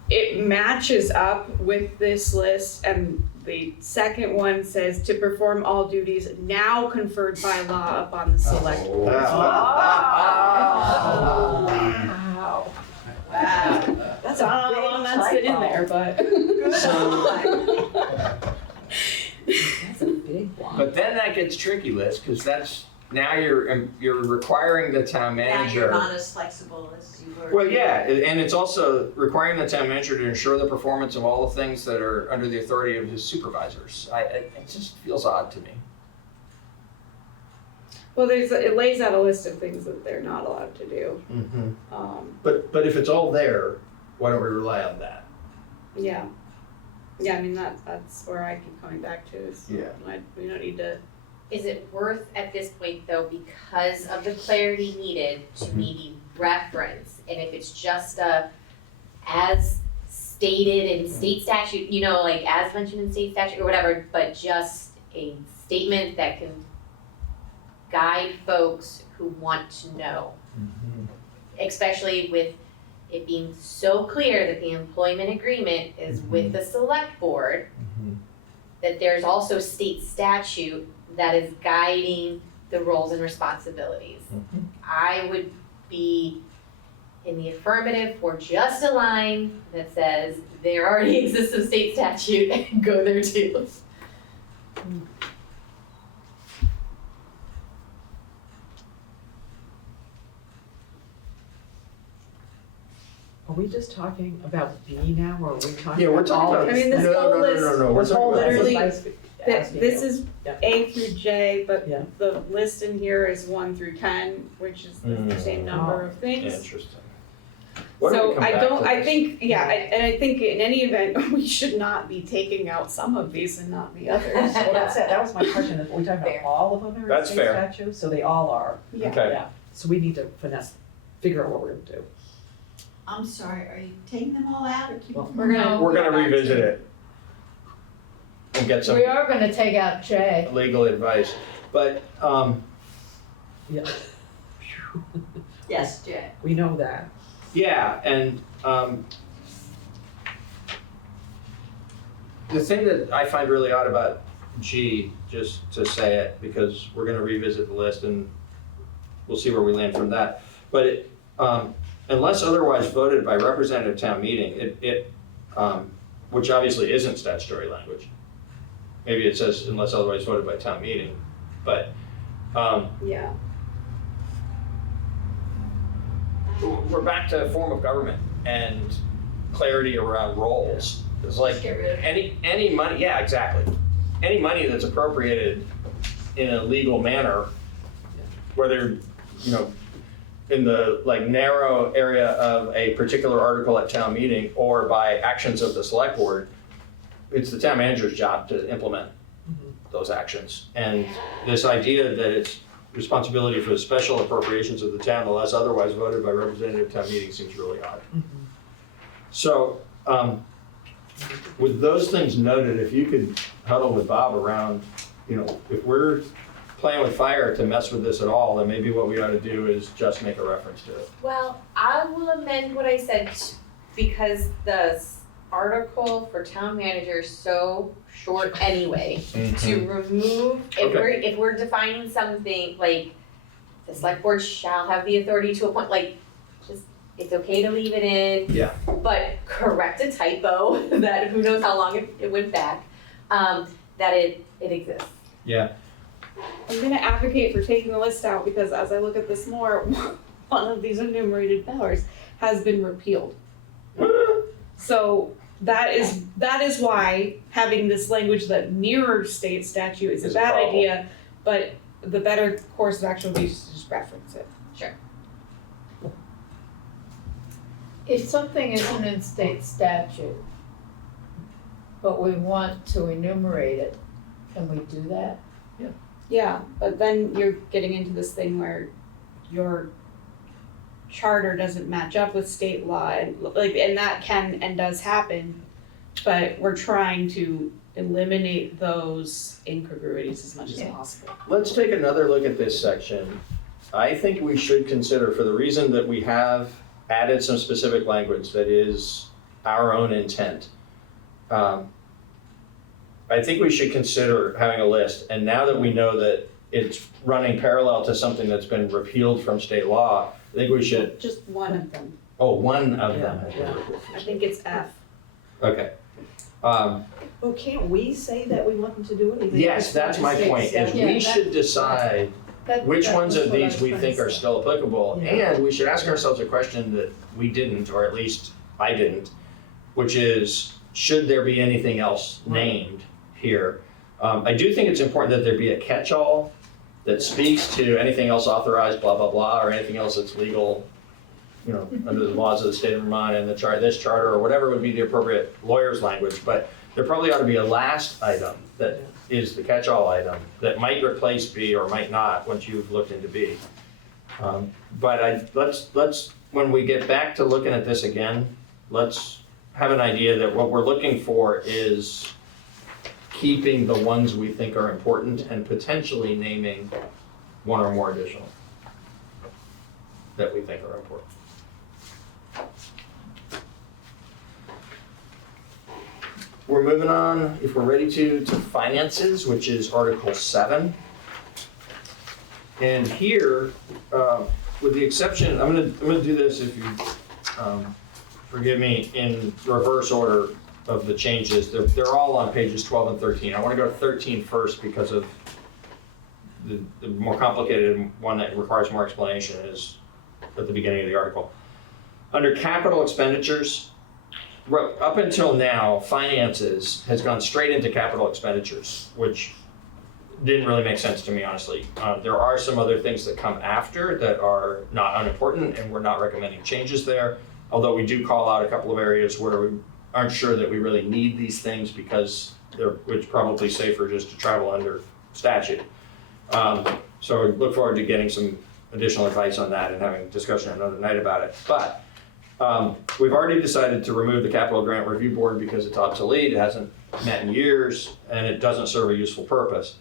it matches up with this list, and the second one says to perform all duties now conferred by law upon the select board. Wow. Wow. That's not how long that's been in there, but. That's a big one. But then that gets tricky, Liz, because that's now you're requiring the town manager. Now you're not as flexible as you were. Well, yeah, and it's also requiring the town manager to ensure the performance of all the things that are under the authority of his supervisors. It just feels odd to me. Well, it lays out a list of things that they're not allowed to do. Mm-hmm. But if it's all there, why don't we rely on that? yeah, I mean that's where I keep coming back to is we don't need to. Is it worth at this point though, because of the clarity needed, to maybe reference, and if it's just as stated in state statute, like as mentioned in state statute or whatever, but just a statement that can guide folks who want to know, especially with it being so clear that the employment agreement is with the select board, that there's also state statute that is guiding the roles and responsibilities. I would be in the affirmative for just a line that says there already exists a state statute and go there too. Are we just talking about B now, or are we talking Yeah, we're about talking all? about. I mean, this whole list No. We're This talking whole about. list is literally- asking This you. is Yeah. A through J, but Yeah. the list in here is 1 through 10, which is the same number of things. Interesting. Why don't we So come I back don't, to I this? think, and I think in any event, we should not be taking out some of these and not the others. Well, that's it, that was my question, are we talking Fair. about all of them are in That's state fair. statute? So they all are, Yeah. Okay. yeah, so we need to figure out what we're gonna do. I'm sorry, are you taking them all out or keeping Well, them? We're gonna revisit it and get some We are gonna take out J. legal advice, but Yeah, Yes, Jay. we know that. yeah, and the thing that I find really odd about G, just to say it, because we're gonna revisit the list and we'll see where we land from that. But it, unless otherwise voted by representative town meeting, which obviously isn't statutory language, maybe it says unless otherwise voted by town meeting, but, Yeah. we're back to form of government and clarity around roles. It's like any money, yeah, exactly. Any money that's appropriated in a legal manner, whether, you know, in the like narrow area of a particular article at town meeting or by actions of the select board, it's the town manager's job to implement those actions. And this idea that it's responsibility for the special appropriations of the town unless otherwise voted by representative town meeting seems really odd. So, with those things noted, if you could huddle with Bob around, you know, if we're playing with fire to mess with this at all, then maybe what we ought to do is just make a reference to it. Well, I will amend what I said because the article for town manager is so short anyway. To remove, if we're defining something like the select board shall have the authority to appoint, like, just, it's okay to leave it in. Yeah. But correct a typo that who knows how long it went back, that it exists. Yeah. I'm gonna advocate for taking the list out because as I look at this more, one of these enumerated powers has been repealed. So that is why having this language that mirrors state statute is a bad idea, but the better course of action would be to just reference it. Sure. If something isn't in state statute, but we want to enumerate it, can we do that? Yeah, but then you're getting into this thing where your charter doesn't match up with state law and that can and does happen, but we're trying to eliminate those incongruities as much as possible. Let's take another look at this section. I think we should consider, for the reason that we have added some specific language that is our own intent, I think we should consider having a list, and now that we know that it's running parallel to something that's been repealed from state law, I think we should. Just one of them. Oh, one of them. I think it's F. Okay. Well, can't we say that we want them to do it? Even if Yes, it's not that's in my state point, is statute? we should decide which ones of these we think are still applicable, and we should ask ourselves a question that we didn't, or at least I didn't, which is, should there be anything else named here? I do think it's important that there be a catch-all that speaks to anything else authorized, blah, blah, blah, or anything else that's legal, you know, under the laws of the state of Vermont and this charter, or whatever would be the appropriate lawyer's language. But there probably ought to be a last item that is the catch-all item that might replace B or might not once you've looked into B. But let's, when we get back to looking at this again, let's have an idea that what we're looking for is keeping the ones we think are important and potentially naming one or more additional that we think are important. We're moving on, if we're ready to finances, which is Article 7. And here, with the exception, I'm gonna do this if you forgive me, in reverse order of the changes. They're all on pages 12 and 13. I want to go to 13 first because of the more complicated one that requires more explanation is at the beginning of the article. Under capital expenditures, up until now, finances has gone straight into capital expenditures, which didn't really make sense to me, honestly. There are some other things that come after that are not unimportant, and we're not recommending changes there, although we do call out a couple of areas where we aren't sure that we really need these things because it's probably safer just to travel under statute. So look forward to getting some additional advice on that and having a discussion another night about it. But we've already decided to remove the Capital Grant Review Board because it's obsolete, it hasn't met in years, and it doesn't serve a useful purpose.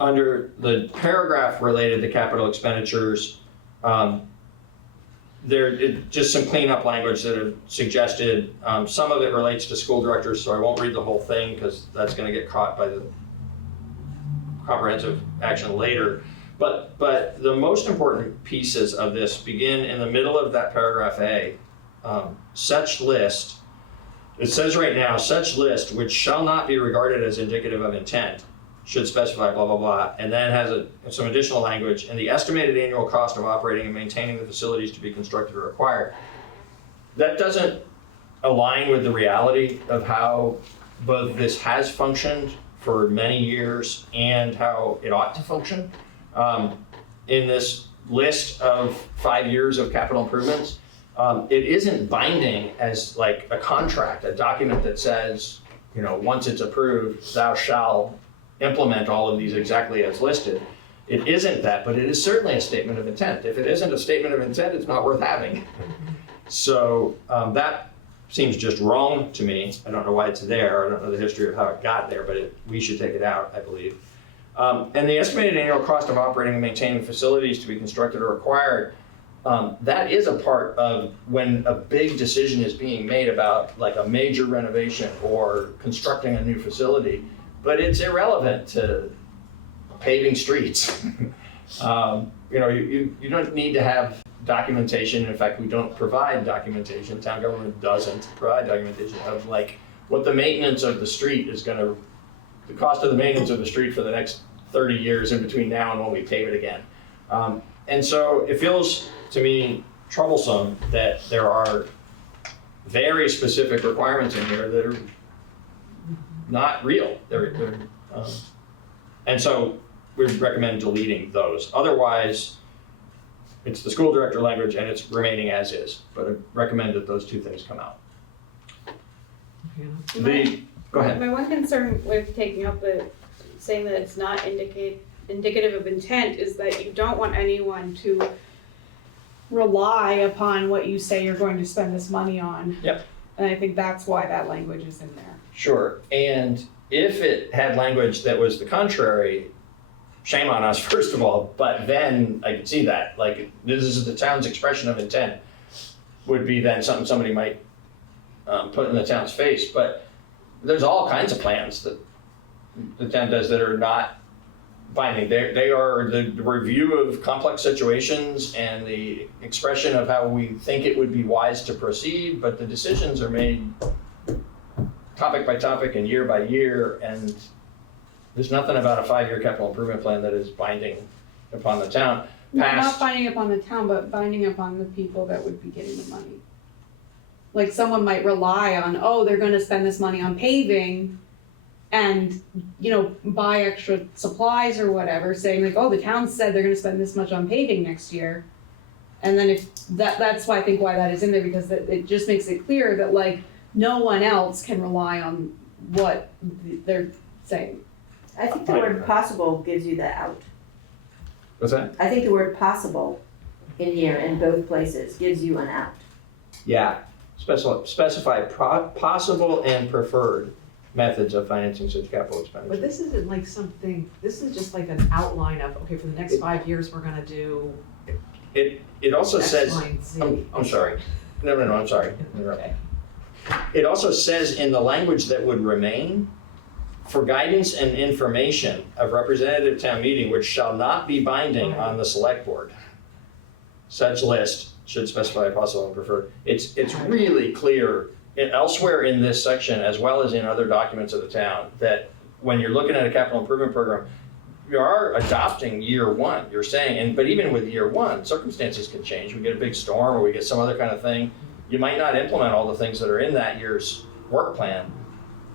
Under the paragraph related to capital expenditures, just some cleanup language that are suggested. Some of it relates to school directors, so I won't read the whole thing because that's going to get caught by the comprehensive action later. But the most important pieces of this begin in the middle of that paragraph A. Such list It says right now, such list which shall not be regarded as indicative of intent should specify blah, blah, blah, and then has some additional language, and the estimated annual cost of operating and maintaining the facilities to be constructed or acquired. That doesn't align with the reality of how both this has functioned for many years and how it ought to function. In this list of 5 years of capital improvements, it isn't binding as like a contract, a document that says, you know, once it's approved, thou shalt implement all of these exactly as listed. It isn't that, but it is certainly a statement of intent. If it isn't a statement of intent, it's not worth having. So that seems just wrong to me. I don't know why it's there. I don't know the history of how it got there, but we should take it out, I believe. And the estimated annual cost of operating and maintaining facilities to be constructed or acquired, that is a part of when a big decision is being made about like a major renovation or constructing a new facility, but it's irrelevant to paving streets. You know, you don't need to have documentation. In fact, we don't provide documentation. Town government doesn't provide documentation of like what the maintenance of the street is gonna, the cost of the maintenance of the street for the next 30 years in between now and when we pave it again. And so it feels to me troublesome that there are very specific requirements in here that are not real. And so we recommend deleting those. Otherwise, it's the school director language and it's remaining as is, but I recommend that those two things come out. Go ahead. My one concern with taking up saying that it's not indicative of intent is that you don't want anyone to rely upon what you say you're going to spend this money on. Yep. And I think that's why that language is in there. Sure, and if it had language that was the contrary, shame on us, first of all, but then I could see that, like, this is the town's expression of intent, would be then something somebody might put in the town's face, but there's all kinds of plans that the town does that are not binding. They are the review of complex situations and the expression of how we think it would be wise to proceed, but the decisions are made topic by topic and year by year, and there's nothing about a 5-year capital improvement plan that is binding upon the town. Not binding upon the town, but binding upon the people that would be getting the money. Like someone might rely on, oh, they're gonna spend this money on paving and, you know, buy extra supplies or whatever, saying like, oh, the town said they're gonna spend this much on paving next year. And then if that's why I think why that is in there, because it just makes it clear that like no one else can rely on what they're saying. I think the word possible gives you that out. What's that? I think the word possible in here in both places gives you an out. Yeah, specify possible and preferred methods of financing such capital expenditure. But this isn't like something, this is just like an outline of, okay, for the next 5 years, we're gonna do It also X, says, Y, and Z. I'm sorry. No, I'm sorry. Okay. It also says in the language that would remain, for guidance and information of representative town meeting which shall not be binding on the select board. Such list should specify possible and preferred. It's really clear elsewhere in this section, as well as in other documents of the town, that when you're looking at a capital improvement program, you are adopting year one. You're saying, but even with year one, circumstances can change. We get a big storm or we get some other kind of thing. You might not implement all the things that are in that year's work plan,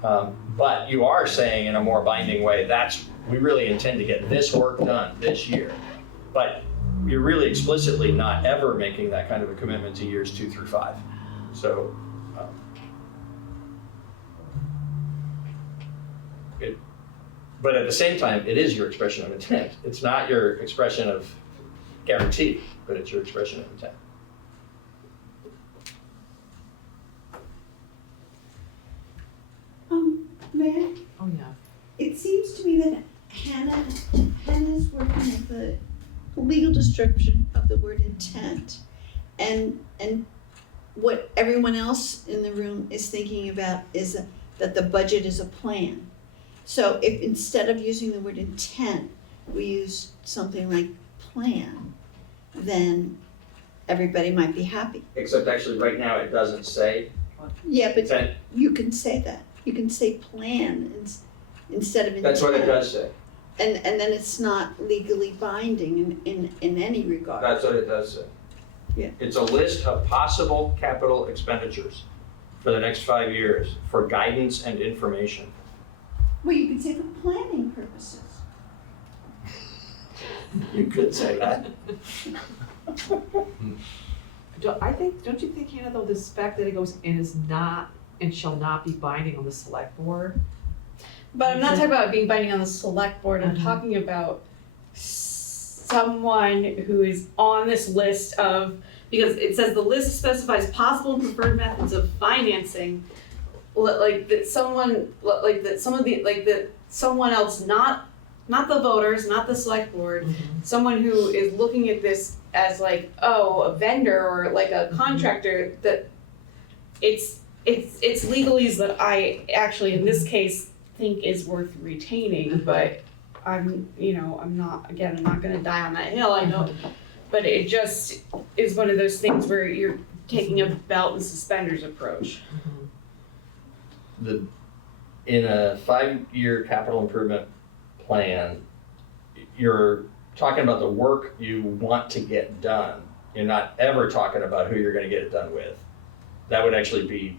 but you are saying in a more binding way, we really intend to get this work done this year. But you're really explicitly not ever making that kind of a commitment to years 2 through 5. So, but at the same time, it is your expression of intent. It's not your expression of guarantee, but it's your expression of intent. May I? Oh, yeah. It seems to me that Hannah's working at the legal description of the word intent, and what everyone else in the room is thinking about is that the budget is a plan. So if instead of using the word intent, we use something like plan, then everybody might be happy. Except actually right now it doesn't say Yeah, but That- you can say that. You can say plan instead of intent. That's what it does say. And then it's not legally binding in any regard. That's what it does say. Yeah. It's a list of possible capital expenditures for the next 5 years for guidance and information. Well, you can say for planning purposes. You could say that. Don't you think, Hannah, though, this fact that it goes in is not and shall not be binding on the select board? But I'm not talking about it being binding on the select board, I'm talking about someone who is on this list of, because it says the list specifies possible and preferred methods of financing, like that someone, like that some of the, like that someone else, not the voters, not the select board, someone who is looking at this as like, oh, a vendor or like a contractor, that it's legalese that I actually, in this case, think is worth retaining, but I'm not gonna die on that hill, I know, but it just is one of those things where you're taking a belt and suspenders approach. In a 5-year capital improvement plan, you're talking about the work you want to get done. You're not ever talking about who you're gonna get it done with. That would actually be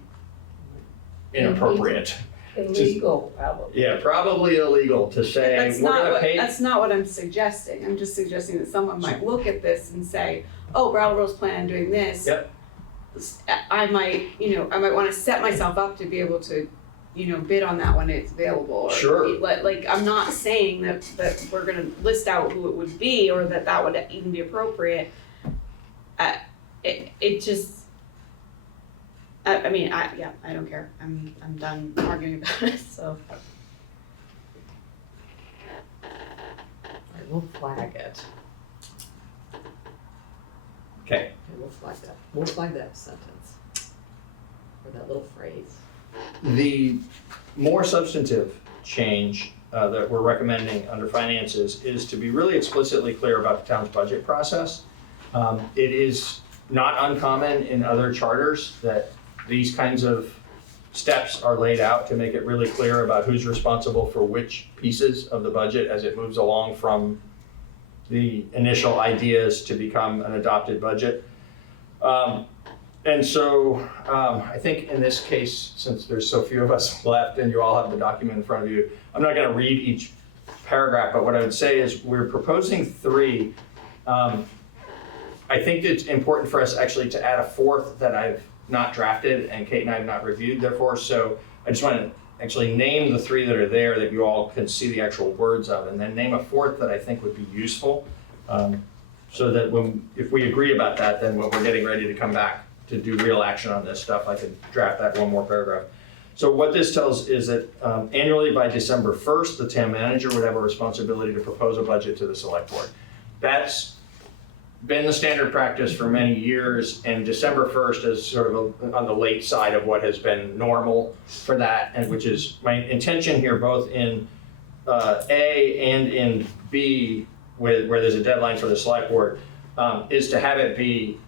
inappropriate. Illegal, probably. Yeah, probably illegal to say, That's we're not gonna what, pay. that's not what I'm suggesting, I'm just suggesting that someone might look at this and say, oh, Brattleboro's planning on doing this. Yep. I might wanna set myself up to be able to, bid on that when it's available. Or Sure. Like, I'm not saying that we're gonna list out who it would be, or that would even be appropriate. It just, I don't care, I'm done arguing about it, so. Alright, we'll flag it. Okay. We'll flag that. We'll flag that sentence. Or that little phrase. The more substantive change that we're recommending under finances is to be really explicitly clear about the town's budget process. It is not uncommon in other charters that these kinds of steps are laid out to make it really clear about who's responsible for which pieces of the budget as it moves along from the initial ideas to become an adopted budget. And so I think in this case, since there's so few of us left and you all have the document in front of you, I'm not going to read each paragraph, but what I would say is we're proposing 3. I think it's important for us actually to add a 4th that I've not drafted and Kate and I have not reviewed therefore, so I just want to actually name the 3 that are there that you all can see the actual words of, and then name a 4th that I think would be useful, so that if we agree about that, then when we're getting ready to come back to do real action on this stuff, I could draft that 1 more paragraph. So what this tells is that annually by December 1st, the town manager would have a responsibility to propose a budget to the select board. That's been the standard practice for many years, and December 1st is sort of on the late side of what has been normal for that, and which is my intention here, both in A and in B, where there's a deadline for the select board, is to have it be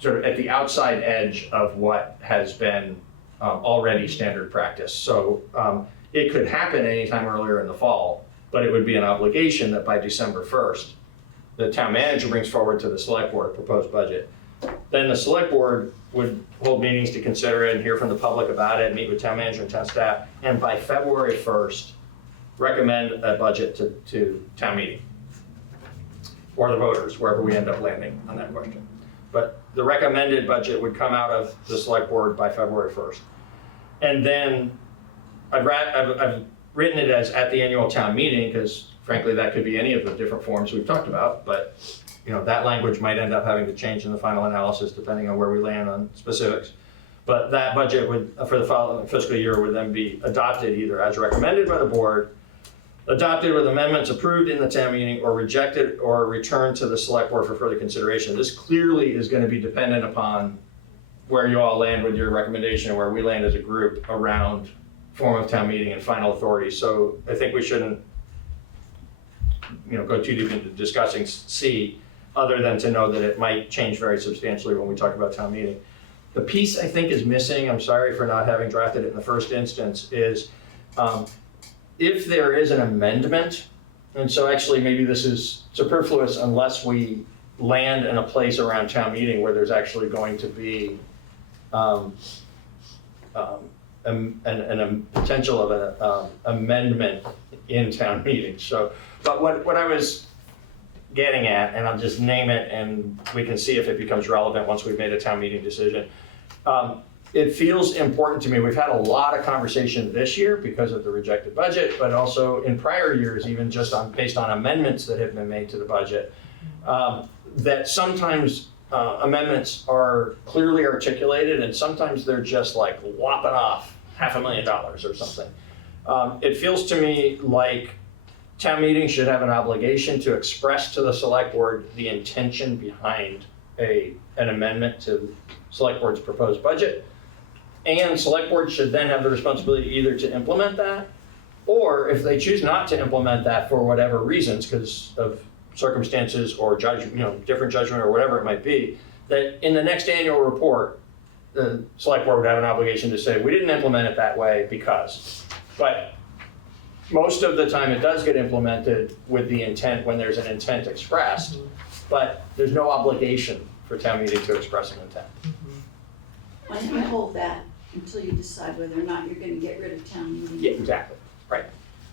sort of at the outside edge of what has been already standard practice. So it could happen anytime earlier in the fall, but it would be an obligation that by December 1st, the town manager brings forward to the select board a proposed budget. Then the select board would hold meetings to consider it and hear from the public about it, meet with town manager and town staff, and by February 1st, recommend a budget to town meeting or the voters, wherever we end up landing on that question. But the recommended budget would come out of the select board by February 1st. And then I've written it as at the annual town meeting, because frankly, that could be any of the different forms we've talked about, but that language might end up having to change in the final analysis depending on where we land on specifics. But that budget would, for the following fiscal year, would then be adopted either as recommended by the board, adopted with amendments approved in the town meeting, or rejected or returned to the select board for further consideration. This clearly is going to be dependent upon where you all land with your recommendation and where we land as a group around form of town meeting and final authority. So I think we shouldn't go too deep into discussing C, other than to know that it might change very substantially when we talk about town meeting. The piece I think is missing, I'm sorry for not having drafted it in the first instance, is if there is an amendment, and so actually maybe this is superfluous unless we land in a place around town meeting where there's actually going to be a potential of an amendment in town meeting. So, but what I was getting at, and I'll just name it and we can see if it becomes relevant once we've made a town meeting decision. It feels important to me. We've had a lot of conversation this year because of the rejected budget, but also in prior years, even just based on amendments that have been made to the budget, that sometimes amendments are clearly articulated and sometimes they're just like lopping off $500,000 or something. It feels to me like town meeting should have an obligation to express to the select board the intention behind an amendment to select board's proposed budget. And select board should then have the responsibility either to implement that, or if they choose not to implement that for whatever reasons, because of circumstances or different judgment or whatever it might be, that in the next annual report, the select board would have an obligation to say, we didn't implement it that way because. But most of the time it does get implemented with the intent when there's an intent expressed, but there's no obligation for town meeting to express an intent. Why don't you hold that until you decide whether or not you're gonna get rid of town meeting? Yeah, exactly, right.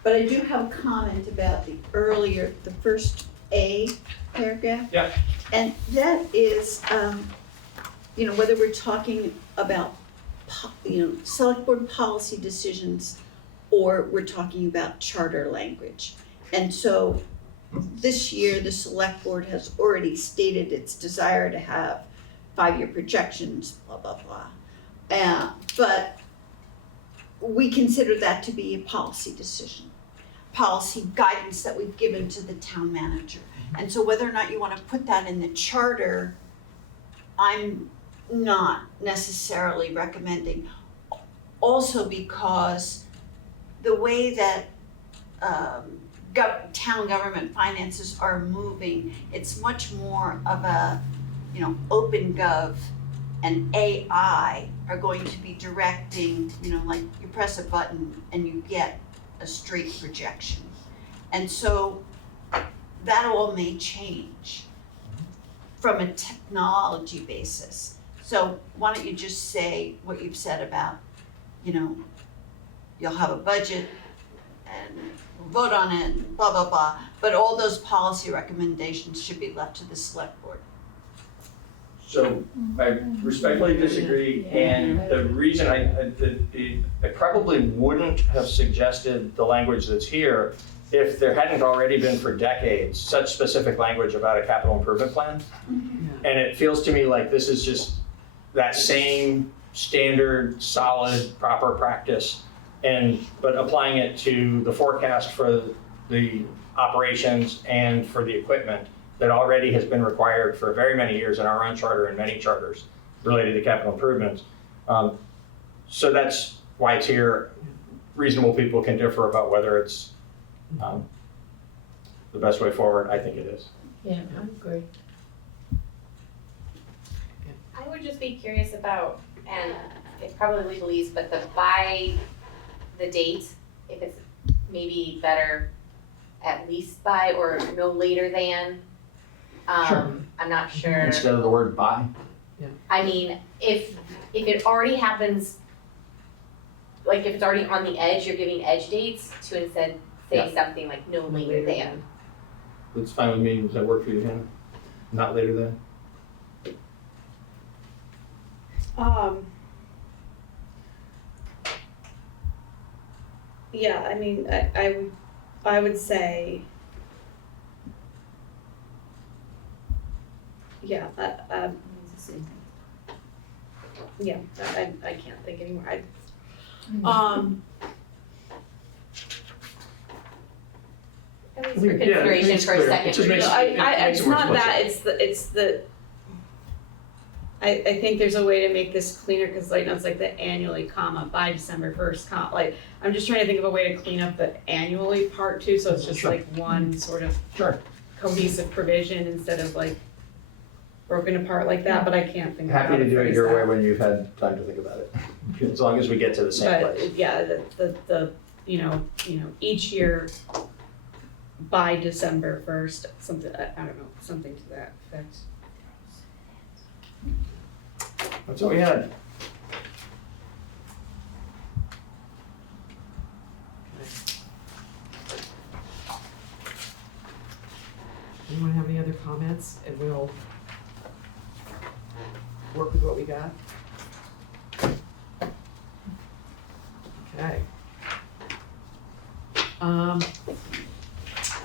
But I do have a comment about the first A paragraph. Yeah. And that is, whether we're talking about, select board policy decisions or we're talking about charter language. And so this year, the select board has already stated its desire to have 5-year projections, blah, blah, blah. But we consider that to be a policy decision, policy guidance that we've given to the town manager. And so whether or not you want to put that in the charter, I'm not necessarily recommending. Also because the way that town government finances are moving, it's much more of a, OpenGov and AI are going to be directing, like you press a button and you get a straight projection. And so that all may change from a technology basis. So why don't you just say what you've said about, you'll have a budget and we'll vote on it, and blah, blah, blah. But all those policy recommendations should be left to the select board. So I respectfully disagree, and the reason I probably wouldn't have suggested the language that's here if there hadn't already been for decades such specific language about a capital improvement plan. And it feels to me like this is just that same standard, solid, proper practice, but applying it to the forecast for the operations and for the equipment that already has been required for very many years in our own charter and many charters related to capital improvements. So that's why it's here. Reasonable people can differ about whether it's the best way forward. I think it is. Yeah, I agree. I would just be curious about, and it's probably legalese, but by the date, if it's maybe better at least by or no later than. Sure. I'm not sure. Instead of the word by. I mean, if it already happens, like if it's already on the edge, you're giving edge dates to instead say something like no later than. That's fine with me. Does that work for you, Hannah? Not later than? Yeah, I mean, I would say, yeah, yeah, I can't think anymore. At least for consideration for a second. It's not that, it's the I think there's a way to make this cleaner, because right now it's like the annually, comma, by December 1st, comma, like, I'm just trying to think of a way to clean up the annually part too, so it's just like one sort of cohesive provision instead of like broken apart like that, but I can't think of how Happy to do it phrase your that. way when you've had time to think about it, as long as we get to the same place. But yeah, the you know, each year by December 1st, something, I don't know, something to that effect. That's all we had. Anyone have any other comments? And we'll work with what we got. Okay.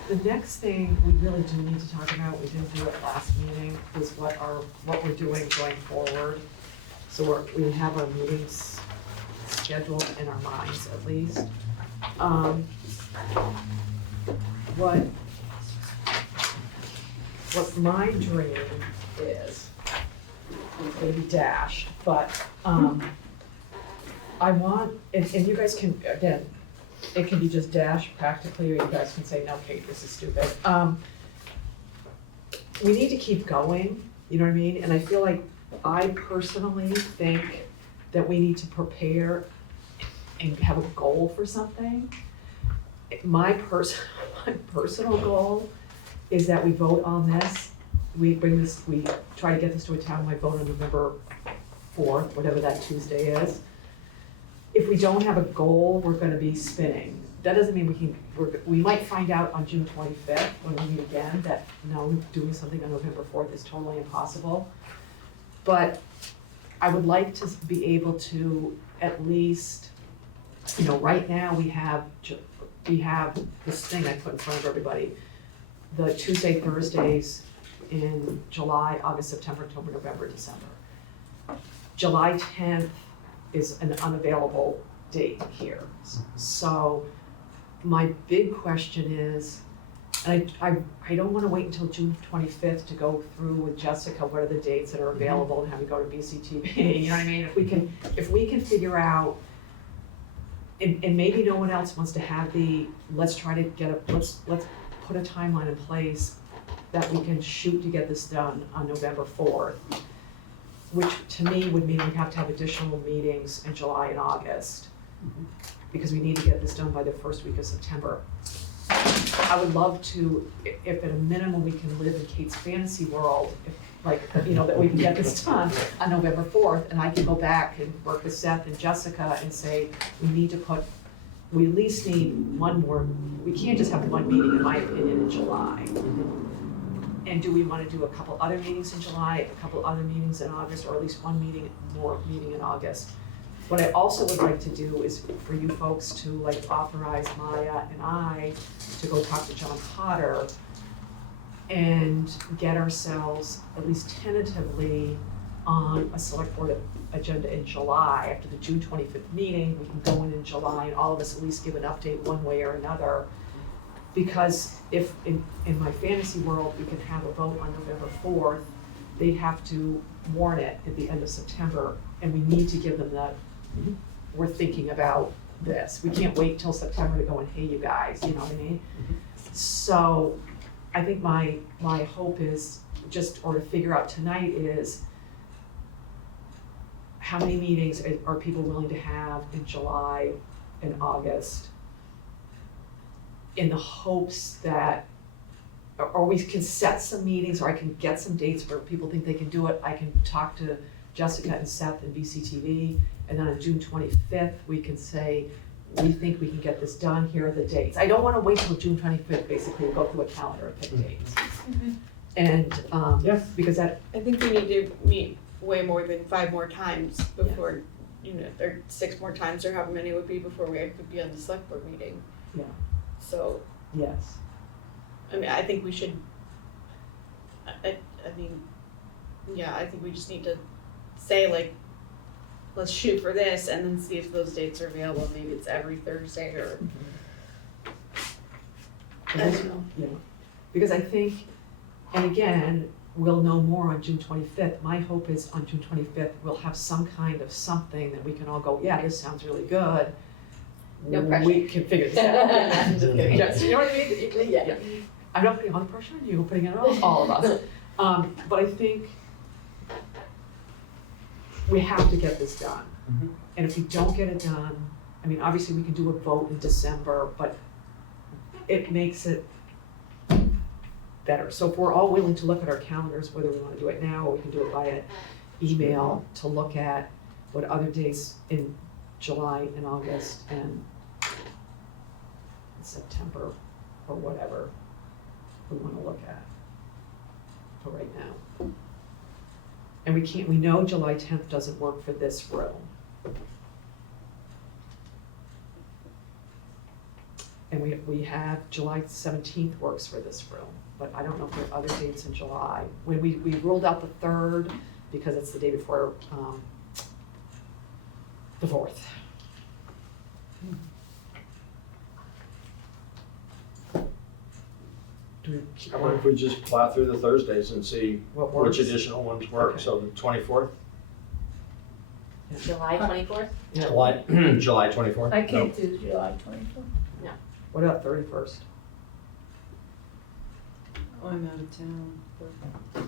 The next thing we really do need to talk about, we didn't do it last meeting, is what we're doing going forward. So we have our meetings scheduled in our minds at least. What my dream is, it's gonna be dashed, but, I want, and you guys can, again, it can be just dashed practically, or you guys can say, no, Kate, this is stupid. We need to keep going, you know what I mean? And I feel like I personally think that we need to prepare and have a goal for something. My personal goal is that we vote on this, we try to get this to a townwide vote on November 4th, whatever that Tuesday is. If we don't have a goal, we're gonna be spinning. That doesn't mean we might find out on June 25th when we meet again that no, doing something on November 4th is totally impossible. But I would like to be able to at least, you know, right now we have this thing I put in front of everybody. The Tuesday, Thursdays in July, August, September, October, November, December. July 10th is an unavailable date here. So my big question is, and I don't wanna wait until June 25th to go through with Jessica, what are the dates that are available and have you go to BCTV, you know what I mean? If we can figure out, and maybe no one else wants to have let's try to get let's put a timeline in place that we can shoot to get this done on November 4th, which to me would mean we'd have to have additional meetings in July and August, because we need to get this done by the first week of September. I would love to, if at a minimum we can live in Kate's fantasy world, that we can get this done on November 4th, and I can go back and work with Seth and Jessica and say, we at least need one more, we can't just have one meeting, in my opinion, in July. And do we wanna do a couple other meetings in July, a couple other meetings in August, or at least one more meeting in August? What I also would like to do is for you folks to authorize Maya and I to go talk to John Potter and get ourselves at least tentatively on a select board agenda in July. After the June 25th meeting, we can go in July and all of us at least give an update one way or another. Because if in my fantasy world, we can have a vote on November 4th, they'd have to warn it at the end of September, and we need to give them that, we're thinking about this. We can't wait till September to go and, hey, you guys, you know what I mean? So I think my hope is or to figure out tonight is how many meetings are people willing to have in July and August, in the hopes that, or we can set some meetings, or I can get some dates where people think they can do it. I can talk to Jessica and Seth and BCTV, and then on June 25th, we can say, we think we can get this done, here are the dates. I don't wanna wait till June 25th, basically, to go through a calendar and pick dates. And, because that, I think we need to meet way more than 5 more times before, or 6 more times, or however many it would be before we could be on the select board meeting. Yeah. So, yes. I mean, I think we should, I think we just need to say let's shoot for this and then see if those dates are available. Maybe it's every Thursday or, I don't know. Yeah, because I think, and again, we'll know more on June 25th. My hope is on June 25th, we'll have some kind of something that we can all go, yeah, this sounds really good. No pressure. We can figure this out. Just kidding. You know what I mean? Yeah. I'm not putting all the pressure on you, I'm putting it on all of us. But I think we have to get this done. Mhm. And if we don't get it done, I mean, obviously we can do a vote in December, but it makes it better. So if we're all willing to look at our calendars, whether we wanna do it now or we can do it via email, to look at what other days in July and August and September or whatever we wanna look at for right now. And we know July 10th doesn't work for this room. And we have July 17th works for this room, but I don't know if there are other dates in July. When we ruled out the 3rd because it's the day before the 4th. Do we keep How about if we just plow through the Thursdays and see what works? which additional ones work? Okay. So the 24th? July 24th? Yeah. July 24th? I can't do July 24th. What about 31st? I'm out of town. but-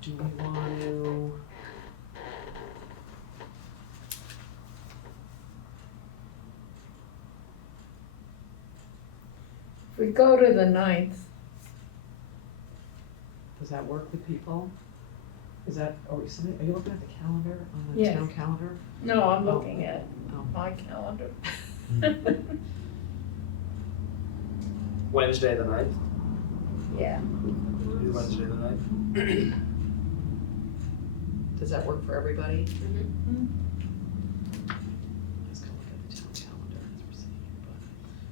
Do we want to? If we go to the 9th, Does that work with people? Is that, are you looking at the calendar, on the Yes. town calendar? no, I'm looking at Oh. my calendar. Wednesday the 9th? Yeah, Wednesday the 9th? Does that work for everybody? Mhm. Let's go look at the town calendar as we're sitting here,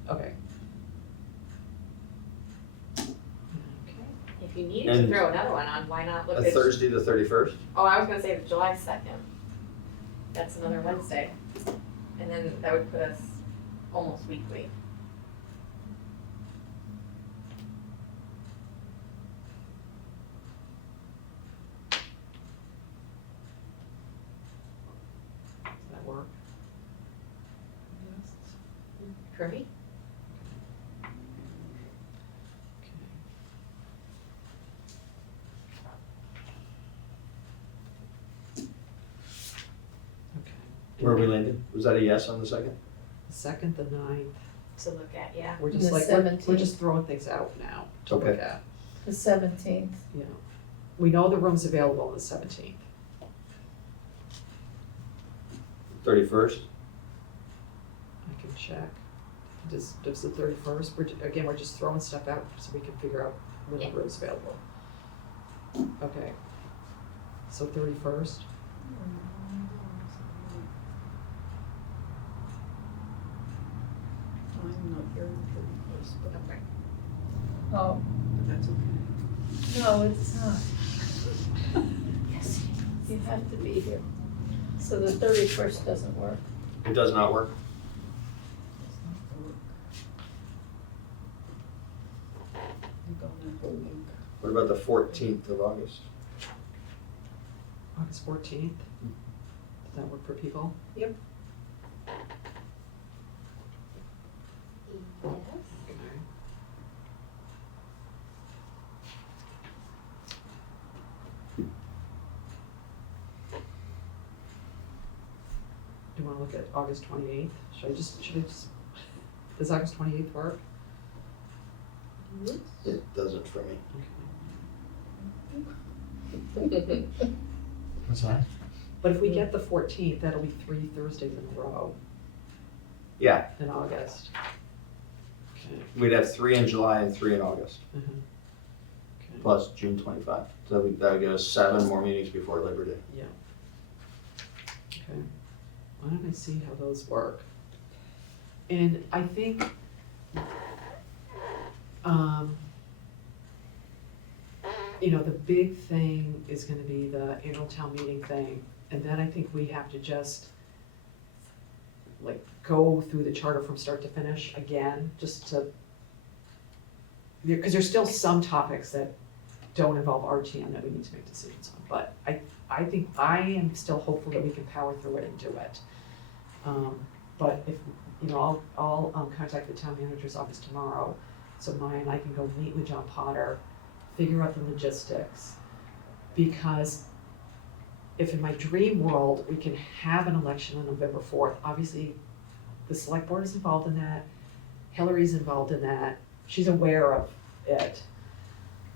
but, okay. Okay. If you needed to And- throw another one on, why not look A at? Thursday the 31st? Oh, I was gonna say July 2nd. That's another Wednesday. And then that would put us almost weekly. Does that work? For me? Okay. Okay. Where are we landing? Was that a yes on the 2nd? The 2nd, the 9th, To look at, yeah. we're just The like, we're 17th. just throwing things out now to look Okay. at, the 17th. you know. We know the room's available on the 17th. 31st? I can check. Does the 31st, again, we're just throwing stuff out so we can figure out when the Yeah. room's available. Okay. So 31st, I'm not here on the 31st, but Okay. Oh, that's okay. no, it's not. Yes, you have to be here. So the 31st doesn't work. It does not work? I'm gone that whole week. What about the 14th of August? August 14th. Does that work for people? Yes. Okay. Do you wanna look at August 28th? Should I just, does August 28th work? It doesn't for me. Okay. What's that? But if we get the 14th, that'll be 3 Thursdays in a row Yeah, in August. Okay. we'd have 3 in July and 3 in August, Mhm. Okay. plus June 25. So that would give us 7 more meetings before Labor Day. Yeah. Okay. Why don't I see how those work? And I think, you know, the big thing is gonna be the annual town meeting thing. And then I think we have to just, like, go through the charter from start to finish again, just to, because there's still some topics that don't involve RTM that we need to make decisions on. But I think, I am still hopeful that we can power through it and do it. But if, you know, I'll contact the town manager's office tomorrow, so Maya and I can go meet with John Potter, figure out the logistics. Because if in my dream world, we can have an election on November 4th, obviously the select board is involved in that, Hillary's involved in that, she's aware of it.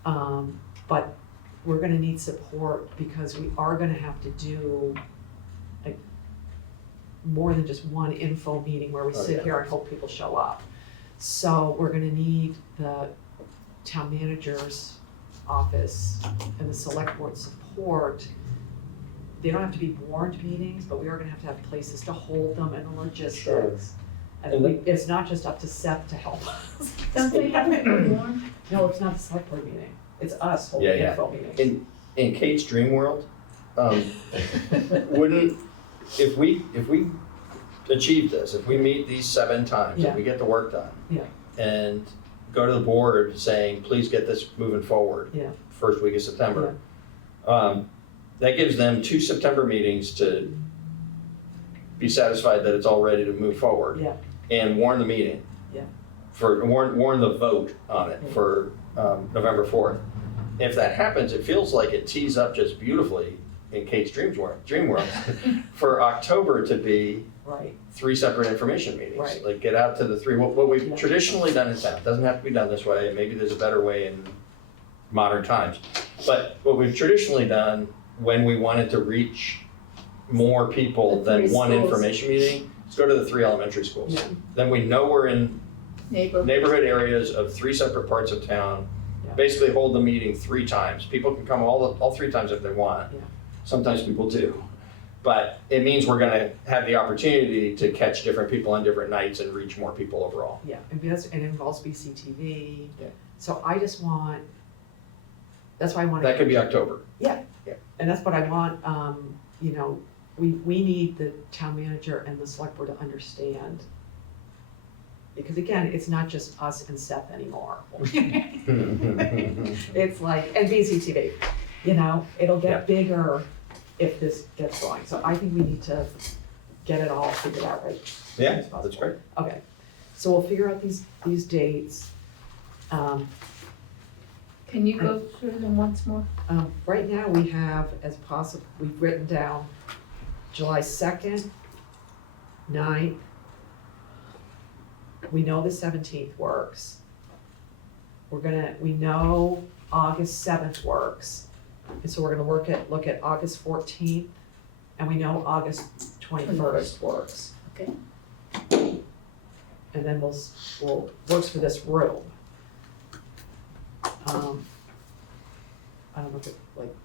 But we're gonna need support because we are gonna have to do like more than just one info meeting where we sit here and hope people show up. So we're gonna need the town manager's office and the select board support. They don't have to be warned meetings, but we are gonna have places to hold them and the logistics. And it's not just up to Seth to help us. Don't they have to be warned? No, it's not the select board meeting, it's us holding info meetings. In Kate's dream world, wouldn't, if we achieve this, if we meet these 7 times and we get the work done. Yeah. And go to the board saying, please get this moving forward. Yeah. First week of September. That gives them 2 September meetings to be satisfied that it's all ready to move forward. Yeah. And warn the meeting. Yeah. Warn the vote on it for November 4th. If that happens, it feels like it tees up just beautifully in Kate's dream world for October to be Right. 3 separate information meetings. Right. Like get out to the 3, what we've traditionally done in town, doesn't have to be done this way, maybe there's a better way in modern times. But what we've traditionally done when we wanted to reach more people The 3 than one schools. information meeting, is go to the 3 elementary schools. Yeah. Then we know we're in neighborhood areas of 3 separate parts of town. Yeah. Basically hold the meeting 3 times. People can come all 3 times if they want. Yeah. Sometimes people do. But it means we're gonna have the opportunity to catch different people on different nights and reach more people overall. Yeah, and it involves BCTV. Yeah. So I just want, that's why I want to. That could be October. And that's what I want, you know, we need the town manager and the select board to understand. Because again, it's not just us and Seth anymore. It's like, and BCTV, you know, it'll get bigger if this gets going. So I think we need to get it all figured out right. Yeah, as possible. that's great. Okay, so we'll figure out these dates. Can you go through them once more? Right now, we have as possible, we've written down July 2nd, 9th. We know the 17th works. We know August 7th works. And so we're gonna look at August 14th, and we know August 21st works. Okay. And then we'll works for this room. I don't know if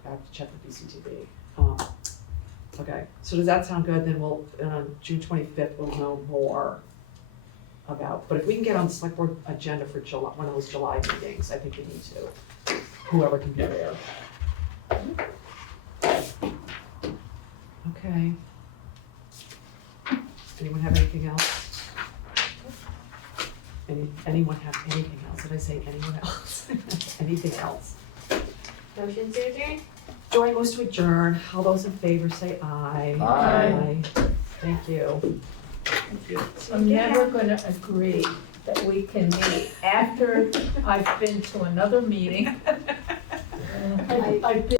I have to check with BCTV. Okay, so does that sound good? Then we'll, June 25th, we'll know more about, but if we can get on the select board agenda for July, one of those July meetings, I think we need to, whoever can be there. Okay. Anyone have anything else? Anyone have anything else? Did I say anyone else? Anything else? Motion to adjourn? Joy moves to adjourn. All those in favor say aye. Aye. Thank you. I'm never gonna agree that we can meet after I've been to another meeting. I've been